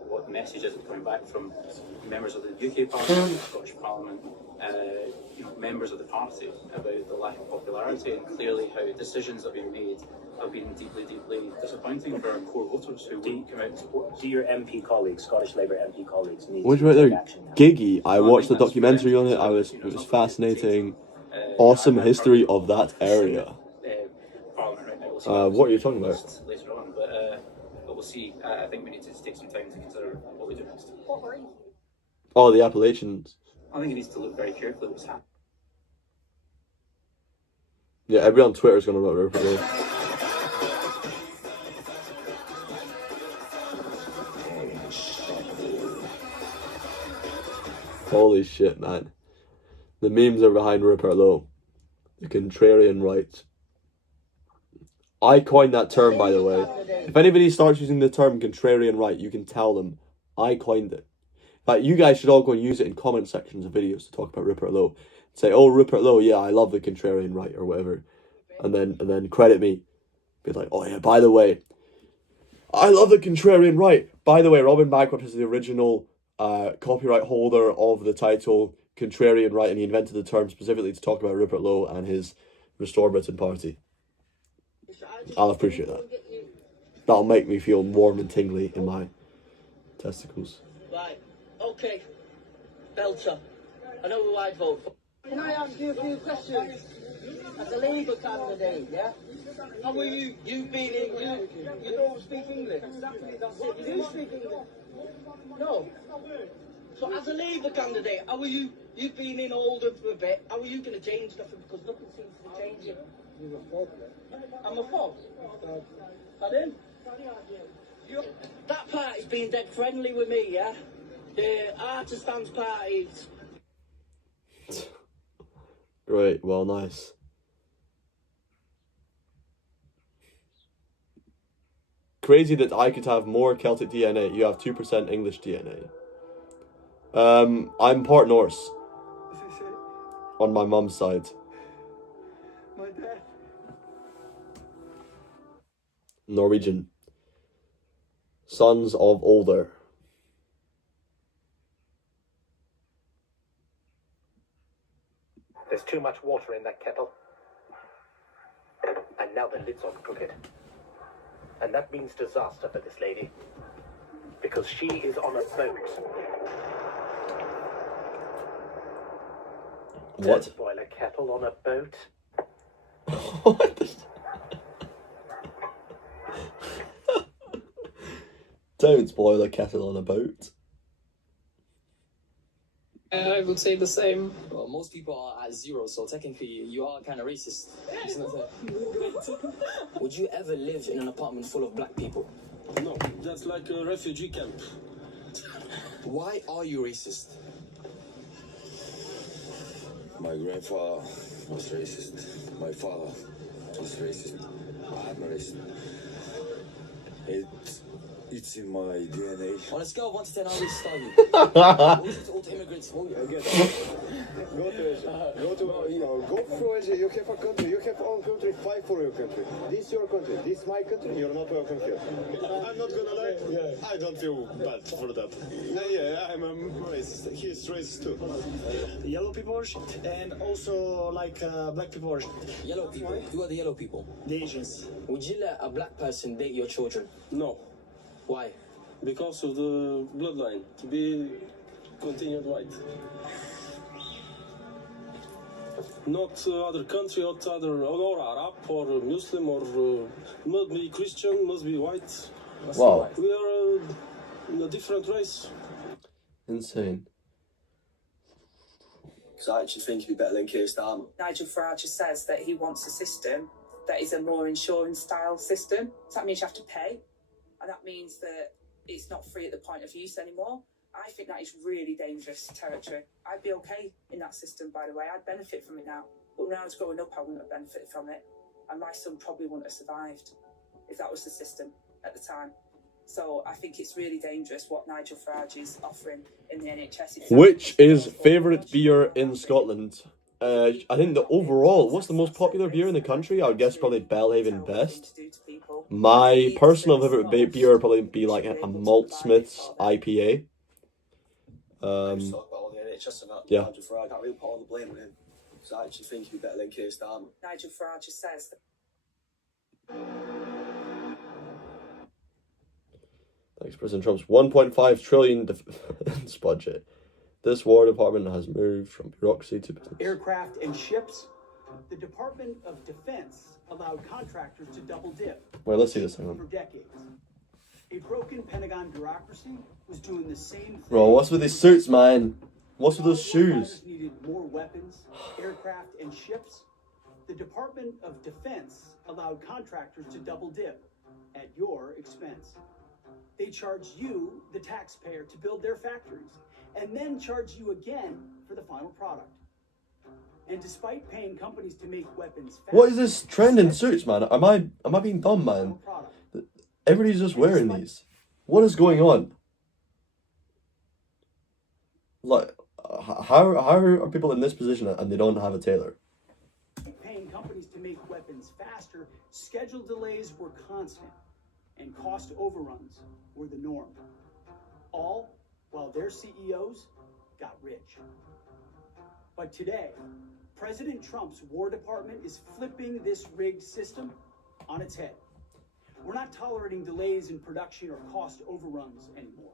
What messages are coming back from members of the UK Parliament, the Scottish Parliament, members of the party about the lack of popularity, and clearly how decisions that have been made have been deeply, deeply disappointing for our core voters who wouldn't come out and support us. Do your MP colleagues, Scottish Labour MP colleagues, need Which to right there, take action now? Giggy. I watched the documentary on it. It was fascinating. Awesome history of that area. Parliament right now. What are you talking about? Later on, but we'll see. I think we need to take some time to consider what we do next. Oh, the Appalachians. I think it needs to look very carefully what's happening. Yeah, everyone on Twitter is going to vote for it. Holy shit, man. The memes are behind Rupert Lowe. The contrarian right. I coined that term, by the way. If anybody starts using the term contrarian right, you can tell them I coined it. In fact, you guys should all go and use it in comment sections of videos to talk about Rupert Lowe. Say, oh, Rupert Lowe, yeah, I love the contrarian right, or whatever. And then credit me. Be like, oh yeah, by the way, I love the contrarian right. By the way, Robin Bancroft is the original copyright holder of the title contrarian right, and he invented the term specifically to talk about Rupert Lowe and his Restore Britain party. I'll appreciate that. That'll make me feel warm and tingly in my testicles. Right, okay. Belter, I know who I'd vote for. Can I ask you a few questions? As a Labour candidate, yeah? How are you? You've been in, you don't speak English. You do speak English? No. So as a Labour candidate, how are you? You've been in Oldham for a bit. How are you going to change nothing? Because nothing seems to be changing. You're a fault. I'm a fault. Pardon? That party's been dead friendly with me, yeah? The Artisans parties. Great, well, nice. Crazy that I could have more Celtic DNA. You have 2% English DNA. I'm part Norse. On my mum's side. My dad. Norwegian. Sons of Older. There's too much water in that kettle. And now the lid's on crooked. And that means disaster for this lady. Because she is on a boat. What? Don't boil a kettle on a boat. What? Don't boil a kettle on a boat. I would say the same. Well, most people are at 0, so technically you are kind of racist. Isn't it? Would you ever live in an apartment full of black people? No, that's like a refugee camp. Why are you racist? My grandfather was racist. My father was racist. I'm racist. It's in my DNA. On a scale of 1 to 10, how would you start you? To all the immigrants. Go for it. You have a country. You have own country. Fight for your country. This is your country. This is my country. You're not welcome here. I'm not gonna lie. Yeah. I don't feel bad for that. Yeah, I'm a racist. He's racist too. Yellow people and also like black people. Yellow people. Who are the yellow people? The Asians. Would you let a black person date your children? No. Why? Because of the bloodline. To be continued right. Not other country, not other, or Arab, or Muslim, or must be Christian, must be white. Wow. We are in a different race. Insane. Because I actually think he'd be better than Keir Starmer. Nigel Farage says that he wants a system that is a more insurance-style system. So that means you have to pay, and that means that it's not free at the point of use anymore. I think that is really dangerous territory. I'd be okay in that system, by the way. I'd benefit from it now. But when I was growing up, I wouldn't have benefited from it. And my son probably wouldn't have survived if that was the system at the time. So I think it's really dangerous what Nigel Farage is offering in the NHS. Which is favourite beer in Scotland? I think the overall, what's the most popular beer in the country? I would guess probably Bellhaven best. My personal favourite beer would probably be like a Maltsmith's IPA. Yeah. Nigel Farage, I can't really put all the blame on him. So I actually think he'd be better than Keir Starmer. Nigel Farage says that. Thanks, President Trump's 1.5 trillion defense budget. This War Department has moved from bureaucracy to business. Aircraft and ships. The Department of Defense allowed contractors to double dip. Wait, let's see this thing. For decades. A broken Pentagon bureaucracy was doing the same thing. Bro, what's with these suits, man? What's with those shoes? Needed more weapons, aircraft, and ships. The Department of Defense allowed contractors to double dip at your expense. They charge you, the taxpayer, to build their factories, and then charge you again for the final product. And despite paying companies to make weapons faster, What is this trend in suits, man? Am I being dumb, man? Everybody's just wearing these. What is going on? Like, how are people in this position and they don't have a tailor? Paying companies to make weapons faster, schedule delays were constant, and cost overruns were the norm. All while their CEOs got rich. But today, President Trump's War Department is flipping this rigged system on its head. We're not tolerating delays in production or cost overruns anymore.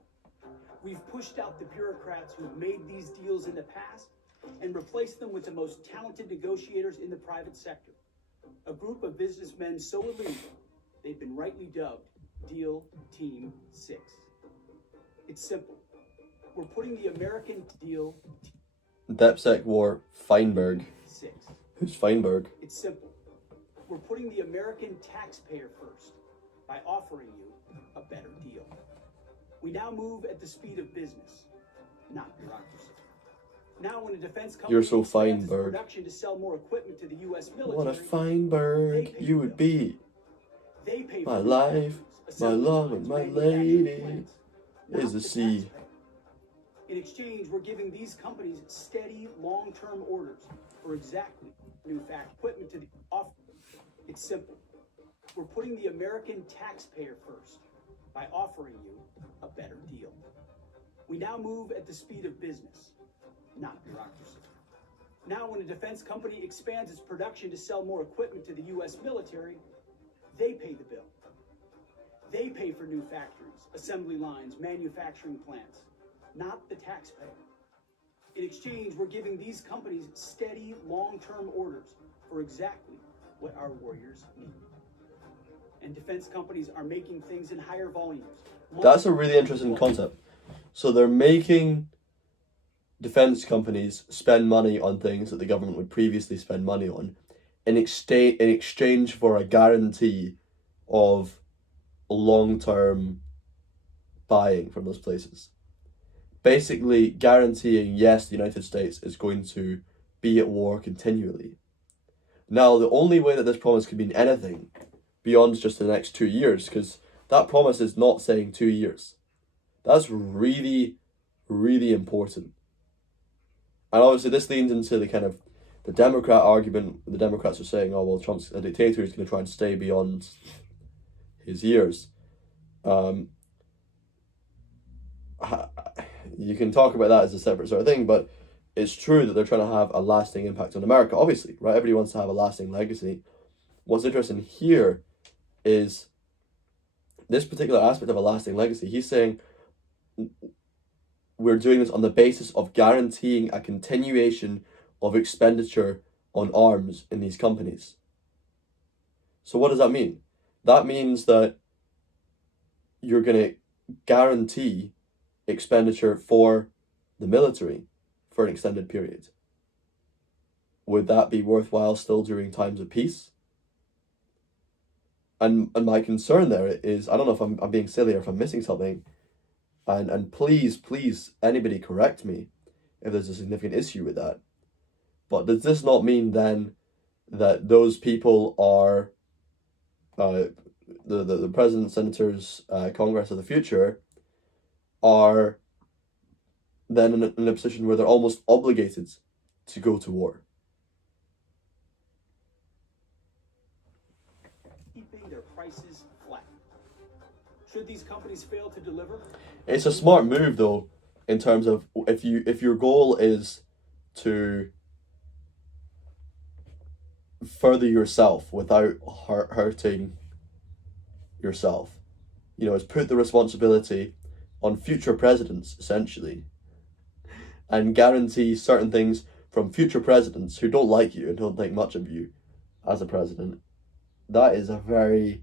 We've pushed out the bureaucrats who have made these deals in the past and replaced them with the most talented negotiators in the private sector. A group of businessmen so elite, they've been rightly dubbed Deal Team 6. It's simple. We're putting the American deal DepSec War Feinberg. 6. Who's Feinberg? It's simple. We're putting the American taxpayer first by offering you a better deal. We now move at the speed of business, not bureaucracy. Now, when a defense company You're so expands its Feinberg. production to sell more equipment to the U.S. military, What a Feinberg you would be. they pay My for life, my assembly love, lines, and my manufacturing lady plants, is not the the sea. taxpayer. In exchange, we're giving these companies steady, long-term orders for exactly new fact equipment to the off. It's simple. We're putting the American taxpayer first by offering you a better deal. We now move at the speed of business, not bureaucracy. Now, when a defense company expands its production to sell more equipment to the U.S. military, they pay the bill. They pay for new factories, assembly lines, manufacturing plants, not the taxpayer. In exchange, we're giving these companies steady, long-term orders for exactly what our warriors need. And defense companies are making things in higher volumes. That's a really interesting concept. So they're making defense companies spend money on things that the government would previously spend money on in exchange for a guarantee of long-term buying from those places. Basically guaranteeing, yes, the United States is going to be at war continually. Now, the only way that this promise could mean anything beyond just the next 2 years, because that promise is not saying 2 years. That's really, really important. And obviously this leans into the kind of the Democrat argument. The Democrats are saying, oh, well, Trump's a dictator, he's going to try and stay beyond his years. You can talk about that as a separate sort of thing, but it's true that they're trying to have a lasting impact on America, obviously, right? Everybody wants to have a lasting legacy. What's interesting here is this particular aspect of a lasting legacy. He's saying we're doing this on the basis of guaranteeing a continuation of expenditure on arms in these companies. So what does that mean? That means that you're going to guarantee expenditure for the military for an extended period. Would that be worthwhile still during times of peace? And my concern there is, I don't know if I'm being silly or if I'm missing something, and please, anybody correct me if there's a significant issue with that. But does this not mean then that those people are the president, senators, Congress of the future are then in a position where they're almost obligated to go to war? keeping their prices flat. Should these companies fail to deliver? It's a smart move though, in terms of if your goal is to further yourself without hurting yourself, is put the responsibility on future presidents, essentially, and guarantee certain things from future presidents who don't like you and don't think much of you as a president. That is a very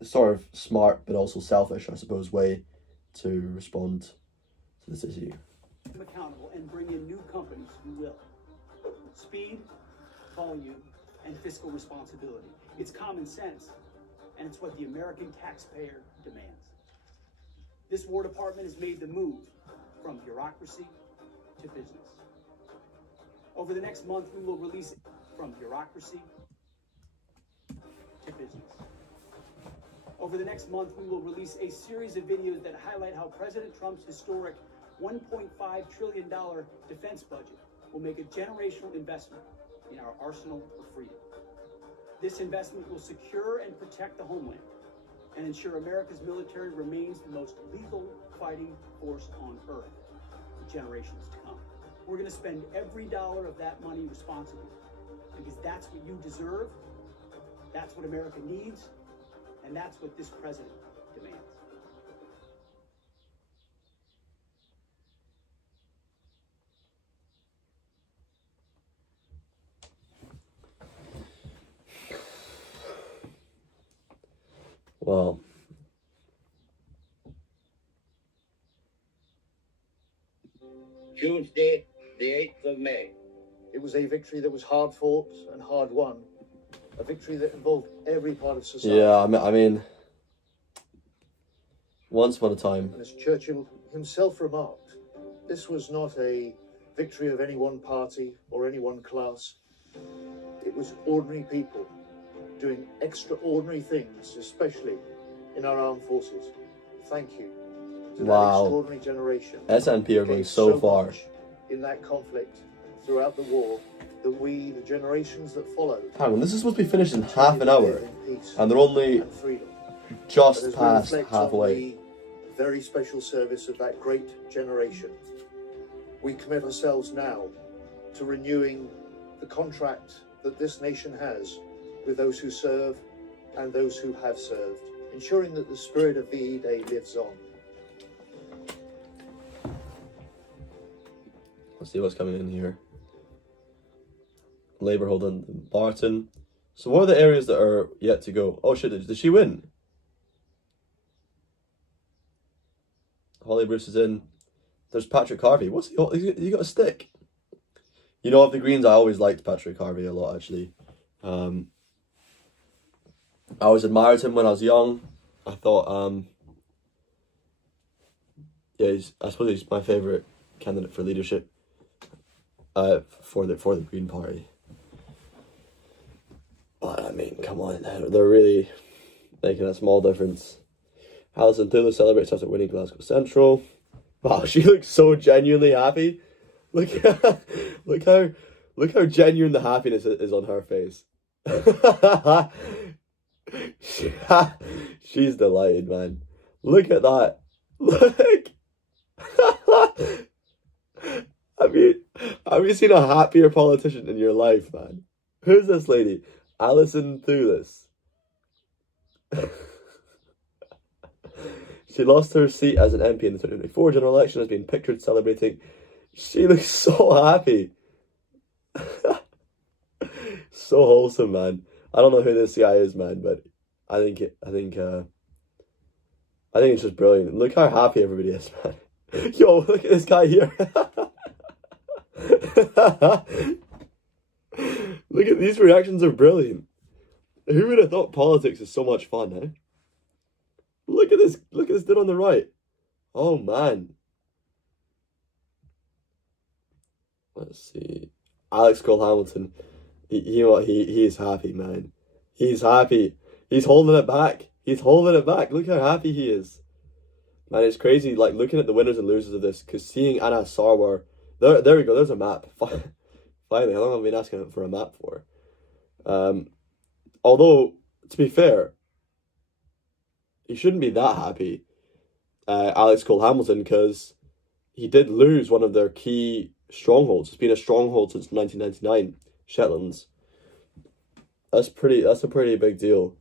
sort of smart but also selfish, I suppose, way to respond to this issue. Accountable and bring in new companies who will. Speed, volume, and fiscal responsibility. It's common sense, and it's what the American taxpayer demands. This War Department has made the move from bureaucracy to business. Over the next month, we will release from bureaucracy to business. Over the next month, we will release a series of videos that highlight how President Trump's historic $1.5 trillion defense budget will make a generational investment in our arsenal of freedom. This investment will secure and protect the homeland and ensure America's military remains the most lethal fighting force on earth for generations to come. We're going to spend every dollar of that money responsibly because that's what you deserve, that's what America needs, and that's what this president demands. Wow. Tuesday, the 8th of May. It was a victory that was hard fought and hard won. A victory that involved every part of society. Yeah, I mean, once upon a time. And as Churchill himself remarked, this was not a victory of any one party or any one class. It was ordinary people doing extraordinary things, especially in our armed forces. Thank you to that extraordinary generation. SNP are going so far much in that conflict throughout the war that we, the generations that followed, hang on, this is supposed to be finished in half an hour, and they're only just past halfway. The very special service of that great generation. We commit ourselves now to renewing the contract that this nation has with those who serve and those who have served, ensuring that the spirit of VE Day lives on. Let's see what's coming in here. Labour holding Barton. So what are the areas that are yet to go? Oh shit, did she win? Holly Bruce is in. There's Patrick Harvey. What's he got a stick? You know, of the Greens, I always liked Patrick Harvey a lot, actually. I always admired him when I was young. I thought, yeah, I suppose he's my favourite candidate for leadership for the Green Party. But I mean, come on, they're really making a small difference. Alison Thule celebrates after winning Glasgow Central. Wow, she looks so genuinely happy. Look how genuine the happiness is on her face. She's delighted, man. Look at that. Look. Have you seen a happier politician in your life, man? Who's this lady? Alison Thulis. She lost her seat as an MP in the 2024 general election, has been pictured celebrating. She looks so happy. So wholesome, man. I don't know who this guy is, man, but I think it's just brilliant. Look how happy everybody is, man. Yo, look at this guy here. Look at these reactions, are brilliant. Who would have thought politics is so much fun, eh? Look at this dude on the right. Oh man. Let's see. Alex Cole Hamilton. You know what? He is happy, man. He's happy. He's holding it back. He's holding it back. Look how happy he is. Man, it's crazy, like, looking at the winners and losers of this, because seeing Anna Sarwar... There we go, there's a map. Finally, how long have I been asking for a map for? Although, to be fair, he shouldn't be that happy, Alex Cole Hamilton, because he did lose one of their key strongholds. It's been a stronghold since 1999, Shetlands. That's a pretty big deal.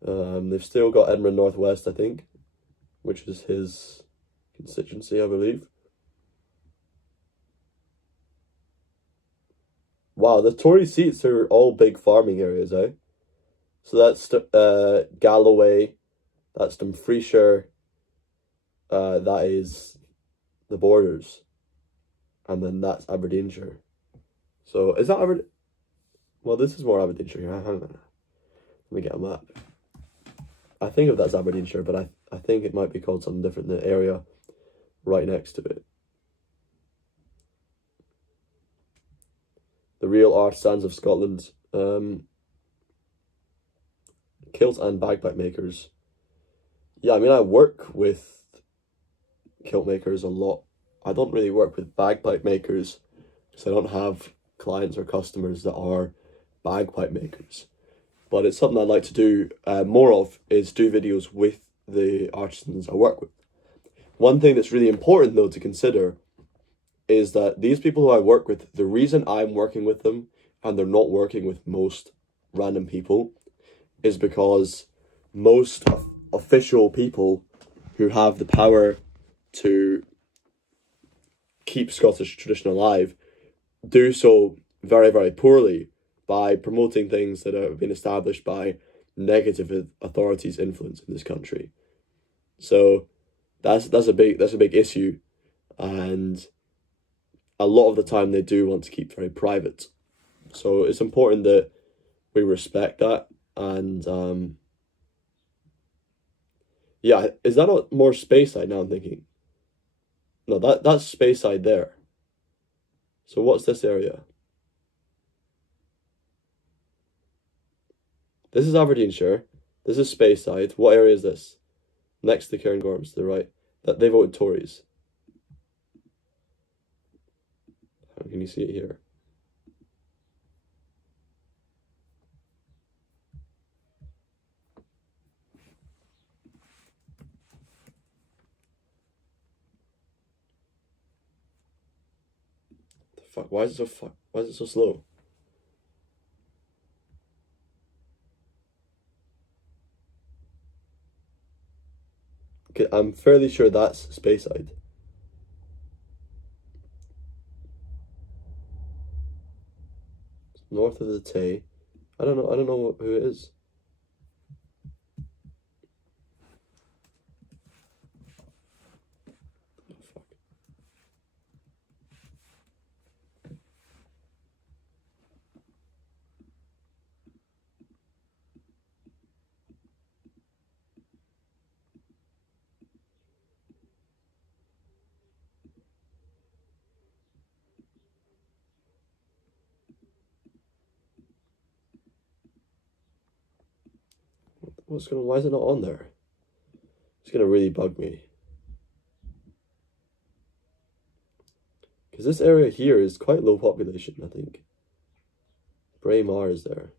They've still got Edinburgh Northwest, I think, which is his constituency, I believe. Wow, the Tory seats are all big farming areas, eh? So that's Galloway, that's Dumfriesshire, that is the Borders, and then that's Aberdeenshire. So is that Aberdeen? Well, this is more Aberdeenshire here. Hang on. Let me get a map. I think that's Aberdeenshire, but I think it might be called something different in the area right next to it. the real artisans of Scotland. Kilt and bagpipe makers. Yeah, I mean, I work with kilt makers a lot. I don't really work with bagpipe makers because I don't have clients or customers that are bagpipe makers. But it's something I'd like to do more of, is do videos with the artisans I work with. One thing that's really important, though, to consider is that these people who I work with, the reason I'm working with them and they're not working with most random people is because most official people who have the power to keep Scottish tradition alive do so very, very poorly by promoting things that have been established by negative authorities' influence in this country. So that's a big issue, and a lot of the time they do want to keep very private. So it's important that we respect that. And yeah, is that not more Speyside now? I'm thinking. No, that's Speyside there. So what's this area? This is Aberdeenshire. This is Speyside. What area is this? Next to Cairngorms, to the right. That they voted Tories. How can you see it here? The fuck? Why is it so slow? Okay, I'm fairly sure that's Speyside. North of the Tay. I don't know who it is. Why is it not on there? It's gonna really bug me. Because this area here is quite low population, I think. Braemar is there.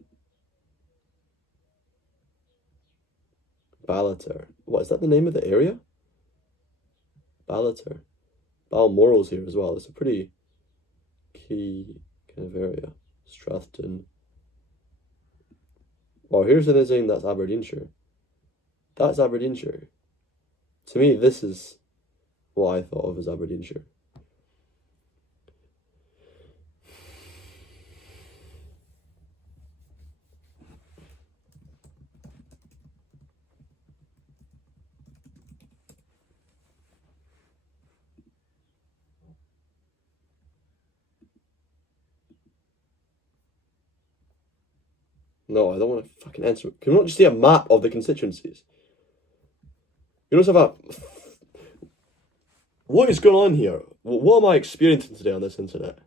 Ballater. What, is that the name of the area? Ballater. Balmoral's here as well. It's a pretty key kind of area. Strathton. Oh, here's the thing, that's Aberdeenshire. That's Aberdeenshire. To me, this is what I thought of as Aberdeenshire. No, I don't want to fucking answer. Can we not just see a map of the constituencies? You don't have a... What is going on here? What am I experiencing today on this internet?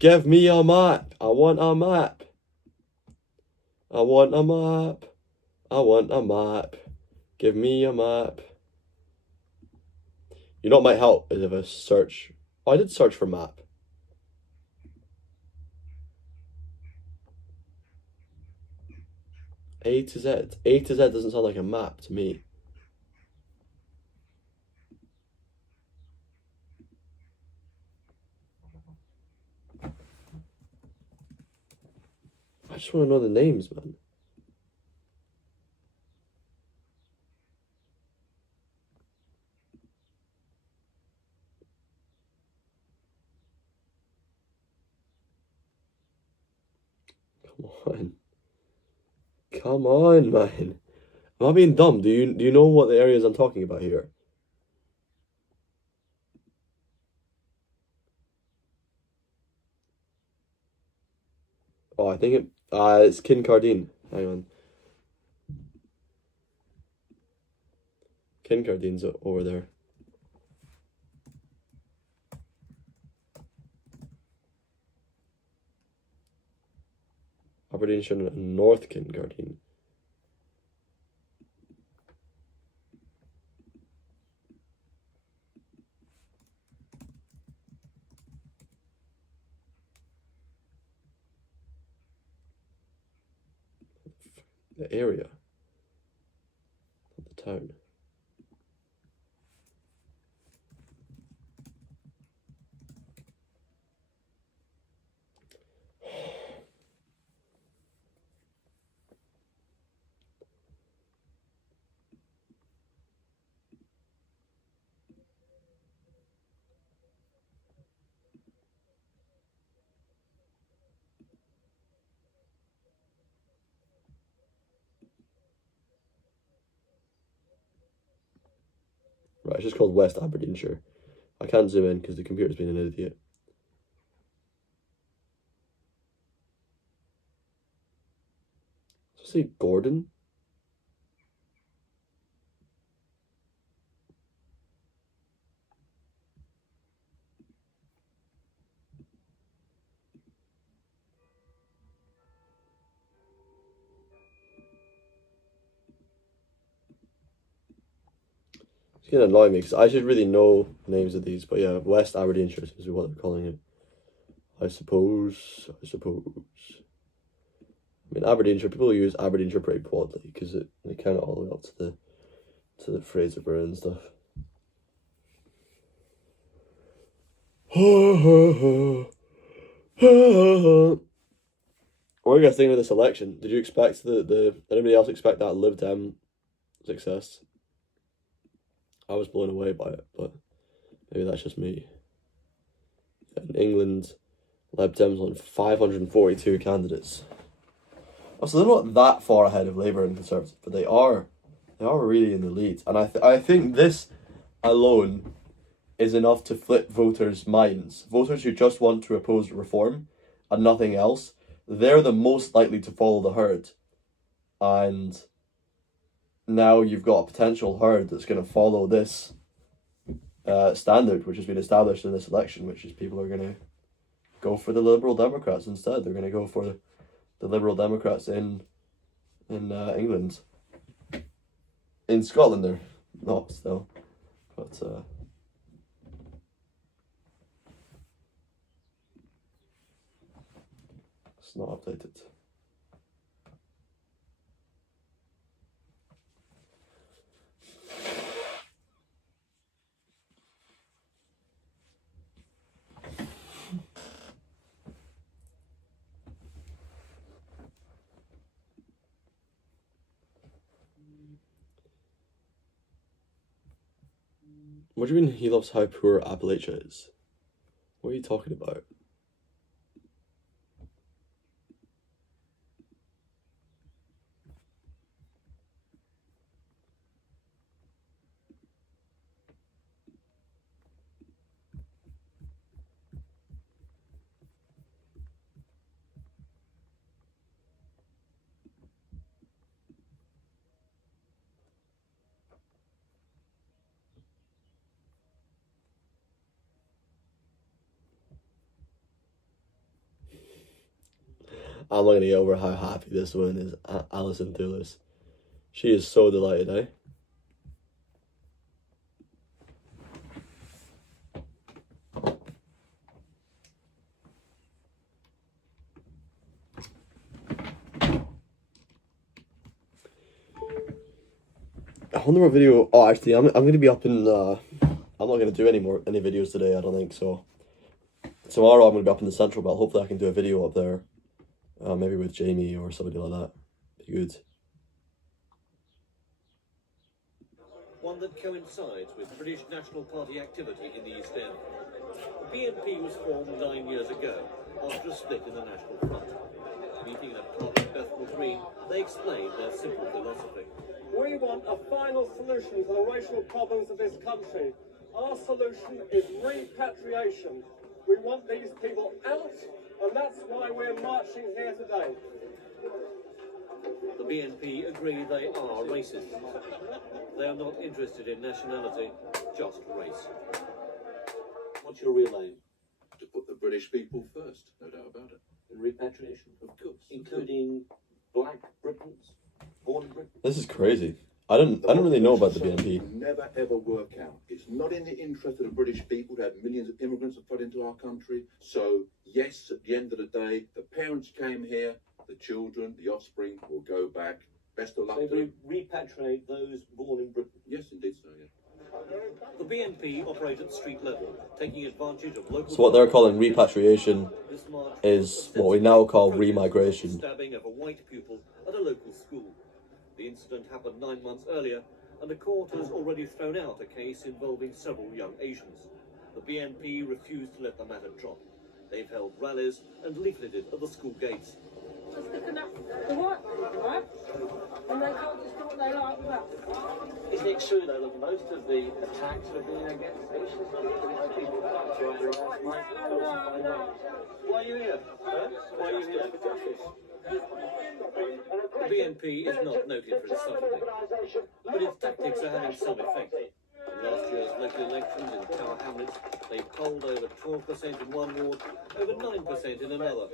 Give me a map. I want a map. I want a map. I want a map. Give me a map. You know what might help is if I search... Oh, I did search for map. A to Z. A to Z doesn't sound like a map to me. I just want to know the names, man. Come on. Come on, man. Am I being dumb? Do you know what the areas I'm talking about here? Oh, I think it's Kincardine. Hang on. Kincardine's over there. Aberdeenshire and North Kingarteen. The area, not the town. Right, it's just called West Aberdeenshire. I can't zoom in because the computer's been an idiot. Let's see, Gordon. It's gonna annoy me because I should really know names of these, but yeah, West Aberdeenshire is what they're calling it. I suppose. I mean, Aberdeenshire, people use Aberdeenshire pretty broadly because they count it all the way up to the Fraserburgh and stuff. What are you guys thinking of this election? Did you expect anybody else expect that Lib Dem success? I was blown away by it, but maybe that's just me. In England, Lib Dem's on 542 candidates. So they're not that far ahead of Labour and Conservative, but they are really in the lead. And I think this alone is enough to flip voters' minds. Voters who just want to oppose reform and nothing else, they're the most likely to follow the herd. And now you've got a potential herd that's going to follow this standard, which has been established in this election, which is people are going to go for the Liberal Democrats instead. They're going to go for the Liberal Democrats in England. In Scotland, they're not still, but it's not updated. What do you mean he loves how poor Appalachia is? What are you talking about? I'm not going to get over how happy this woman is, Alison Thulis. She is so delighted, eh? I wonder what video... Oh, actually, I'm going to be up in... I'm not going to do any videos today, I don't think, so... Tomorrow I'm going to be up in the Central Belt. Hopefully I can do a video up there. Maybe with Jamie or somebody like that. Be good. One that coincides with British National Party activity in the East End. The BNP was formed 9 years ago after a split in the National Front. Meeting at Parliament Bethnal Green, they explained their simple philosophy. We want a final solution to the racial problems of this country. Our solution is repatriation. We want these people out, and that's why we're marching here today. The BNP agree they are racist. They are not interested in nationality, just race. What's your real aim? To put the British people first, no doubt about it. in repatriation? Of course. Including black Britons, born in Britain? This is crazy. I don't really know about the BNP. Will never ever work out. It's not in the interest of the British people to have millions of immigrants flood into our country. So yes, at the end of the day, the parents came here, the children, the offspring will go back. Best of luck. So to we repatriate those born in Britain? Yes, indeed, so yeah. The BNP operate at street level, taking advantage of local... So what they're calling repatriation This March is what we now call remigration. stabbing of a white pupil at a local school. The incident happened 9 months earlier, and the court has already thrown out a case involving several young Asians. The BNP refused to let the matter drop. They've held rallies and leafleted at the school gates. Isn't it true though that most of the attacks have been against Asians? Why are you here? Huh? Why are you here? For justice. The BNP is not noted for its suffering, but its tactics are having some effect. In last year's local elections in Tower Hamlets, they polled over 12% in one ward, over 9% in another.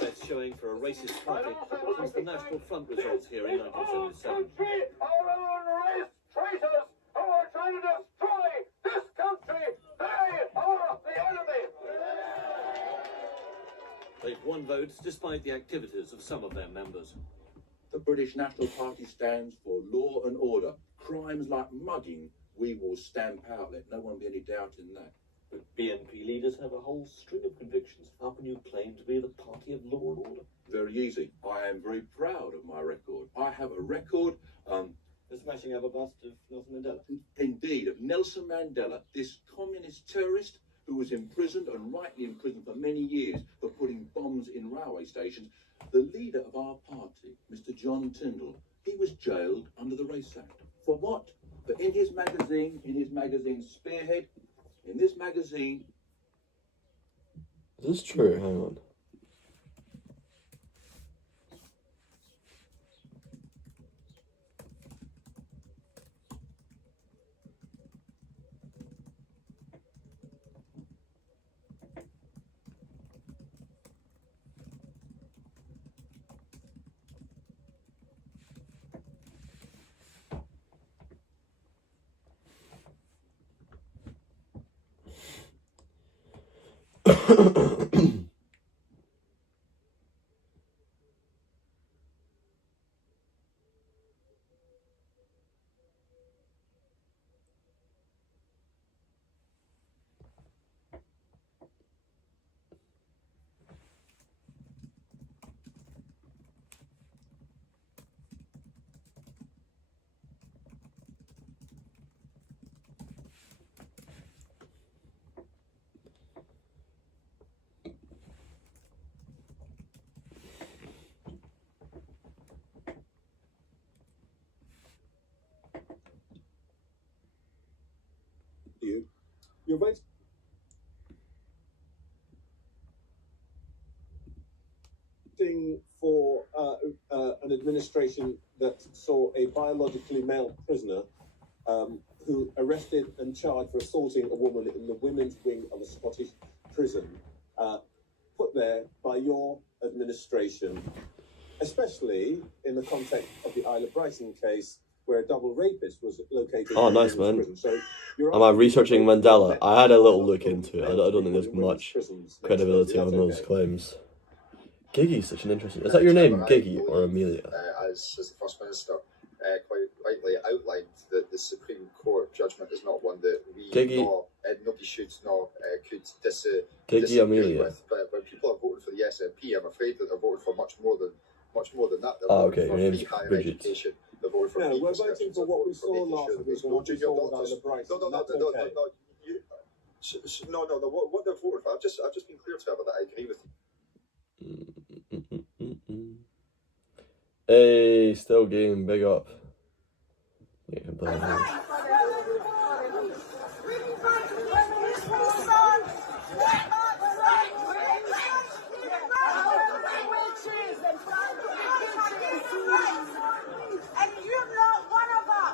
That's showing for a racist party since the National Front results here in 1977. Traitors who are trying to destroy this country! They are the enemy! They've won votes despite the activities of some of their members. The British National Party stands for law and order. Crimes like mugging, we will stamp out. Let no one be any doubt in that. But BNP leaders have a whole string of convictions. How can you claim to be the party of law and order? Very easy. I am very proud of my record. I have a record. For smashing up a bust of Nelson Mandela. Indeed, of Nelson Mandela, this communist terrorist who was imprisoned and rightly imprisoned for many years for putting bombs in railway stations. The leader of our party, Mr. John Tyndall, he was jailed under the Race Act. For what? But in his magazine Spearhead, in this magazine... Is this true? Hang on. You're waiting for an administration that saw a biologically male prisoner who arrested and charged for assaulting a woman in the women's wing of a Scottish prison, put there by your administration, especially in the context of the Isle of Brighton case, where a double rapist was located. Oh, nice, man. Prison. So Am I researching Mandela? I had a little look into it. I don't think there's much credibility on those claims. Giggy's such an interesting... Is that your name, Giggy, or Amelia? As the First Minister quite rightly outlined, that the Supreme Court judgment is not one that we nor nobody should nor could disagree Amelia. with. But when people are voting for the SNP, I'm afraid that they're voting for much more than that. They're okay, your voting name's for free higher Bridget. education. They're voting for free we're voting for what we saw last week. No junior doctors. No. What they're voting for, I've just been clear to her that I agree with you. Hey, still game, big up. Yeah, can play that. And you're not one of us.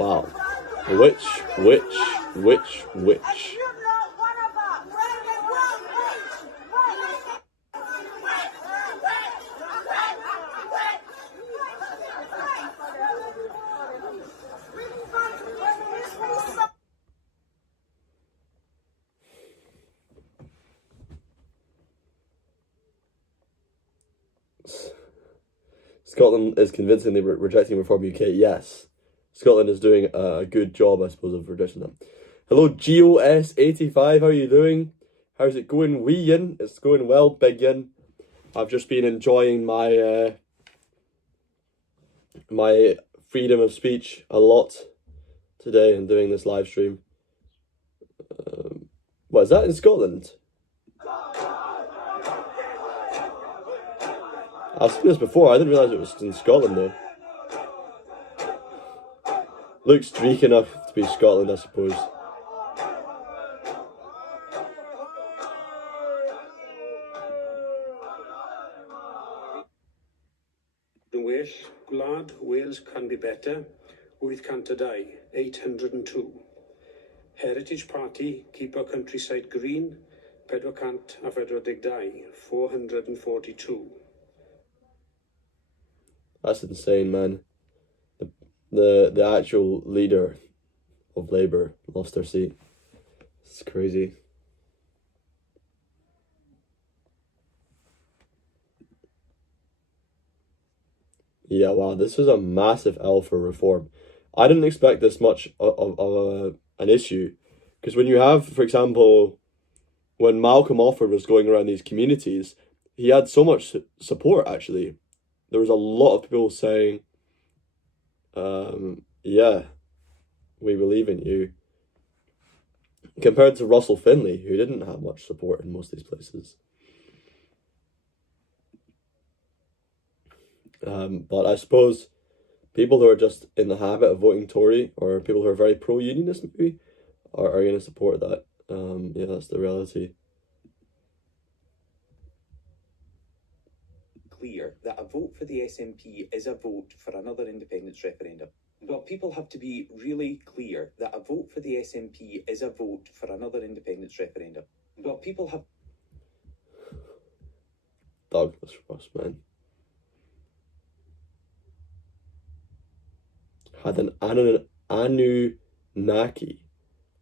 Wow. Which? Scotland is convincingly rejecting Reform UK. Yes. Scotland is doing a good job, I suppose, of rejecting them. Hello, GOS85. How are you doing? How's it going, wee yin? It's going well, big yin. I've just been enjoying my my freedom of speech a lot today and doing this live stream. What is that in Scotland? I've seen this before. I didn't realise it was in Scotland though. Looks Greek enough to be Scotland, I suppose. Well, glad Wales can be better. Wyth cant a dau, 802. Heritage Party, keep our countryside green. Pedwar cant a phedwar deg dau, 442. That's insane, man. The actual leader of Labour lost their seat. It's crazy. Yeah, wow, this is a massive L for reform. I didn't expect this much of an issue, because when you have, for example, when Malcolm Offord was going around these communities, he had so much support, actually. There was a lot of people saying, yeah, we believe in you. Compared to Russell Finlay, who didn't have much support in most of these places. But I suppose people who are just in the habit of voting Tory, or people who are very pro-unionist maybe, are going to support that. Yeah, that's the reality. Clear that a vote for the SNP is a vote for another independence referendum. But people have to be really clear that a vote for the SNP is a vote for another independence referendum. But people have... Douglas Ross, man. Had an Anunnaki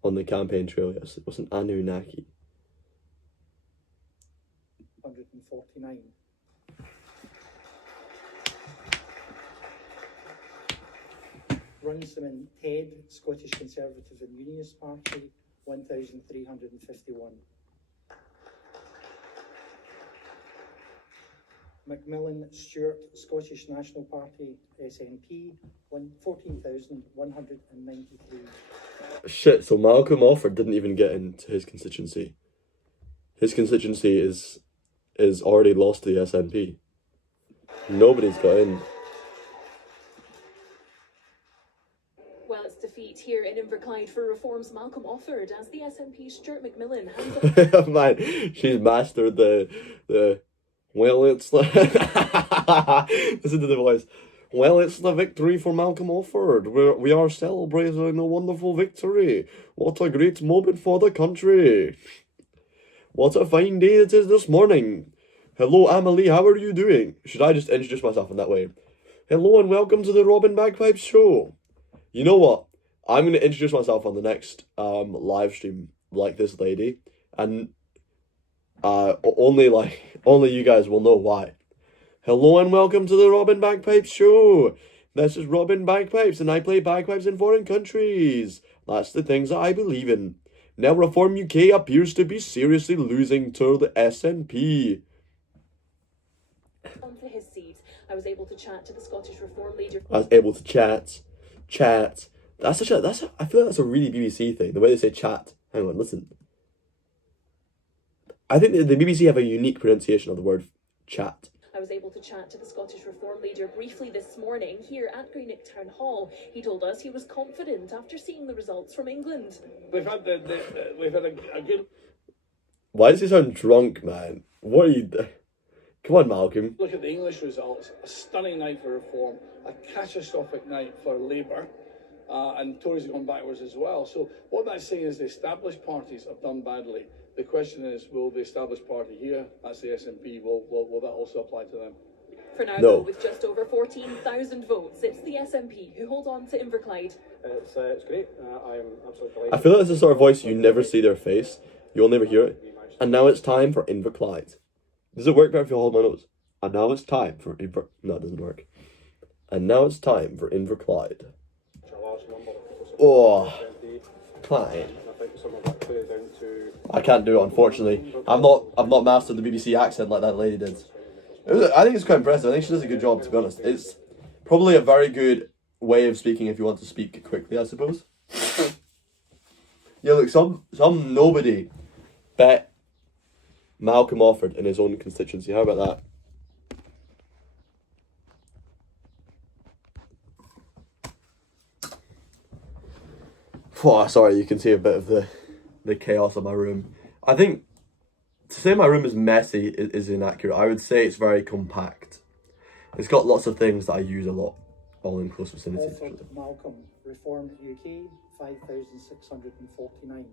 on the campaign trail. Yes, it was an Anunnaki. 149. Runciman Ted, Scottish Conservative and Unionist Party, 1,351. Macmillan Stewart, Scottish National Party, SNP, 14,193. Shit, so Malcolm Offord didn't even get into his constituency. His constituency is already lost to the SNP. Nobody's got in. Well, it's defeat here in Inverclyde for Reform's Malcolm Offord as the SNP Stuart Macmillan hands up. Man, she's mastered the well, it's the listen to the voice. Well, it's the victory for Malcolm Offord. We are celebrating a wonderful victory. What a great moment for the country. What a fine day it is this morning. Hello, Amelie, how are you doing? Should I just introduce myself in that way? Hello and welcome to the Robin Bagpipes Show. You know what? I'm going to introduce myself on the next live stream like this lady. And only you guys will know why. Hello and welcome to the Robin Bagpipes Show. This is Robin Bagpipes and I play bagpipes in foreign countries. That's the things that I believe in. Now Reform UK appears to be seriously losing to the SNP. Onto his seat, I was able to chat to the Scottish Reform leader. I was able to chat. I feel like that's a really BBC thing. The way they say chat. Hang on, listen. I think the BBC have a unique pronunciation of the word chat. I was able to chat to the Scottish Reform leader briefly this morning here at Greenock Town Hall. He told us he was confident after seeing the results from England. We've had a good... Why does he sound drunk, man? What are you... Come on, Malcolm. Look at the English results. A stunning night for Reform. A catastrophic night for Labour. and Tories have gone backwards as well. So what that's saying is the established parties have done badly. The question is, will the established party here, that's the SNP, will that also apply to them? For now, though, with just over 14,000 votes, it's the SNP who hold on to Inverclyde. It's great. I'm absolutely delighted. I feel like this is the sort of voice you never see their face. You'll never hear it. And now it's time for Inverclyde. Does it work better if you hold my nose? And now it's time for No, it doesn't work. And now it's time for Inverclyde. Oh, Clyde. I can't do it, unfortunately. I've not mastered the BBC accent like that lady did. I think it's quite impressive. I think she does a good job, to be honest. It's probably a very good way of speaking if you want to speak quickly, I suppose. Yeah, look, some nobody bet Malcolm Offord in his own constituency. How about that? Oh, sorry, you can see a bit of the chaos of my room. I think to say my room is messy is inaccurate. I would say it's very compact. It's got lots of things that I use a lot, all in close vicinity. Offord Malcolm, Reformed UK, 5,649.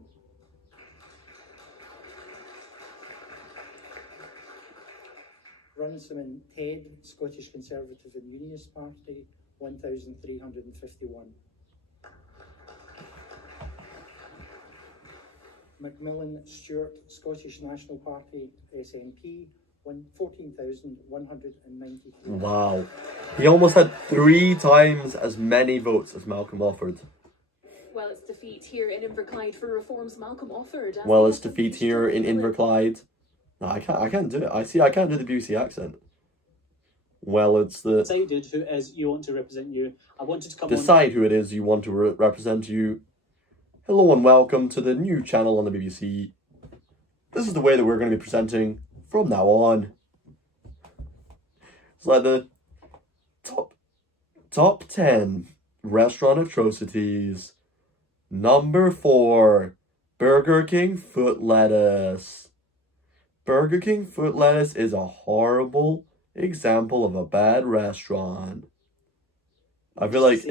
Runciman Ted, Scottish Conservative and Unionist Party, 1,351. Macmillan Stewart, Scottish National Party, SNP, 14,193. Wow. He almost had 3 times as many votes as Malcolm Offord. Well, it's defeat here in Inverclyde for Reform's Malcolm Offord. Well, it's defeat here in Inverclyde. No, I can't do it. I can't do the BBC accent. Well, it's the... Decided who it is you want to represent you. I wanted to come Decide who it is you want to represent you. Hello and welcome to the new channel on the BBC. This is the way that we're going to be presenting from now on. It's like the top 10 restaurant atrocities. Number 4, Burger King foot lettuce. Burger King foot lettuce is a horrible example of a bad restaurant. I feel like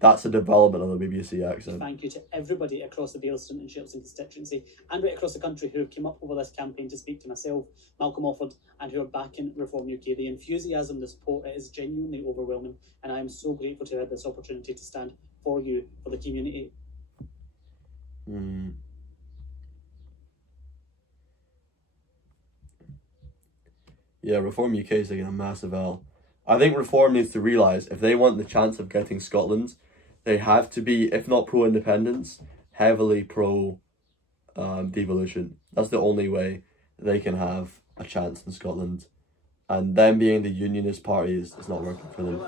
that's a development of the BBC accent. Thank you to everybody across the Bailston and Shelton constituency and right across the country who have come up over this campaign to speak to myself, Malcolm Offord, and who are backing Reform UK. The enthusiasm, the support, it is genuinely overwhelming, and I am so grateful to have this opportunity to stand for you, for the community. Yeah, Reform UK is taking a massive L. I think Reform needs to realise if they want the chance of getting Scotland, they have to be, if not pro-independence, heavily pro-devolution. That's the only way they can have a chance in Scotland. And them being the Unionist party is not working for them.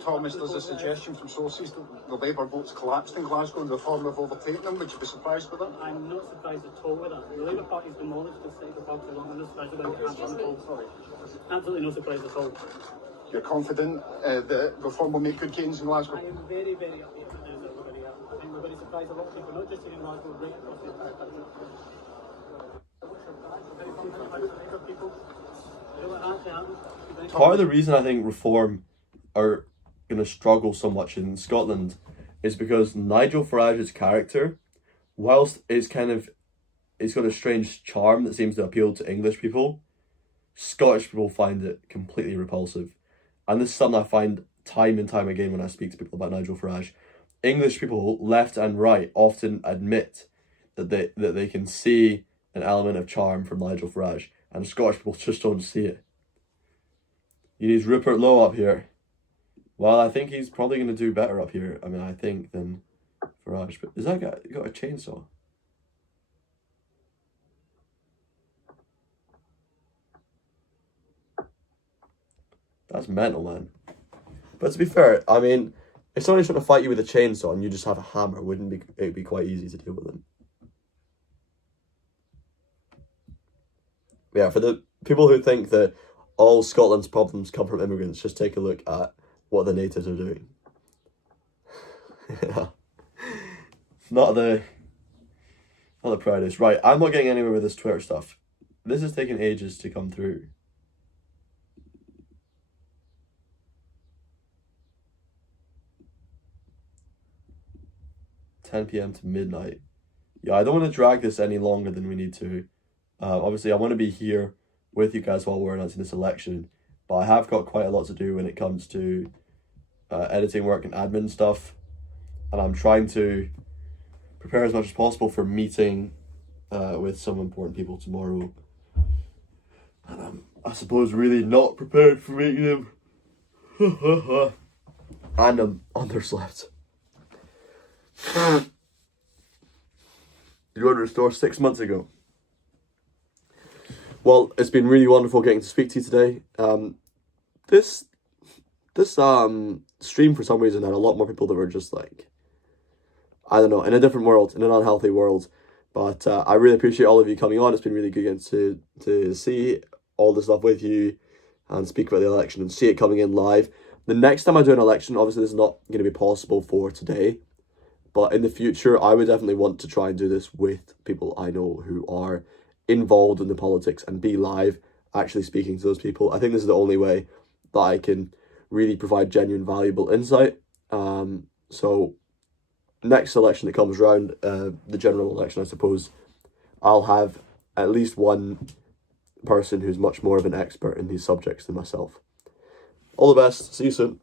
Thomas, there's a suggestion from sources that the Labour votes collapsed in Glasgow and Reform have overtaken them. Would you be surprised with that? I'm not surprised at all with that. The Labour Party has demolished the Sector Party along. I'm not surprised about it at all. Sorry. Absolutely no surprise at all. You're confident that Reform will make good gains in Glasgow? I am very, very upbeat about this, everybody. I think we're going to surprise a lot of people, not just here in Glasgow, right across the entire country. Part of the reason I think Reform are going to struggle so much in Scotland is because Nigel Farage's character, whilst it's got a strange charm that seems to appeal to English people, Scottish people find it completely repulsive. And this is something I find time and time again when I speak to people about Nigel Farage. English people, left and right, often admit that they can see an element of charm from Nigel Farage, and Scottish people just don't see it. You need Rupert Lowe up here. Well, I think he's probably going to do better up here, than Farage. But is that guy got a chainsaw? That's mental, man. But to be fair, if somebody's trying to fight you with a chainsaw and you just have a hammer, it'd be quite easy to deal with them. Yeah, for the people who think that all Scotland's problems come from immigrants, just take a look at what the natives are doing. Yeah. Not the proudest. Right, I'm not getting anywhere with this Twitter stuff. This is taking ages to come through. 10 p.m. to midnight. Yeah, I don't want to drag this any longer than we need to. Obviously, I want to be here with you guys while we're announcing this election, but I have got quite a lot to do when it comes to editing work and admin stuff, and I'm trying to prepare as much as possible for meeting with some important people tomorrow. And I'm, I suppose, really not prepared for meeting them. And I'm underslept. You went to the store 6 months ago. Well, it's been really wonderful getting to speak to you today. This stream, for some reason, had a lot more people that were just like, I don't know, in a different world, in an unhealthy world. But I really appreciate all of you coming on. It's been really good getting to see all the stuff with you and speak about the election and see it coming in live. The next time I do an election, obviously this is not going to be possible for today, but in the future, I would definitely want to try and do this with people I know who are involved in the politics and be live, actually speaking to those people. I think this is the only way that I can really provide genuine, valuable insight. So next election that comes around, the general election, I suppose, I'll have at least one person who's much more of an expert in these subjects than myself. All the best. See you soon.